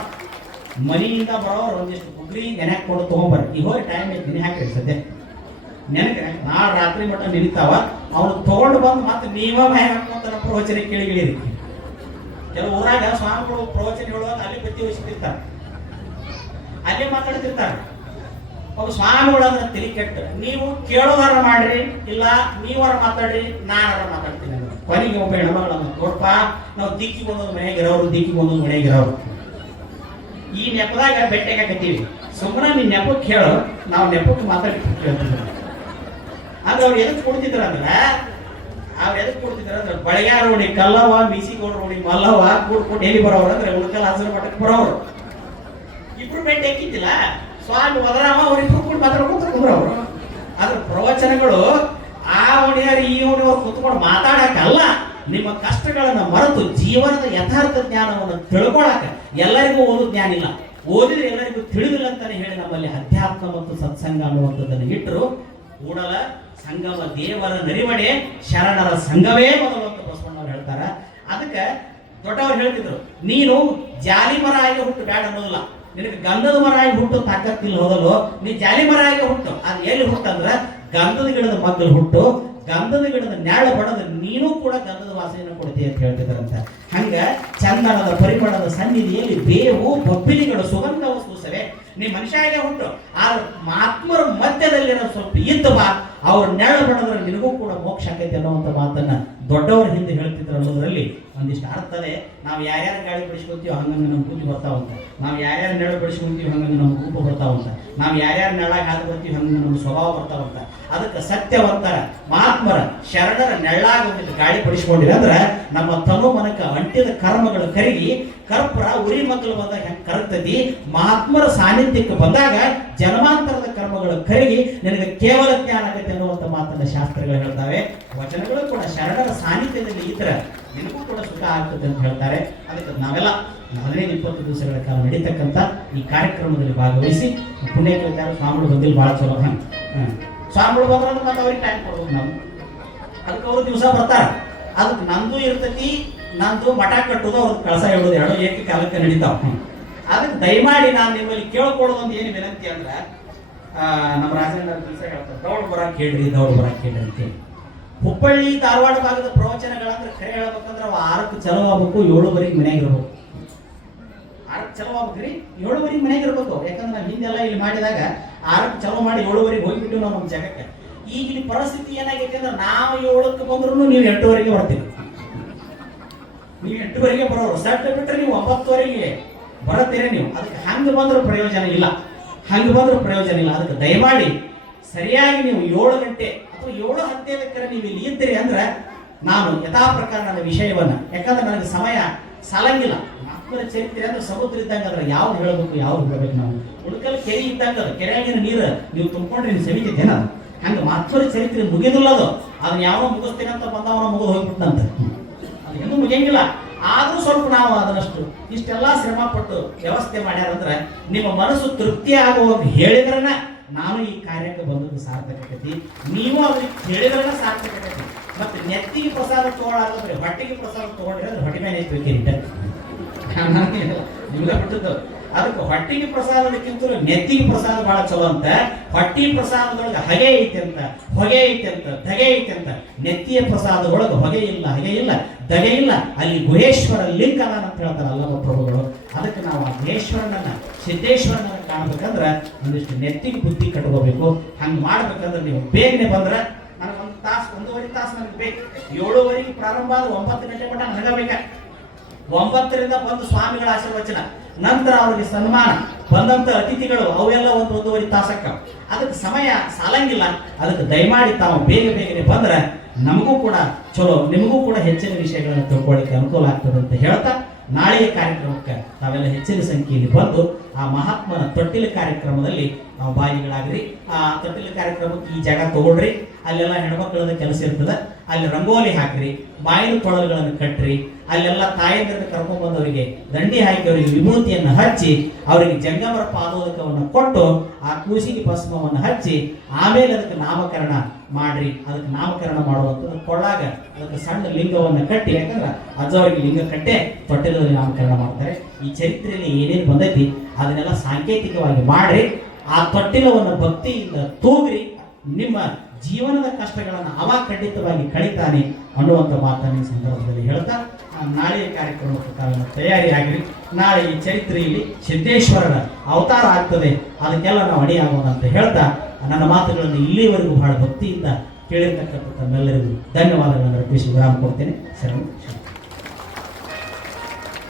ಮನೆಯಿಂದ ಬರೋರು ಒಂದಿಷ್ಟು ಕುಗ್ರಿ ನೆನೆ ಕೊಡು ತಗೊಂಬರ್ರಿ. ಈಗ ಹೋಗಿ ಟೈಮ್ ಐತಿ, ನೆನೆ ಹಾಕ್ರಿ ಸದ್ಯ ನೆನಕ್ರೆ ನಾಳೆ ರಾತ್ರಿ ಮಟ್ಟ ನಿಲ್ತಾವ. ಅವ್ನು ತಗೊಂಡು ಬಂದು ಮತ್ತೆ ನೀವ ಭಯ ಹಾಕೊಂತ ಪ್ರವಚನ ಕೇಳಿಗಿಳಿರಿ. ಕೆಲವು ಊರಾಗ ಸ್ವಾಮಿಗಳು ಪ್ರವಚನ ಹೇಳುವಾಗ ಅಲ್ಲಿ ಬತ್ತಿ ವಹಿಸ್ತಿರ್ತಾರೆ, ಅಲ್ಲೇ ಮಾತಾಡ್ತಿರ್ತಾರೆ. ಒಬ್ಬ ಸ್ವಾಮಿಗಳಂದ್ರೆ ತಿಳಿ ಕೆಟ್ಟ, ನೀವು ಕೇಳೋದಾರ ಮಾಡ್ರಿ, ಇಲ್ಲ ನೀವಾರ ಮಾತಾಡ್ರಿ, ನಾನಾರ ಮಾತಾಡ್ತೀನಿ. ಕೊನೆಗೆ ಒಬ್ಬ ಹೆಣ್ಮಗಳನ್ನ ನೋಡಪ್ಪ, ನಾವು ದಿಕ್ಕಿಗೆ ಒಂದೊಂದು ಮನೆಯಾಗ ಇರೋರು, ದಿಕ್ಕಿಗೆ ಒಂದೊಂದು ಮನೆಯಾಗ ಇರೋರು, ಈ ನೆಪದಾಗ ಬೆಟ್ಟೆಗಾಕತ್ತೀವಿ, ಸುಮ್ಮನೆ ನಿನ್ನ ನೆಪಕ್ಕೆ ಹೇಳು, ನಾವು ನೆಪಕ್ಕೆ ಮಾತಾಡಿ ಕೇಳ್ತೀವಿ. ಅಂದ್ರೆ ಅವ್ರು ಎದಕ್ಕೆ ಕೊಡ್ತಿದ್ರ ಅಂದ್ರೆ ಬಳೆಗಾರ ನೋಡಿ ಕಲ್ಲವ, ಮೀಸಿಗೋಡ್ ನೋಡಿ ಮಲ್ಲವ ಕೂಡ್ಕೊಂಡು ಎಲ್ಲಿ ಬರೋರು ಅಂದ್ರೆ ಉಳ್ಕಲ್ ಹಸಿರು ಮಠಕ್ಕೆ ಬರೋರು. ಇಬ್ರು ಭೇಟಿ ಹಾಕಿದ್ದಿಲ್ಲ, ಸ್ವಾಮಿ ವದರಾಮ ಅವ್ರಿಬ್ರು ಕೂಡ ಮಾತಾಡ್ಕೊಂಡು ಕುಂದ್ರವ್ರು. ಅದ್ರ ಪ್ರವಚನಗಳು ಆ ಓಣಿಯಾರು ಈ ಓಣಿಯವ್ರು ಕುತ್ಕೊಂಡು ಮಾತಾಡಕ್ಕಲ್ಲ, ನಿಮ್ಮ ಕಷ್ಟಗಳನ್ನ ಮರೆತು ಜೀವನದ ಯಥಾರ್ಥ ಜ್ಞಾನವನ್ನು ತಿಳ್ಕೊಳಕ. ಎಲ್ಲರಿಗೂ ಓದು ಜ್ಞಾನ ಇಲ್ಲ, ಓದಿದ್ರೆ ಎಲ್ಲರಿಗೂ ತಿಳಿದಿಲ್ಲ ಅಂತಾನೆ ಹೇಳಿ ನಮ್ಮಲ್ಲಿ ಅಧ್ಯಾತ್ಮ ಮತ್ತು ಸತ್ಸಂಗ ಅನ್ನುವಂಥದ್ದನ್ನು ಇಟ್ಟರು. ಕೂಡಲ ಸಂಗಮ ದೇವರ ನರಿವಡೆ ಶರಣರ ಸಂಘವೇ ಮೊದಲು ಅಂತ ಬಸವಣ್ಣವ್ರು ಹೇಳ್ತಾರ. ಅದಕ್ಕೆ ದೊಡ್ಡವ್ರು ಹೇಳ್ತಿದ್ರು, ನೀನು ಜಾಲಿ ಮರ ಆಗಿ ಹುಟ್ಟು ಬೇಡ ಅನ್ನೋದಿಲ್ಲ, ನಿನಗೆ ಗಂಧದ ಮರ ಆಗಿ ಹುಟ್ಟು ತಾಕತ್ತಿಲ್ಲ ಹೋದಲು, ನೀ ಜಾಲಿ ಮರ ಆಗಿ ಹುಟ್ಟು. ಅದು ಎಲ್ಲಿ ಹುಟ್ಟಂದ್ರ ಗಂಧದ ಗಿಡದ ಮಗ್ಗಲು ಹುಟ್ಟು, ಗಂಧದ ಗಿಡದ ನ್ಯಾಳ ಬಡದ ನೀನು ಕೂಡ ಗಂಧದ ವಾಸನೆಯನ್ನು ಕೊಡ್ತೀಯ ಅಂತ ಹೇಳ್ತಿದ್ರಂತ. ಹಂಗ ಚಂದನದ ಪರಿಮಳದ ಸನ್ನಿಧಿಯಲ್ಲಿ ಬೇವು ಬಬ್ಬಿಲಿಗಳು ಸುಗಂಧವ ಸೂಸವೆ. ನೀ ಮನುಷ್ಯಾಗೆ ಹುಟ್ಟು, ಆ ಆತ್ಮರ ಮಧ್ಯದಲ್ಲಿರೋ ಸ್ವಲ್ಪ ಇದ್ದ ಬಾ, ಅವ್ರ ನೆರಳು ಬಡದ್ರೆ ನಿನಗೂ ಕೂಡ ಮೋಕ್ಷ ಆಕೈತೆ ಅನ್ನುವಂಥ ಮಾತನ್ನ ದೊಡ್ಡವರ ಹಿಂದೆ ಹೇಳ್ತಿದ್ರು ಅನ್ನೋದ್ರಲ್ಲಿ ಒಂದಿಷ್ಟು ಅರ್ಥದೆ. ನಾವು ಯಾರ್ಯಾರು ಗಾಳಿ ಬಿಡಿಸ್ಕೊತೀವೋ ಹಂಗಂಗೆ ನಮ್ಮ ಕೂತಿ ಬರ್ತಾವಂತ, ನಾವು ಯಾರ್ಯಾರು ನೆರಳು ಬಿಡಿಸ್ಕೊಂತೀವಿ ಹಂಗಂಗೆ ನಮ್ಮ ರೂಪ ಬರ್ತಾವಂತ, ನಾವು ಯಾರ್ಯಾರು ನೆರಳಾಗಿ ಹಾದು ಬರ್ತೀವಿ ಹಂಗೆ ನಮ್ಮ ಸ್ವಭಾವ ಬರ್ತಾವಂತ. ಅದಕ್ಕೆ ಸತ್ಯವಂತರ ಮಹಾತ್ಮರ ಶರಣರ ನೆರಳಾಗಿ ಒಂದು ಗಾಳಿ ಬಿಡಿಸ್ಕೊಂಡಿರ ಅಂದ್ರೆ ನಮ್ಮ ತನು ಮನಕ ಅಂಟಿದ ಕರ್ಮಗಳು ಕರಗಿ ಕರ್ಪುರ ಉರಿ ಮಕ್ಕಳು ಬಂದಾಗ ಹೆಂಗೆ ಕರಗ್ತತಿ, ಮಹಾತ್ಮರ ಸಾನ್ನಿಧ್ಯಕ್ಕೆ ಬಂದಾಗ ಜನ್ಮಾಂತರದ ಕರ್ಮಗಳು ಕರಗಿ ನಿನಗೆ ಕೇವಲ ಜ್ಞಾನ ಆಗತ್ತೆ ಅನ್ನುವಂಥ ಮಾತನ್ನ ಶಾಸ್ತ್ರಗಳು ಹೇಳ್ತಾವೆ. ವಚನಗಳು ಕೂಡ ಶರಣರ ಸಾನ್ನಿಧ್ಯದಲ್ಲಿ ಇದ್ರೆ ನಿನಗೂ ಕೂಡ ಸುಖ ಆಗ್ತದೆ ಅಂತ ಹೇಳ್ತಾರೆ. ಅದಕ್ಕೆ ನಾವೆಲ್ಲ 15-20 ದಿವಸಗಳ ಕಾಲ ನಡೀತಕ್ಕಂಥ ಈ ಕಾರ್ಯಕ್ರಮದಲ್ಲಿ ಭಾಗವಹಿಸಿ ಪುಣ್ಯಕ್ಕೆ ಸ್ವಾಮಿಗಳು ಬಂದಿಲ್ಲ, ಭಾಳ ಚಲೋ. ಸ್ವಾಮಿಗಳು ಬಂದ್ರೆ ಮತ್ತೆ ಅವ್ರಿಗೆ ಟೈಮ್ ಕೊಡ್ಬೇಕು ನಾವು, ಅದಕ್ಕೆ ಅವರು ದಿವಸ ಬರ್ತಾರೆ. ಅದಕ್ಕೆ ನಂದು ಇರ್ತೈತಿ, ನಂದು ಮಠ ಕಟ್ಟೋದು ಅವ್ರ ಕಳಸ ಹೇಳೋದು ಎರಡು ಏಕ ಕಾಲಕ್ಕೆ ನಡೀತಾವ. ಅದಕ್ಕೆ ದಯಮಾಡಿ ನಾನು ನಿಮ್ಮಲ್ಲಿ ಕೇಳ್ಕೊಳ್ಳೋದು ಅಂತ ಏನು ವಿನಂತಿ ಅಂದ್ರೆ, ನಮ್ಮ ರಾಜೇಂದ್ರ ದಿವಸ ಹೇಳ್ತಾರೆ ದೌಡ್ ಬರಕ್ಕೆ ಹೇಳ್ರಿ, ದೌಡ್ ಬರಕ್ಕೆ ಹೇಳ್ರಿ ಅಂತೇಳಿ. ಹುಬ್ಬಳ್ಳಿ ಧಾರವಾಡ ಭಾಗದ ಪ್ರವಚನಗಳಂದ್ರೆ ಖರೆ ಹೇಳ್ಬೇಕಂದ್ರೆ ಅವು 6ಕ್ಕೆ ಚಲೋ ಆಗ್ಬೇಕು, 7ವರೆಗೆ ಮನ್ಯಾಗ ಇರ್ಬೇಕು. 6ಕ್ಕೆ ಚಲೋ ಆಗ್ಬೇಕ್ರಿ, 7ವರೆಗೆ ಮನ್ಯಾಗ ಇರ್ಬೇಕು. ಯಾಕಂದ್ರೆ ನಾವು ಹಿಂದೆಲ್ಲ ಇಲ್ಲಿ ಮಾಡಿದಾಗ 6ಕ್ಕೆ ಚಲೋ ಮಾಡಿ 7ವರೆಗೆ ಹೋಗ್ಬಿಟ್ಟು ನಾವು ನಮ್ಮ ಜಾಗಕ್ಕೆ. ಈಗ ಇಲ್ಲಿ ಪರಿಸ್ಥಿತಿ ಏನಾಗೈತೆ ಅಂದ್ರೆ ನಾವು 7ಕ್ಕೆ ಬಂದ್ರು ನೀವು 8ವರೆಗೆ ಬರ್ತೀವಿ, ನೀವು 8ವರೆಗೆ ಬರೋರು. ಸಟ್ ಬಿಟ್ರೆ ನೀವು 9ವರೆಗೆ ಬರತ್ತೀರಿ ನೀವು. ಅದಕ್ಕೆ ಹಂಗೆ ಬಂದ್ರೆ ಪ್ರಯೋಜನ ಇಲ್ಲ, ಹಂಗೆ ಬಂದ್ರೆ ಪ್ರಯೋಜನ ಇಲ್ಲ. ಅದಕ್ಕೆ ದಯಮಾಡಿ ಸರಿಯಾಗಿ ನೀವು 7 ಗಂಟೆ ಅಥವಾ 7:15 ನೀವು ಇಲ್ಲಿ ಇದ್ದೀರಿ ಅಂದ್ರೆ ನಾನು ಯಥಾ ಪ್ರಕಾರ ನನ್ನ ವಿಷಯವನ್ನ, ಯಾಕಂದ್ರೆ ನನಗೆ ಸಮಯ ಸಾಲಂಗಿಲ್ಲ. ಆತ್ಮರ ಚರಿತ್ರೆ ಅಂದ್ರೆ ಸಮುದ್ರ ಇದ್ದಂಗೆ ಅದ್ರ ಯಾವ್ದು ಹೇಳಬೇಕು ಯಾವ್ದು ಹೇಳಬೇಕು. ನಾವು ಉಳ್ಕಲ್ ಕೆರೆ ಇದ್ದಂಗ ಅದ, ಕೆರೆಯಾಗಿನ ನೀರು ನೀವು ತುಂಬಿಕೊಂಡ್ರೆ ನೀವು ಸವಿತೈತೇನ, ಹಂಗೆ ಮಾತ್ವರ ಚರಿತ್ರೆ ಮುಗಿದಿಲ್ಲ. ಅದನ್ನ ಯಾವ ಮುಗಿಸ್ತೀನಿ ಅಂತ ಬಂದವನ ಮುಗಿದು ಹೋಗ್ಬಿಟ್ಟಂತ, ಅದು ಇನ್ನೂ ಮುಗಿಯಂಗಿಲ್ಲ. ಆದ್ರೂ ಸ್ವಲ್ಪ ನಾವು ಅದನ್ನಷ್ಟು ಇಷ್ಟೆಲ್ಲ ಶ್ರಮ ಪಟ್ಟು ವ್ಯವಸ್ಥೆ ಮಾಡ್ಯಾರಂದ್ರೆ ನಿಮ್ಮ ಮನಸ್ಸು ತೃಪ್ತಿ ಆಗುವಾಗ ಹೇಳಿದ್ರನ ನಾನು ಈ ಕಾರ್ಯಕ್ಕೆ ಬಂದದ್ದು ಸಾರ್ಥಕತೆ, ನೀವು ಅವ್ರಿಗೆ ಹೇಳಿದ್ರನ ಸಾರ್ಥಕತೆ. ಮತ್ತೆ ನೆತ್ತಿಗೆ ಪ್ರಸಾದ ತಗೊಳ್ಳಾದ್ರೆ ಹೊಟ್ಟೆಗೆ ಪ್ರಸಾದ ತಗೊಂಡ್ರೆ ಅದ್ರ ಹೊಟ್ಟೆ ಮೇಲೆ ಐತ್ಬೇಕಿರಿ ನಿಮ್ಗೆ ಬಿಟ್ಟದ್ದು. ಅದಕ್ಕೆ ಹೊಟ್ಟಿಗೆ ಪ್ರಸಾದಕ್ಕಿಂತಲೂ ನೆತ್ತಿಗೆ ಪ್ರಸಾದ ಬಹಳ ಚಲೋ ಅಂತ. ಹೊಟ್ಟಿ ಪ್ರಸಾದದೊಳಗೆ ಹಗೆ ಐತೆ ಅಂತ, ಹೊಗೆ ಐತೆ ಅಂತ, ಧಗೆ ಐತೆ ಅಂತ. ನೆತ್ತಿಯ ಪ್ರಸಾದದೊಳಗೆ ಹೊಗೆ ಇಲ್ಲ, ಹಗೆ ಇಲ್ಲ, ಧಗೆ ಇಲ್ಲ. ಅಲ್ಲಿ ಗುಹೇಶ್ವರ ಲಿಂಗ ಅಂತ ಹೇಳ್ತಾರೆ ಅಲ್ಲವ ಪ್ರಭುಗಳು. ಅದಕ್ಕೆ ನಾವು ಆ ಗುಹೇಶ್ವರನನ್ನ ಸಿದ್ದೇಶ್ವರನನ್ನ ಕಾಣ್ಬೇಕಂದ್ರೆ ಒಂದಿಷ್ಟು ನೆತ್ತಿಗೆ ಬುದ್ಧಿ ಕಟ್ಕೋಬೇಕು. ಹಂಗೆ ಮಾಡ್ಬೇಕಂದ್ರೆ ನೀವು ಬೇಗನೆ ಬಂದ್ರೆ ನನಗೆ 1 ತಾಸು 1.5 ತಾಸು ನನಗೆ ಬೇಕು. 7ವರೆಗೆ ಪ್ರಾರಂಭ ಆದ್ರೆ 9 ಗಂಟೆ ಮಟ್ಟ ನನಗ ಬೇಕ. 9ರಿಂದ ಬಂದು ಸ್ವಾಮಿಗಳ ಆಶೀರ್ವಚನ, ನಂತರ ಅವರಿಗೆ ಸನ್ಮಾನ, ಬಂದಂತ ಅತಿಥಿಗಳು ಅವೆಲ್ಲ 1-1.5 ತಾಸಕ್ಕ. ಅದಕ್ಕೆ ಸಮಯ ಸಾಲಂಗಿಲ್ಲ. ಅದಕ್ಕೆ ದಯಮಾಡಿ ತಾವು ಬೇಗನೆ ಬಂದ್ರೆ ನಮಗೂ ಕೂಡ ಚಲೋ, ನಿಮಗೂ ಕೂಡ ಹೆಚ್ಚಿನ ವಿಷಯಗಳನ್ನು ತಿಳ್ಕೊಳ್ಳಿಕ್ಕೆ ಅನುಕೂಲ ಆಗ್ತದೆ ಅಂತ ಹೇಳ್ತಾ, ನಾಳೆಯ ಕಾರ್ಯಕ್ರಮಕ್ಕೆ ತಾವೆಲ್ಲ ಹೆಚ್ಚಿನ ಸಂಖ್ಯೆಯಲ್ಲಿ ಬಂದು ಆ ಮಹಾತ್ಮನ ತೊಟ್ಟಿಲ ಕಾರ್ಯಕ್ರಮದಲ್ಲಿ ನಾವು ಭಾಗಿಗಳಾಗ್ರಿ. ಆ ತೊಟ್ಟಿಲ ಕಾರ್ಯಕ್ರಮಕ್ಕೆ ಈ ಜಾಗ ತಗೊಳ್ರಿ. ಅಲ್ಲೆಲ್ಲ ಹೆಣ್ಮಕ್ಳದ ಕೆಲಸ ಇರ್ತದೆ. ಅಲ್ಲಿ ರಂಗೋಲಿ ಹಾಕ್ರಿ, ಬಾಯಿಲು ತೊಳಲುಗಳನ್ನು ಕಟ್ಟ್ರಿ. ಅಲ್ಲೆಲ್ಲ ತಾಯಂದ್ರನ್ನ ಕರ್ಕೊಂಡ್ ಬಂದವರಿಗೆ ದಂಡಿ ಹಾಕಿ ಅವರಿಗೆ ವಿಭೂತಿಯನ್ನು ಹಚ್ಚಿ ಅವರಿಗೆ ಜಂಗಮರ ಪಾದೋದಕವನ್ನು ಕೊಟ್ಟು ಆ ಕೂಸಿಗೆ ಭಸ್ಮವನ್ನು ಹಚ್ಚಿ ಆಮೇಲೆ ಅದಕ್ಕೆ ನಾಮಕರಣ ಮಾಡ್ರಿ. ಅದಕ್ಕೆ ನಾಮಕರಣ ಮಾಡುವಂಥದ್ದು ಕೊಳ್ಳಾಗ ಅದಕ್ಕೆ ಸಣ್ಣ ಲಿಂಗವನ್ನು ಕಟ್ಟಿ, ಯಾಕಂದ್ರೆ ಅಜ್ಜವರಿಗೆ ಲಿಂಗ ಕಟ್ಟೆ ತೊಟ್ಟಿಲದಲ್ಲಿ ನಾಮಕರಣ ಮಾಡ್ತಾರೆ. ಈ ಚರಿತ್ರೆಯಲ್ಲಿ ಏನೇನು ಬಂದೈತಿ ಅದನ್ನೆಲ್ಲ ಸಾಂಕೇತಿಕವಾಗಿ ಮಾಡ್ರಿ. ಆ ತೊಟ್ಟಿಲವನ್ನು ಭಕ್ತಿಯಿಂದ ತೂಗ್ರಿ. ನಿಮ್ಮ ಜೀವನದ ಕಷ್ಟಗಳನ್ನು ಅವ ಖಂಡಿತವಾಗಿ ಕಳೀತಾನೆ ಅನ್ನುವಂಥ ಮಾತನ್ನು ಈ ಸಂದರ್ಭದಲ್ಲಿ ಹೇಳ್ತಾ ನಾಳೆಯ ಕಾರ್ಯಕ್ರಮಕ್ಕೆ ತಾವೆಲ್ಲ ತಯಾರಿ ಆಗಿರಿ. ನಾಳೆ ಈ ಚರಿತ್ರೆಯಲ್ಲಿ ಸಿದ್ದೇಶ್ವರನ ಅವತಾರ ಆಗ್ತದೆ, ಅದಕ್ಕೆಲ್ಲ ನಾವು ಅಣಿಯಾಗೋಣ ಅಂತ ಹೇಳ್ತಾ ನನ್ನ ಮಾತುಗಳನ್ನು ಇಲ್ಲಿವರೆಗೂ ಬಹಳ ಭಕ್ತಿಯಿಂದ ಕೇಳಿರ್ತಕ್ಕಂಥ ತಮ್ಮೆಲ್ಲರಿಗೂ ಧನ್ಯವಾದಗಳನ್ನು ಅರ್ಪಿಸಿ ವಿರಾಮ ಕೊಡ್ತೇನೆ. ಶರಣು.